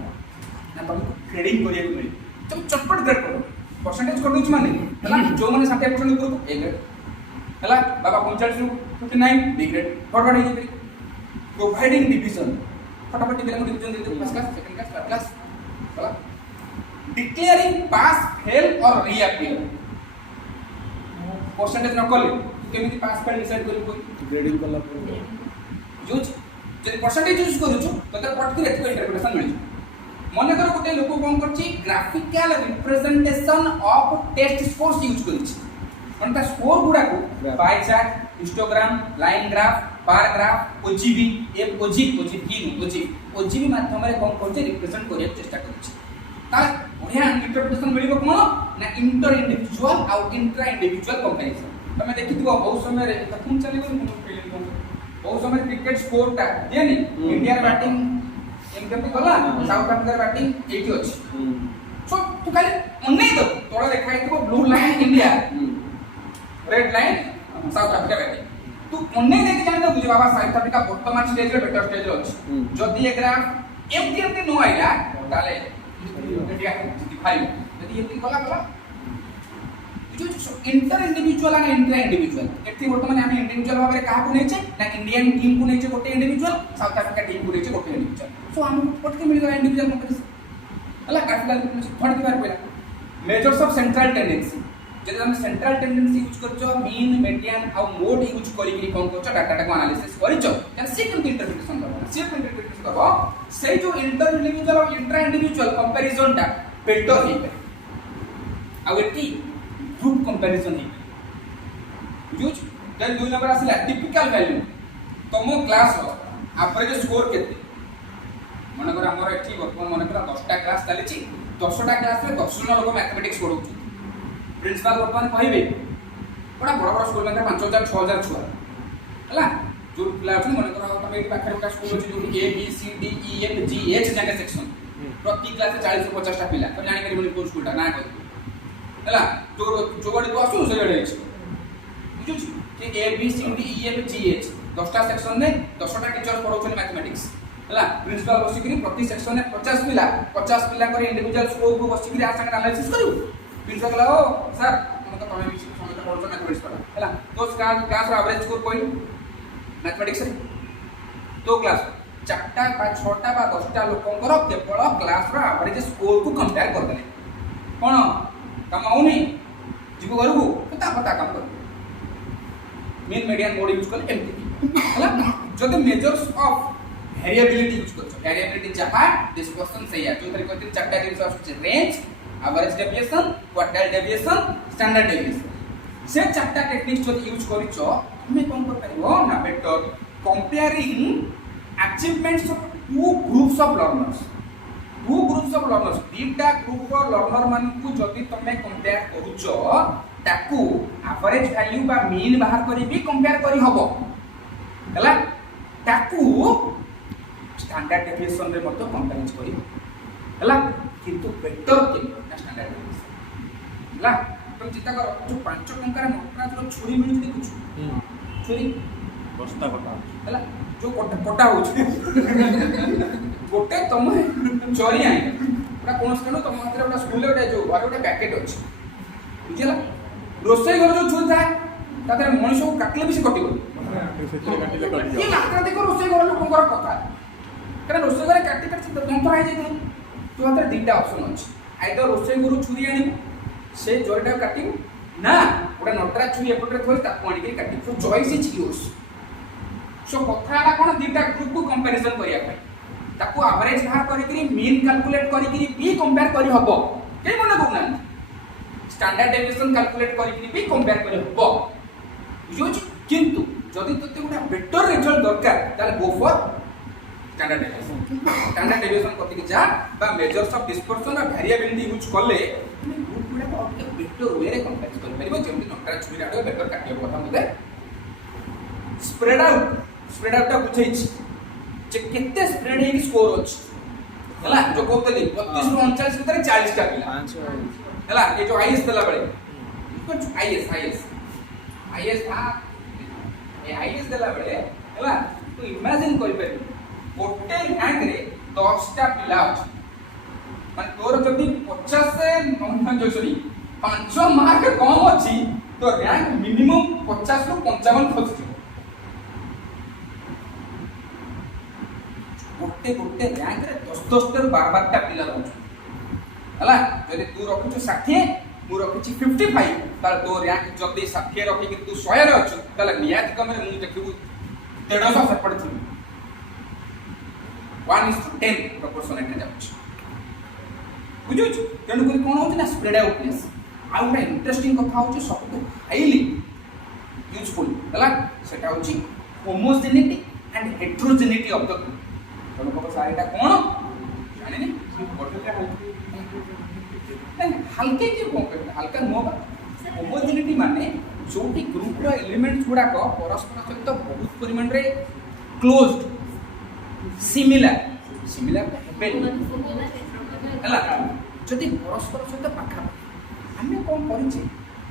ना तुम ट्रेडिंग करिया को मिले तुम चटपट ग्रेड करो परसेंटेज कर दोछ माने हला जो माने 60% ऊपर को 1 ग्रेड हला बाबा 45 रु 59 बी ग्रेड फटाफट हे जेतरी प्रोवाइडिंग डिवीजन फटाफट पिला को डिवीजन दे दे first class second class third class हला डिक्लेयरिंग पास फेल और रीअपीयर परसेंटेज न कले केमिति पास फेल डिसाइड करी कोई ग्रेडिंग कला पर यूज जदि परसेंटेज यूज करूछु तते पर्टिकुलर एतको इंटरप्रिटेशन मिलि मने करो गोटे लोक कोन करछि graphical representation of test scores use करछि अनता स्कोर गुडा को pie chart histogram line graph bar graph ओजीबी ओजीबी माध्यम रे कोन करछि रिप्रेजेंट करिया चेष्टा करछि ता बढ़िया इंटरप्रिटेशन मिलिबो कोन ना इंटर इंडिविजुअल आ इंट्रा इंडिविजुअल कंपैरिजन तमे देखिथिबो बहुत समय रे तखुन चली गयो फीलिंग बहुत समय क्रिकेट स्कोर टा यानी इंडिया बैटिंग एमकेपी गला साउथ अफ्रीका बैटिंग एठी अछि सो तू खाली अनै दो तोरा देखाइथिबो blue line India red line South Africa batting तू अनै देखि जानि दो बुझे बाबा साउथ अफ्रीका वर्तमान स्टेज रे बेटर स्टेज रे अछि जदि ए ग्राफ एमटी नो आइला ताले इंडिया दिखाई जदि एमटी गला जो इंटर इंडिविजुअल और इंट्रा इंडिविजुअल एथि वर्तमान हम इंडिविजुअल भाबरे काहा को नेचे ना इंडियन टीम को नेचे गोटे इंडिविजुअल साउथ अफ्रीका टीम को नेचे गोटे इंडिविजुअल सो हम पटके मिल गला इंडिविजुअल कंपैरिजन हला ग्राफिकल रिप्रेजेंटेशन थोड़ी बार पहिला मेजर्स ऑफ सेंट्रल टेंडेंसी जदि हम सेंट्रल टेंडेंसी यूज करछो मीन मीडियन आ मोड यूज करी कोन करछो डाटा को एनालिसिस करछो त से केमति इंटरप्रिटेशन करबो से इंटरप्रिटेशन करबो से जो इंटर इंडिविजुअल और इंट्रा इंडिविजुअल कंपैरिजन टा बेटर हे आ एटी ग्रुप कंपैरिजन है यूज देन 2 नंबर आसिला टिपिकल वैल्यू तमो क्लास रो एवरेज स्कोर केते मन कर हमर एठी वर्तमान मन कर 10 टा क्लास चली छी 10 टा क्लास रे 10 जन लोग मैथमेटिक्स पढौ छी प्रिंसिपल वर्तमान कहबे बड़ा बड़ बड़ स्कूल में 5000 6000 छुआ हला जो पिला अछि मन कर हम एठी पाखरे का स्कूल अछि जो A B C D E F G H जाके सेक्शन प्रति क्लास 40 से 50 टा पिला तो जानि करी कोन स्कूल टा ना कहि हला जो जोगड़ी तो आसु से गडे अछि बुझु कि A B C D E F G H 10 टा सेक्शन में 10 टा टीचर पढौछन मैथमेटिक्स हला प्रिंसिपल बसिकरी प्रति सेक्शन में 50 पिला करे इंडिविजुअल स्कोर को बसिकरी आ संग एनालिसिस करू प्रिंसिपल कहला ओ सर हम तो तमे भी समय पढौछन मैथमेटिक्स पढा हला तो क्लास रो एवरेज स्कोर कोइ मैथमेटिक्स तो क्लास 4टा बा 6टा बा 10टा लोकंकर केवल क्लास रो एवरेज स्कोर को कंपेयर कर देले कोन काम आउनी जीव गरबू ता पता काम कर मीन मीडियन मोड यूज कर एमटी हला जदि मेजर्स ऑफ वेरिएबिलिटी यूज करछ वेरिएबिलिटी जहा डिस्कशन से या जो तरी कहते चारटा जिंस आछे range average deviation quartile deviation standard deviation से चारटा टेक्निक्स जदि यूज करिछो हमें कोन कर परिबो ना better comparing achievements of two groups of learners दीटा ग्रुप ऑफ लर्नर मान को जदि तमे कंपेयर करूछो ताकू एवरेज वैल्यू बा मीन बाहर करी भी कंपेयर करी हबो हला ताकू स्टैंडर्ड डेविएशन रे मतो कंपेयर करी हला किंतु बेटर के स्टैंडर्ड डेविएशन हला तुम चिंता करो जो 5 टंका रे मोटरा जो छुरी मिलि देखुछु छुरी बस्ता कटा हला जो कोटा होछ गोटे तुम चोरी आई पूरा कौन से तुम हाथ में स्कूल में जो घर गोटे पैकेट अच्छे बुझेगा रोसई घर जो छुरी थाए तादर मनुष्य को काटले भी से कटिगो ये मात्रा देखो रोसई घर लोक कथा कारण रोसई घर काटी काटी दंत आई जाए तो हाथ दुटा ऑप्शन अच्छे आइदर रोसई घर छुरी आनी से जोरीटा काटिबो ना गोटे नटरा छुरी एपटे थोड़ी ताको आनी काटिबो so choice is yours so कथाटा कोन दुटा ग्रुप को कंपैरिजन करिया पाई ताको एवरेज बाहर करी मीन कैलकुलेट करी भी कंपेयर करी हबो के मन कहना स्टैंडर्ड डेविएशन कैलकुलेट करी भी कंपेयर करी हबो यूज किंतु जदि तते गुडा बेटर रिजल्ट दरकार ताले गो फॉर स्टैंडर्ड डेविएशन कति जा बा मेजर्स ऑफ डिस्पर्शन और वेरिएबिलिटी यूज करले ग्रुप गुडा को बेटर वे रे कंपेयर करि परिबो जेमति नटरा छुरी आडो बेटर काटियो कथा मुदे स्प्रेड आउट टा बुझै छी जे केते स्प्रेड हे स्कोर अछि हला जो कहतली 32 रु 39 भीतर 40 टा पिला 500 हला ए जो आईएस देला बळे कुछ आईएस था ए आईएस देला बळे हला तू इमेजिन करि पे गोटे रैंक रे 10 टा पिला अछि माने तोर जदी 50 से 9 जो सॉरी 5 मार्क कम अछि तो रैंक मिनिमम 50 रु 55 खसि गोटे गोटे रैंक रे 10 टा 12 टा पिला रहउछ हला जदि तू रखुछ 60 मु रखिछि 55 तार तो रैंक जदि 60 रखि कि तू 100 रे अछु ताले नियत कमे मु देखिबु 150 से पड़थि 1:10 प्रोपोर्शन एटा जाउछ बुझुछ तेनु कोन कोन होछ ना स्प्रेड आउटनेस आ उटा इंटरेस्टिंग कथा होछ सब हाईली यूजफुल हला सेटा होछ homogeneity and heterogeneity of the group तेनु को सारीटा कोन जानि नि हल्के के कोन हल्का नो होमोजेनिटी माने जोटी ग्रुप रो एलिमेंट्स गुडा को परस्पर सहित बहुत परिमाण रे क्लोज्ड सिमिलर हेबे हला जदि परस्पर सहित पाखा आमे कोन करिछि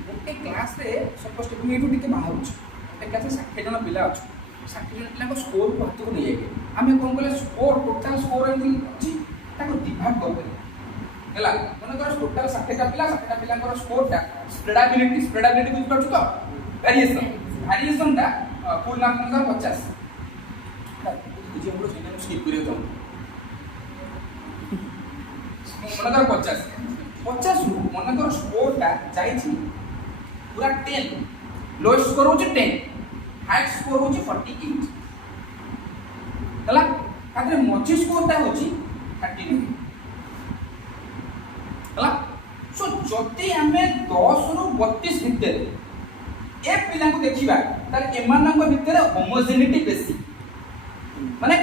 गोटे क्लास रे सपोज कि एठु टिके बाहर छु गोटे क्लास 60 जन पिला छु 60 जन पिला को स्कोर को हाथ को नै आके आमे कोन बोले स्कोर टोटल स्कोर एंड जी ताको डिवाइड कर दे हला मन कर टोटल 60 टा पिला को स्कोर टा स्प्रेडेबिलिटी बुझ पछु तो वेरिएशन टा फुल नाम कर 50 बुझी हमरो सेने स्किप करियो तो मन कर 50 रु मन कर स्कोर टा जाई छी पूरा 10 लोएस्ट स्कोर होची 10 हाईएस्ट स्कोर होची 48 हला ताकरे मझी स्कोर टा होची 39 हला सो जति हमें 10 रु 32 भितर ए पिला को देखिबा ताले एमानक भितर होमोजेनिटी बेसी माने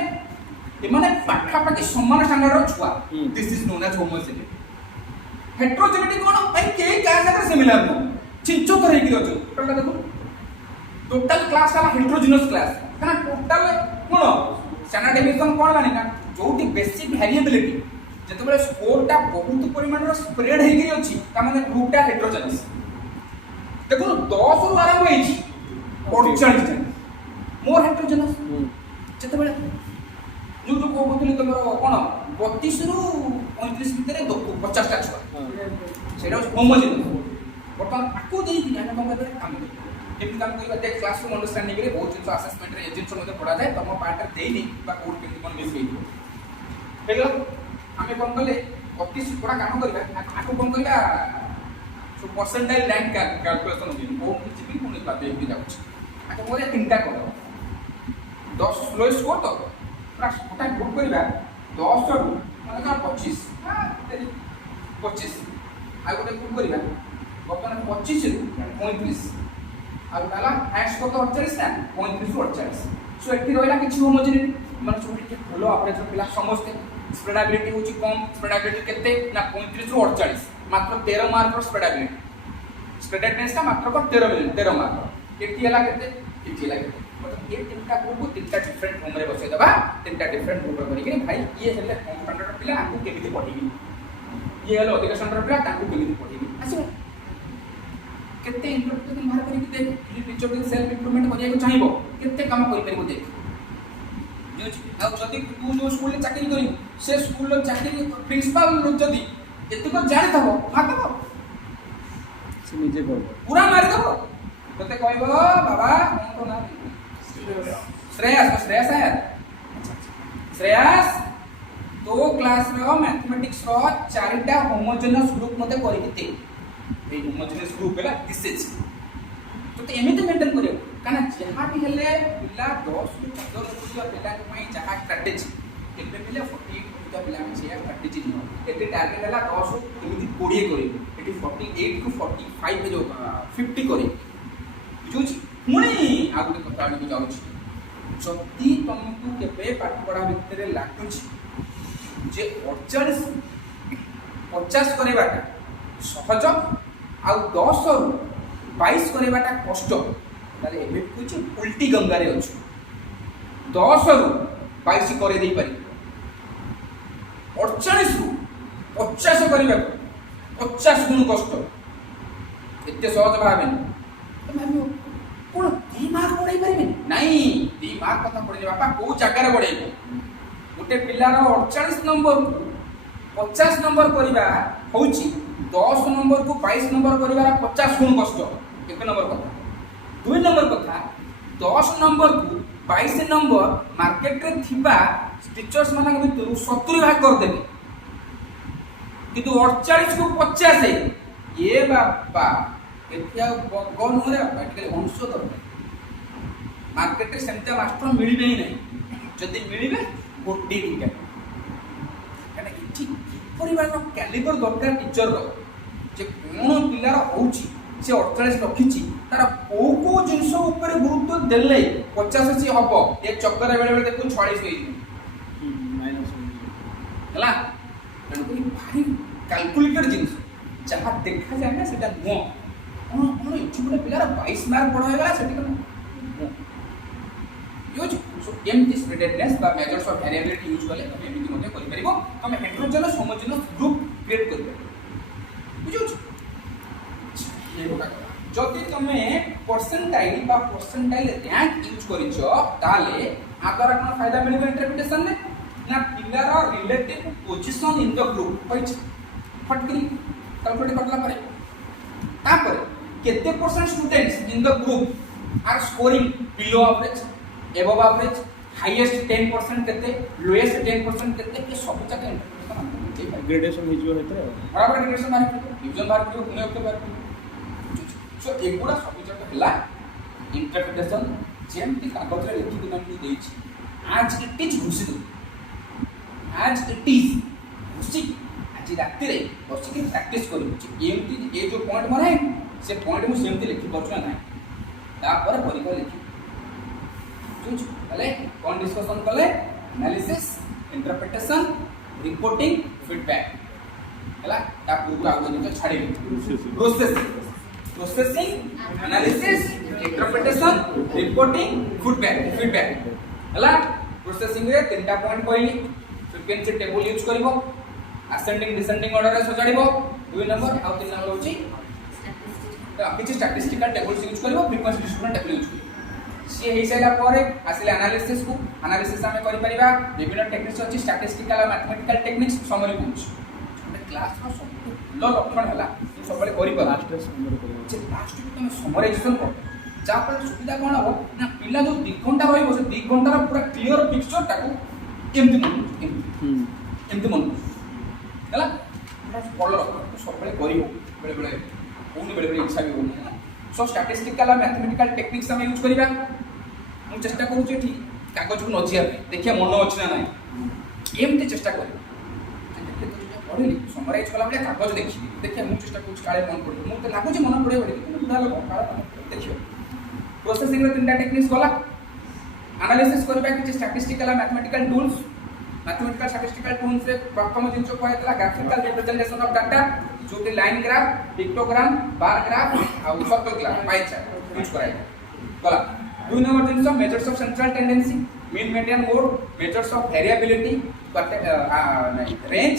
एमाने पाखा पाखी समान स्टैंडर्ड छुआ this is known as homogeneity heterogeneity कोन भाई के का साथ सिमिलर नो चिंचो करे कि रचो टोटल देखो टोटल क्लास वाला हेटेरोजेनस क्लास काना टोटल कोन स्टैंडर्ड डेविएशन कोन माने ना जोटी बेसिक वेरिएबिलिटी जते बेले स्कोर टा बहुत परिमाण रो स्प्रेड हे कि अछि ता माने ग्रुप टा हेटेरोजेनस देखो 10 रु आरंभ होई छी 48 जन मोर हेटेरोजेनस जते बेले जो जो को बोतली तमरो कोन 32 रु 35 भितर 50 टा छुआ सेटा होमोजेनियस बर्तमान आको देई कि हम काम करे काम केमि काम करबा देख क्लासरूम अंडरस्टैंडिंग रे बहुत जिंस असेसमेंट रे एजेंट्स मध्ये पढ़ा जाय तम पार्ट रे देई नहीं बा कोड केमि कोन मिस हेइ हेगला हमें कोन कले 32 पड़ा काम करबा आको कोन करबा सो परसेंटाइल रैंक कैलकुलेशन होई बहुत किछि भी कोन बात एमि जाउछ आको मोरे तीनटा कर 10 स्लो स्कोर तो पूरा गोटा ग्रुप करबा 10 रु माने का 25 25 आ गोटे ग्रुप करबा बर्तमान 25 रु 35 आ डाला हाईएस्ट को तो 48 ना 35 रु 48 सो एठी रहला किछि होमोजेनिटी मन सब ठीक फॉलो ऑपरेटर पिला समझते स्प्रेडेबिलिटी होची कम स्प्रेडेबिलिटी केते ना 35 रु 48 मात्र 13 मार्क रो स्प्रेडेबिलिटी स्प्रेडेडनेस का मात्र 13 मार्क एठी हला केते एठी हला केते मतलब ये तीनटा ग्रुप को तीनटा डिफरेंट रूम रे बसै दबा तीनटा डिफरेंट ग्रुप रे करी के भाई ये हेले कम स्टैंडर्ड पिला आकु केमिति पढिबी ये हेले अधिक स्टैंडर्ड पिला ताकु केमिति पढिबी आसी केते इंप्रूवमेंट बाहर करी के देख टीचर के सेल्फ इंप्रूवमेंट करिया को चाहिबो केते काम करि परिबो देख आ जदि तू जो स्कूल में चाकरी करी से स्कूल रो चाकरी प्रिंसिपल जदि एतको जानि थबो मातबो से निजे बोल पूरा मार दबो तते कहबो बाबा हम तो ना श्रेयस है श्रेयस तो क्लास रो मैथमेटिक्स रो चारिटा होमोजेनस ग्रुप मते करि के ए होमोजेनस ग्रुप बेला दिस इज तो एमिति मेंटेन करियो काना जहां भी हेले पिला 10 रु 15 रुपया पिला के पई जहां स्ट्रेटजी केबे पिला 48 रुपया पिला में से स्ट्रेटजी न एते टारगेट हला 10 रु एमिति 20 करी एटी 48 टू 45 जो 50 करी बुझुछि मुनी आ गुटे कथा आनी जाउछि जति तुमको केबे पाठ पढ़ा भितरे लागुछि जे 48 50 करेबाटा सहज आ 10 रु 22 करेबाटा कष्ट ताले एबे कुछ उल्टी गंगा रे अछि 10 रु 22 करे देई पारी 48 रु 50 करिबा 50 गुण कष्ट एते सहज भाबेन तो भाबियो कोन 2 मार्क पढाई परिबे नाही 2 मार्क कथा पढले बापा को जगह रे पढाइबो गोटे पिलार 48 नंबर 50 नंबर करिबा होउची 10 नंबर को 22 नंबर करिबा 50 गुण कष्ट एक नंबर कथा। 2 नंबर कथा 10 नंबर को 22 नंबर मार्केट रे थिबा टीचर्स मानक भितर 70 भाग कर देबे किंतु 48 को 50 है ये बापा एथिया गन होरे प्रैक्टिकली अंश दरकार मार्केट रे सेमता मास्टर मिली नहीं जदि मिलिबे गोटी दिटा काना इठी परिवार रो कैलिबर दरकार टीचर रो जे कोन पिलार होउची से 48 रखिची तार को जिंस ऊपर गुरुत्व देले 50 से हबो ए चक्कर बेले बेले देखु 46 होई माइनस हला तनको भारी कैलकुलेटेड जिंस जहाँ देखा जाए ना सेटा नो कोन इठी बोले पिलार 22 मार्क बढ़ा गला सेठी कोन यूज सो एमटी स्प्रेडेडनेस बा मेजर्स ऑफ वेरिएबिलिटी यूज करले तमे एमिति मते करि परिबो तमे हेटेरोजेनस होमोजेनस ग्रुप क्रिएट करि परिबो बुझुछ जदि तुमे परसेंटाइल बा परसेंटाइल रैंक यूज करिछो ताले आगर कोन फायदा मिलबो इंटरप्रिटेशन ने ना पिलार relative position in the group होइछ फटकरी कैलकुलेट करला परे तापर केते percent students in the group are scoring below average above average highest 10% केते लोएस्ट 10% केते के सब जगह इंटरप्रिटेशन ग्रेडेशन हिजो हेतरे बराबर ग्रेडेशन माने डिवीजन बार करियो पुणे ओके बार सो एगुडा सब जगह हला इंटरप्रिटेशन जेमति कागज रे लिखि दिनंती देछि आज इट इज घुसिदु आज इट इज घुसि आज राति रे बसिके प्रैक्टिस करिछि एमति ए जो पॉइंट मराए से पॉइंट मु सेमति लिखि परछु ना तापर परीक्षा लिखि पहले कौन डिस्कशन कले एनालिसिस इंटरप्रिटेशन रिपोर्टिंग फीडबैक हला ता पूरा आगो नि छाड़ी processing analysis interpretation reporting feedback हला प्रोसेसिंग रे तीनटा पॉइंट कहली फ्रीक्वेंसी टेबल यूज करबो असेंडिंग डिसेंडिंग ऑर्डर रे सजाड़िबो 2 नंबर आ 3 नंबर होची किछि स्टैटिस्टिकल टेबल्स यूज करबो फ्रीक्वेंसी डिस्ट्रीब्यूशन टेबल यूज करबो सी हे साइला पर आसिले एनालिसिस को एनालिसिस हमें करि परिबा विभिन्न टेक्निक्स अछि स्टैटिस्टिकल और मैथमेटिकल टेक्निक्स समरी पूछ क्लास रो सब लो लक्षण हला तू सबले करि पर लास्ट समरी कर जे लास्ट को तुम समराइजेशन कर जा पर सुविधा कोन हो ना पिला जो 2 घंटा रहइबो से 2 घंटा रो पूरा क्लियर पिक्चर ताको एमति मन हला फॉलो रख तू सबले करियो बेले बेले कोन बेले बेले इच्छा भी होनी सो स्टैटिस्टिकल और मैथमेटिकल टेक्निक्स हम यूज करिबा हम चेष्टा करू जे ठीक कागज को नजिया देखिया मन अछि ना नाही एमते चेष्टा करू पढिली समराइज कला बेले कागज देखि देखिया हम चेष्टा करू काळे मन पडे मते लागु जे मन पडे बोली बुढा लोक काळे देखियो प्रोसेसिंग रे तीनटा टेक्निक्स गला एनालिसिस करबा कि स्टैटिस्टिकल और mathematical tools mathematical statistical tools रे प्रथम जिंस को हेतला ग्राफिकल रिप्रेजेंटेशन ऑफ डाटा जो कि line graph pictogram bar graph और circle graph pie chart use कराई गला 2 नंबर जिंस measures of central tendency mean median mode measures of variability range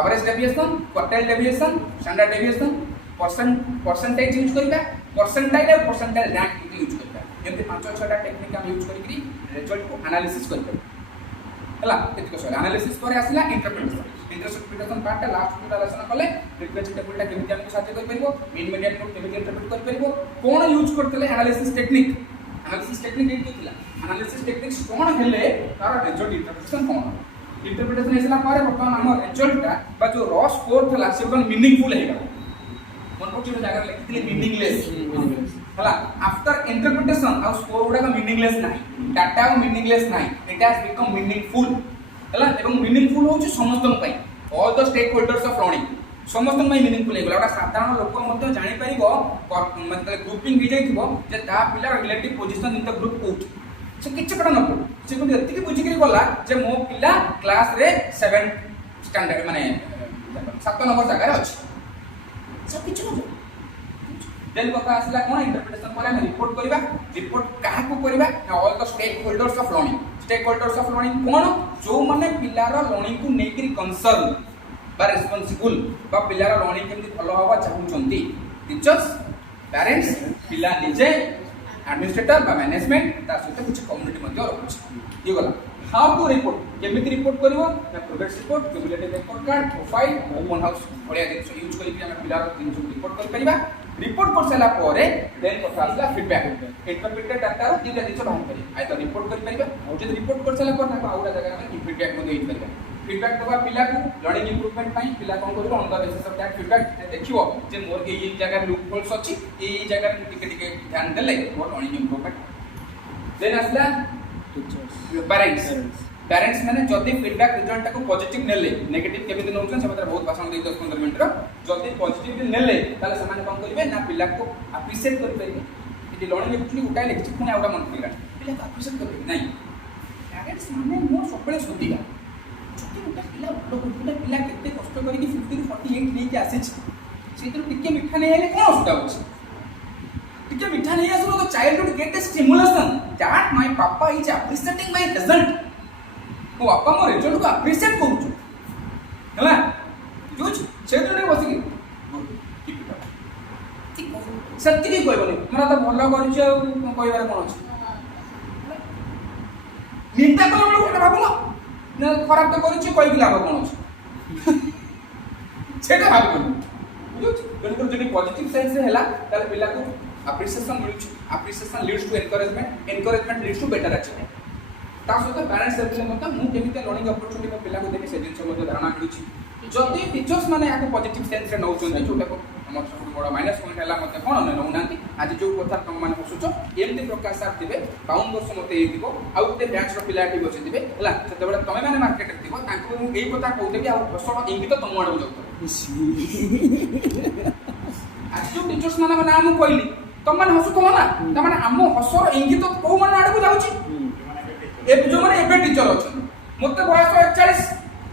average deviation quartile deviation standard deviation percentage use करबा percentile और percentile rank use करबा एमते 5-6 टा technique हम यूज करी रिजल्ट को एनालिसिस करबा हला एतिको सर एनालिसिस पर आसिला इंटरप्रिटेशन पार्ट लास्ट को आलोचना कले फ्रीक्वेंसी टेबलटा केमिति हमको साध्य कर परिबो मीन मीडियन मोड केमिति इंटरप्रेट कर परिबो कोन यूज करतले एनालिसिस टेक्निक एटी थिला एनालिसिस टेक्निक्स कोन हेले तार रिजल्ट इंटरप्रिटेशन कोन इंटरप्रिटेशन हेसला पारे वर्तमान हमर रिजल्टटा बा जो रॉ स्कोर थला से कोन मीनिंगफुल हेगा मन को जो जागा लिखितले मीनिंगलेस हला आफ्टर इंटरप्रिटेशन आ स्कोर गुडा का मीनिंगलेस नाही डाटा को मीनिंगलेस नाही इट हैज बिकम मीनिंगफुल हला एवं मीनिंगफुल होची समस्तन पई all the stakeholders of learning समस्तन पई मीनिंगफुल हेगला ओटा साधारण लोक मध्ये जानि परिबो मतलब ग्रुपिंग हो जाइथिबो जे ता पिला relative position in the group कोठ से किछ कटा न पडो से कोन एति की बुझी करी गला जे मो पिला क्लास रे 7 स्टैंडर्ड माने 7 नंबर जगह अछि सब किछ न देन कथा आसला कोन इंटरप्रिटेशन पर हम रिपोर्ट करबा रिपोर्ट काहा को करबा all the stakeholders of learning कोन जो माने पिलार लर्निंग को नेकरी कंसर्न बा रिस्पांसिबल बा पिलार लर्निंग केमति भलो होबा चाहुचंती टीचर्स पेरेंट्स पिला निजे एडमिनिस्ट्रेटर बा मैनेजमेंट ता सहित कुछ कम्युनिटी मध्ये रखुछ ये गला हाउ टू रिपोर्ट केमिति रिपोर्ट करिवो ना progress report cumulative report card profile open house बढ़िया दिन यूज करी कि हम पिलार दिन रिपोर्ट कर परिबा रिपोर्ट कर सारा ପରେ देन कथा आसला फीडबैक इंटरप्रेटेड डाटा रो तीन जिनिस बाहर करी आइ तो रिपोर्ट कर परिबा और जब रिपोर्ट कर सारा पर ताको आउरा जगह में फीडबैक को देई परिबा फीडबैक दबा पिला को लर्निंग इंप्रूवमेंट पाई पिला कोन करिवो on the basis of that feedback देखिवो जे मोर के ये जगह लूप होल्स अछि ए जगह टिके टिके ध्यान देले मोर लर्निंग इंप्रूवमेंट देन आसला पेरेंट्स पेरेंट्स माने जदी फीडबैक रिजल्ट को पॉजिटिव नेले नेगेटिव केबे नउछन सब बहुत भाषण दे 10-15 मिनिट रो जदी पॉजिटिव नेले ताले समान कोन करिवे ना पिला को अप्रिशिएट करि परिबे इति लर्निंग एक्चुअली उठाइ लेखि पुनी आउडा मन पिला पिला को अप्रिशिएट करि नहीं पेरेंट्स माने मो सबले सुदिगा छुट्टी उठा पिला बड़ पिला केते कष्ट करि 50 टू 48 नै के आसे सेतिर टिके मिठा नै हेले कोन सुदा होछि टिके मिठा नै आसलो तो child would get a stimulation that my पापा इज अप्रिशिएटिंग माय रिजल्ट मो बापा मो रिजल्ट को अप्रिशिएट करू हला जोच सेतिर नै बसिकी सत्य की कहबनी हमरा तो भलो करिछ कहबार कोन अछि निंदा करलो कोटा भाबलो ना खराब तो करिछ कहि लाभ कोन अछि सेटा भाबलो जोच गणकर जदी पॉजिटिव सेंस रे हला ताले पिला को अप्रिशिएशन मिलुछ appreciation leads to encouragement leads to better achievement ता सहित पेरेंट्स सर्विस मत मु केमिकल लर्निंग अपॉर्चुनिटी पिला को देबी से जिंस मते धारणा मिलुछि जदी टीचर्स माने आको पॉजिटिव सेंस रे नउछन जोटा को हमर सब बड़ा माइनस पॉइंट हला मते कोन न नउनांती आज जो कथा तुम माने हसुचो एमती प्रकार साथ दिबे बाउंड वर्ष मते ए दिबो आ उते बैच रो पिलाटी बसे दिबे हला सेते बेला तमे माने मार्केट रे दिबो तांको मु एई कथा कहू देबी आ हसण इंगित तम आडू जाउतो आज जो टीचर्स माने नाम कहली तम माने हसुतलो ना त माने हम हसर इंगित को माने आडू जाउची ए जो माने एबे टीचर अछि मते बयस 41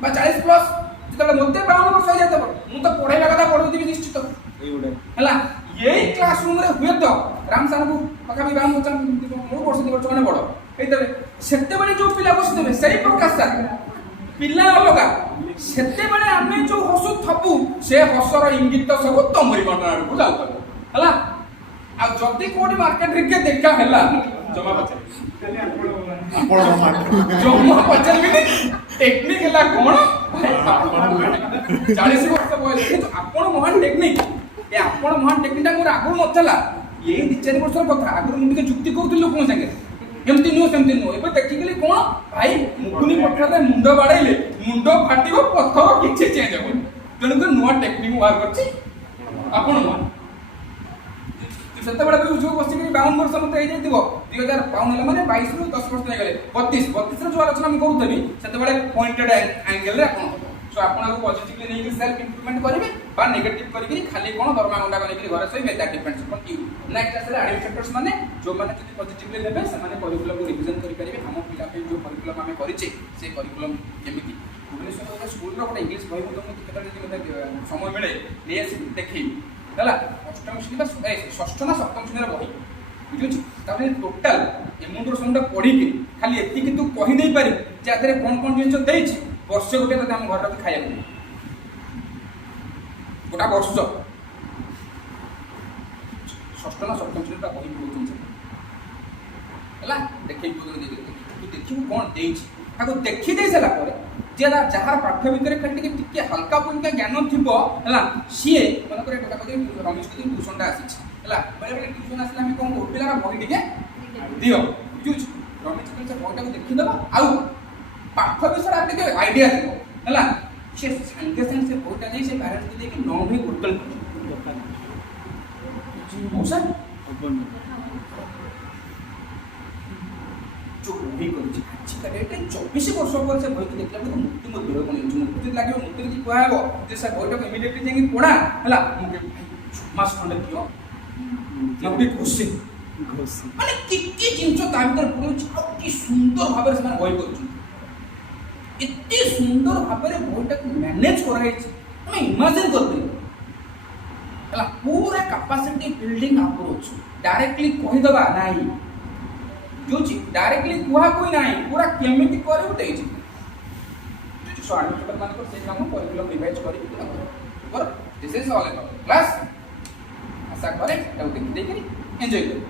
बा 40 प्लस जेतले मते 52 वर्ष हो जाते मु तो पढाइला कथा पढु दिबी निश्चित एई उडे हला यही क्लासरूम रे हुए तो राम सार को पका भी बाम मो वर्ष दि वर्ष माने बड़ एतबे सेते बेले जो पिला बस देबे सही प्रकाश सर पिला अलगा सेते बेले आमे जो हसु थपु से हसर इंगित सब तमरी गणना को जाउ हला आ जदी कोडी मार्केट रे के देखा हला जमा पचर जमा पचर भी टेक्निक हला कोन 40 वर्ष बयस कि आपण महान टेक्निक ए आपण महान टेक्निक मोर आगु नथला ये 2-4 वर्ष कथा आगु मु के जुक्ति कहउथि लोक संगे एमती नो सेमती नो एबे देखिकली कोन भाई मुकुनी पठाले मुंडो बाडैले मुंडो फाटिबो पत्थर किछि चेंज हो तेनु को नुवा टेक्निक वार करछि आपण महान सेते बडा जो बसी के 52 वर्ष मते हे जाइतिबो 2052 हला माने 22 रु 10 वर्ष नै गले 32 रो जो आलोचना हम करूतबी सेते बडा पॉइंटेड एंगल रे आपण सो आपण को पॉजिटिवली नै सेल्फ इंप्रूवमेंट करिवे बा नेगेटिव करिकरी खाली कोन दरमा गुंडा करिकरी घरे सही that depends upon you next आसे एडमिनिस्ट्रेटर्स माने जो माने जति पॉजिटिवली लेबे से माने करिकुलम को रिवीजन करि परिबे हम पिला पे जो करिकुलम हमें करिचे से करिकुलम केमिति भुवनेश्वर स्कूल रो गोटे इंग्लिश बहि मते केतले समय मिले नै आसी देखि हला अष्टम श्रेणी बा षष्ठ ना सप्तम श्रेणी बही बुझुछि तापर टोटल ए मुंडर समुंडा पढी के खाली एति कि तू कहि नै पारि जे आतरे कोन कोन जिंस देछि वर्ष गोटे तते हम घर रे खाइया गोटा वर्ष षष्ठ ना सप्तम श्रेणी बा बही बुझुछि हला देखि तू देखिबु कोन देछि ताको देखि दे सला पर जे जहार पाठ्य भितर खाली टिके हल्का फुल्का ज्ञान थिबो हला सीए मन करे कथा कहि रमेश कहि ट्यूशन दा आसी हला बले बले ट्यूशन आसला हम कोन पिला बही टिके दियो यूज रमेश कहि से बहीटा को देखि दबा आउ पाठ्य विषय आप टिके आईडिया थिबो हला से संगे संगे से बहीटा नै से पेरेंट्स को देखि नो भी गुटल मौसा ओपन जो बही करिछि अछि का डेट 24 वर्ष पर से बही देखला तो मुक्ति मत देरो कोन मुक्ति लागियो मुक्ति की कहबो जे से बहीटा को इमीडिएटली जेंगी पढा हला मुके मास खंड दियो नबडी खुशी माने किकी जिंचो ता भीतर पुरोछि आ कि सुंदर भाबरे से माने बही करिछि एते सुंदर भाबरे बहीटा को मैनेज कराइछि તમે ઇમેજિન કરते हला पूरा कैपेसिटी बिल्डिंग अप्रोच डायरेक्टली कहि दबा नाही जो डायरेक्टली कुहा कोई नाही पूरा केमिति करे उठै छी सो एडमिनिस्ट्रेटर मान को से काम करिकुलम रिवाइज करी पर this is all about class आशा करे देखि देखि एंजॉय करी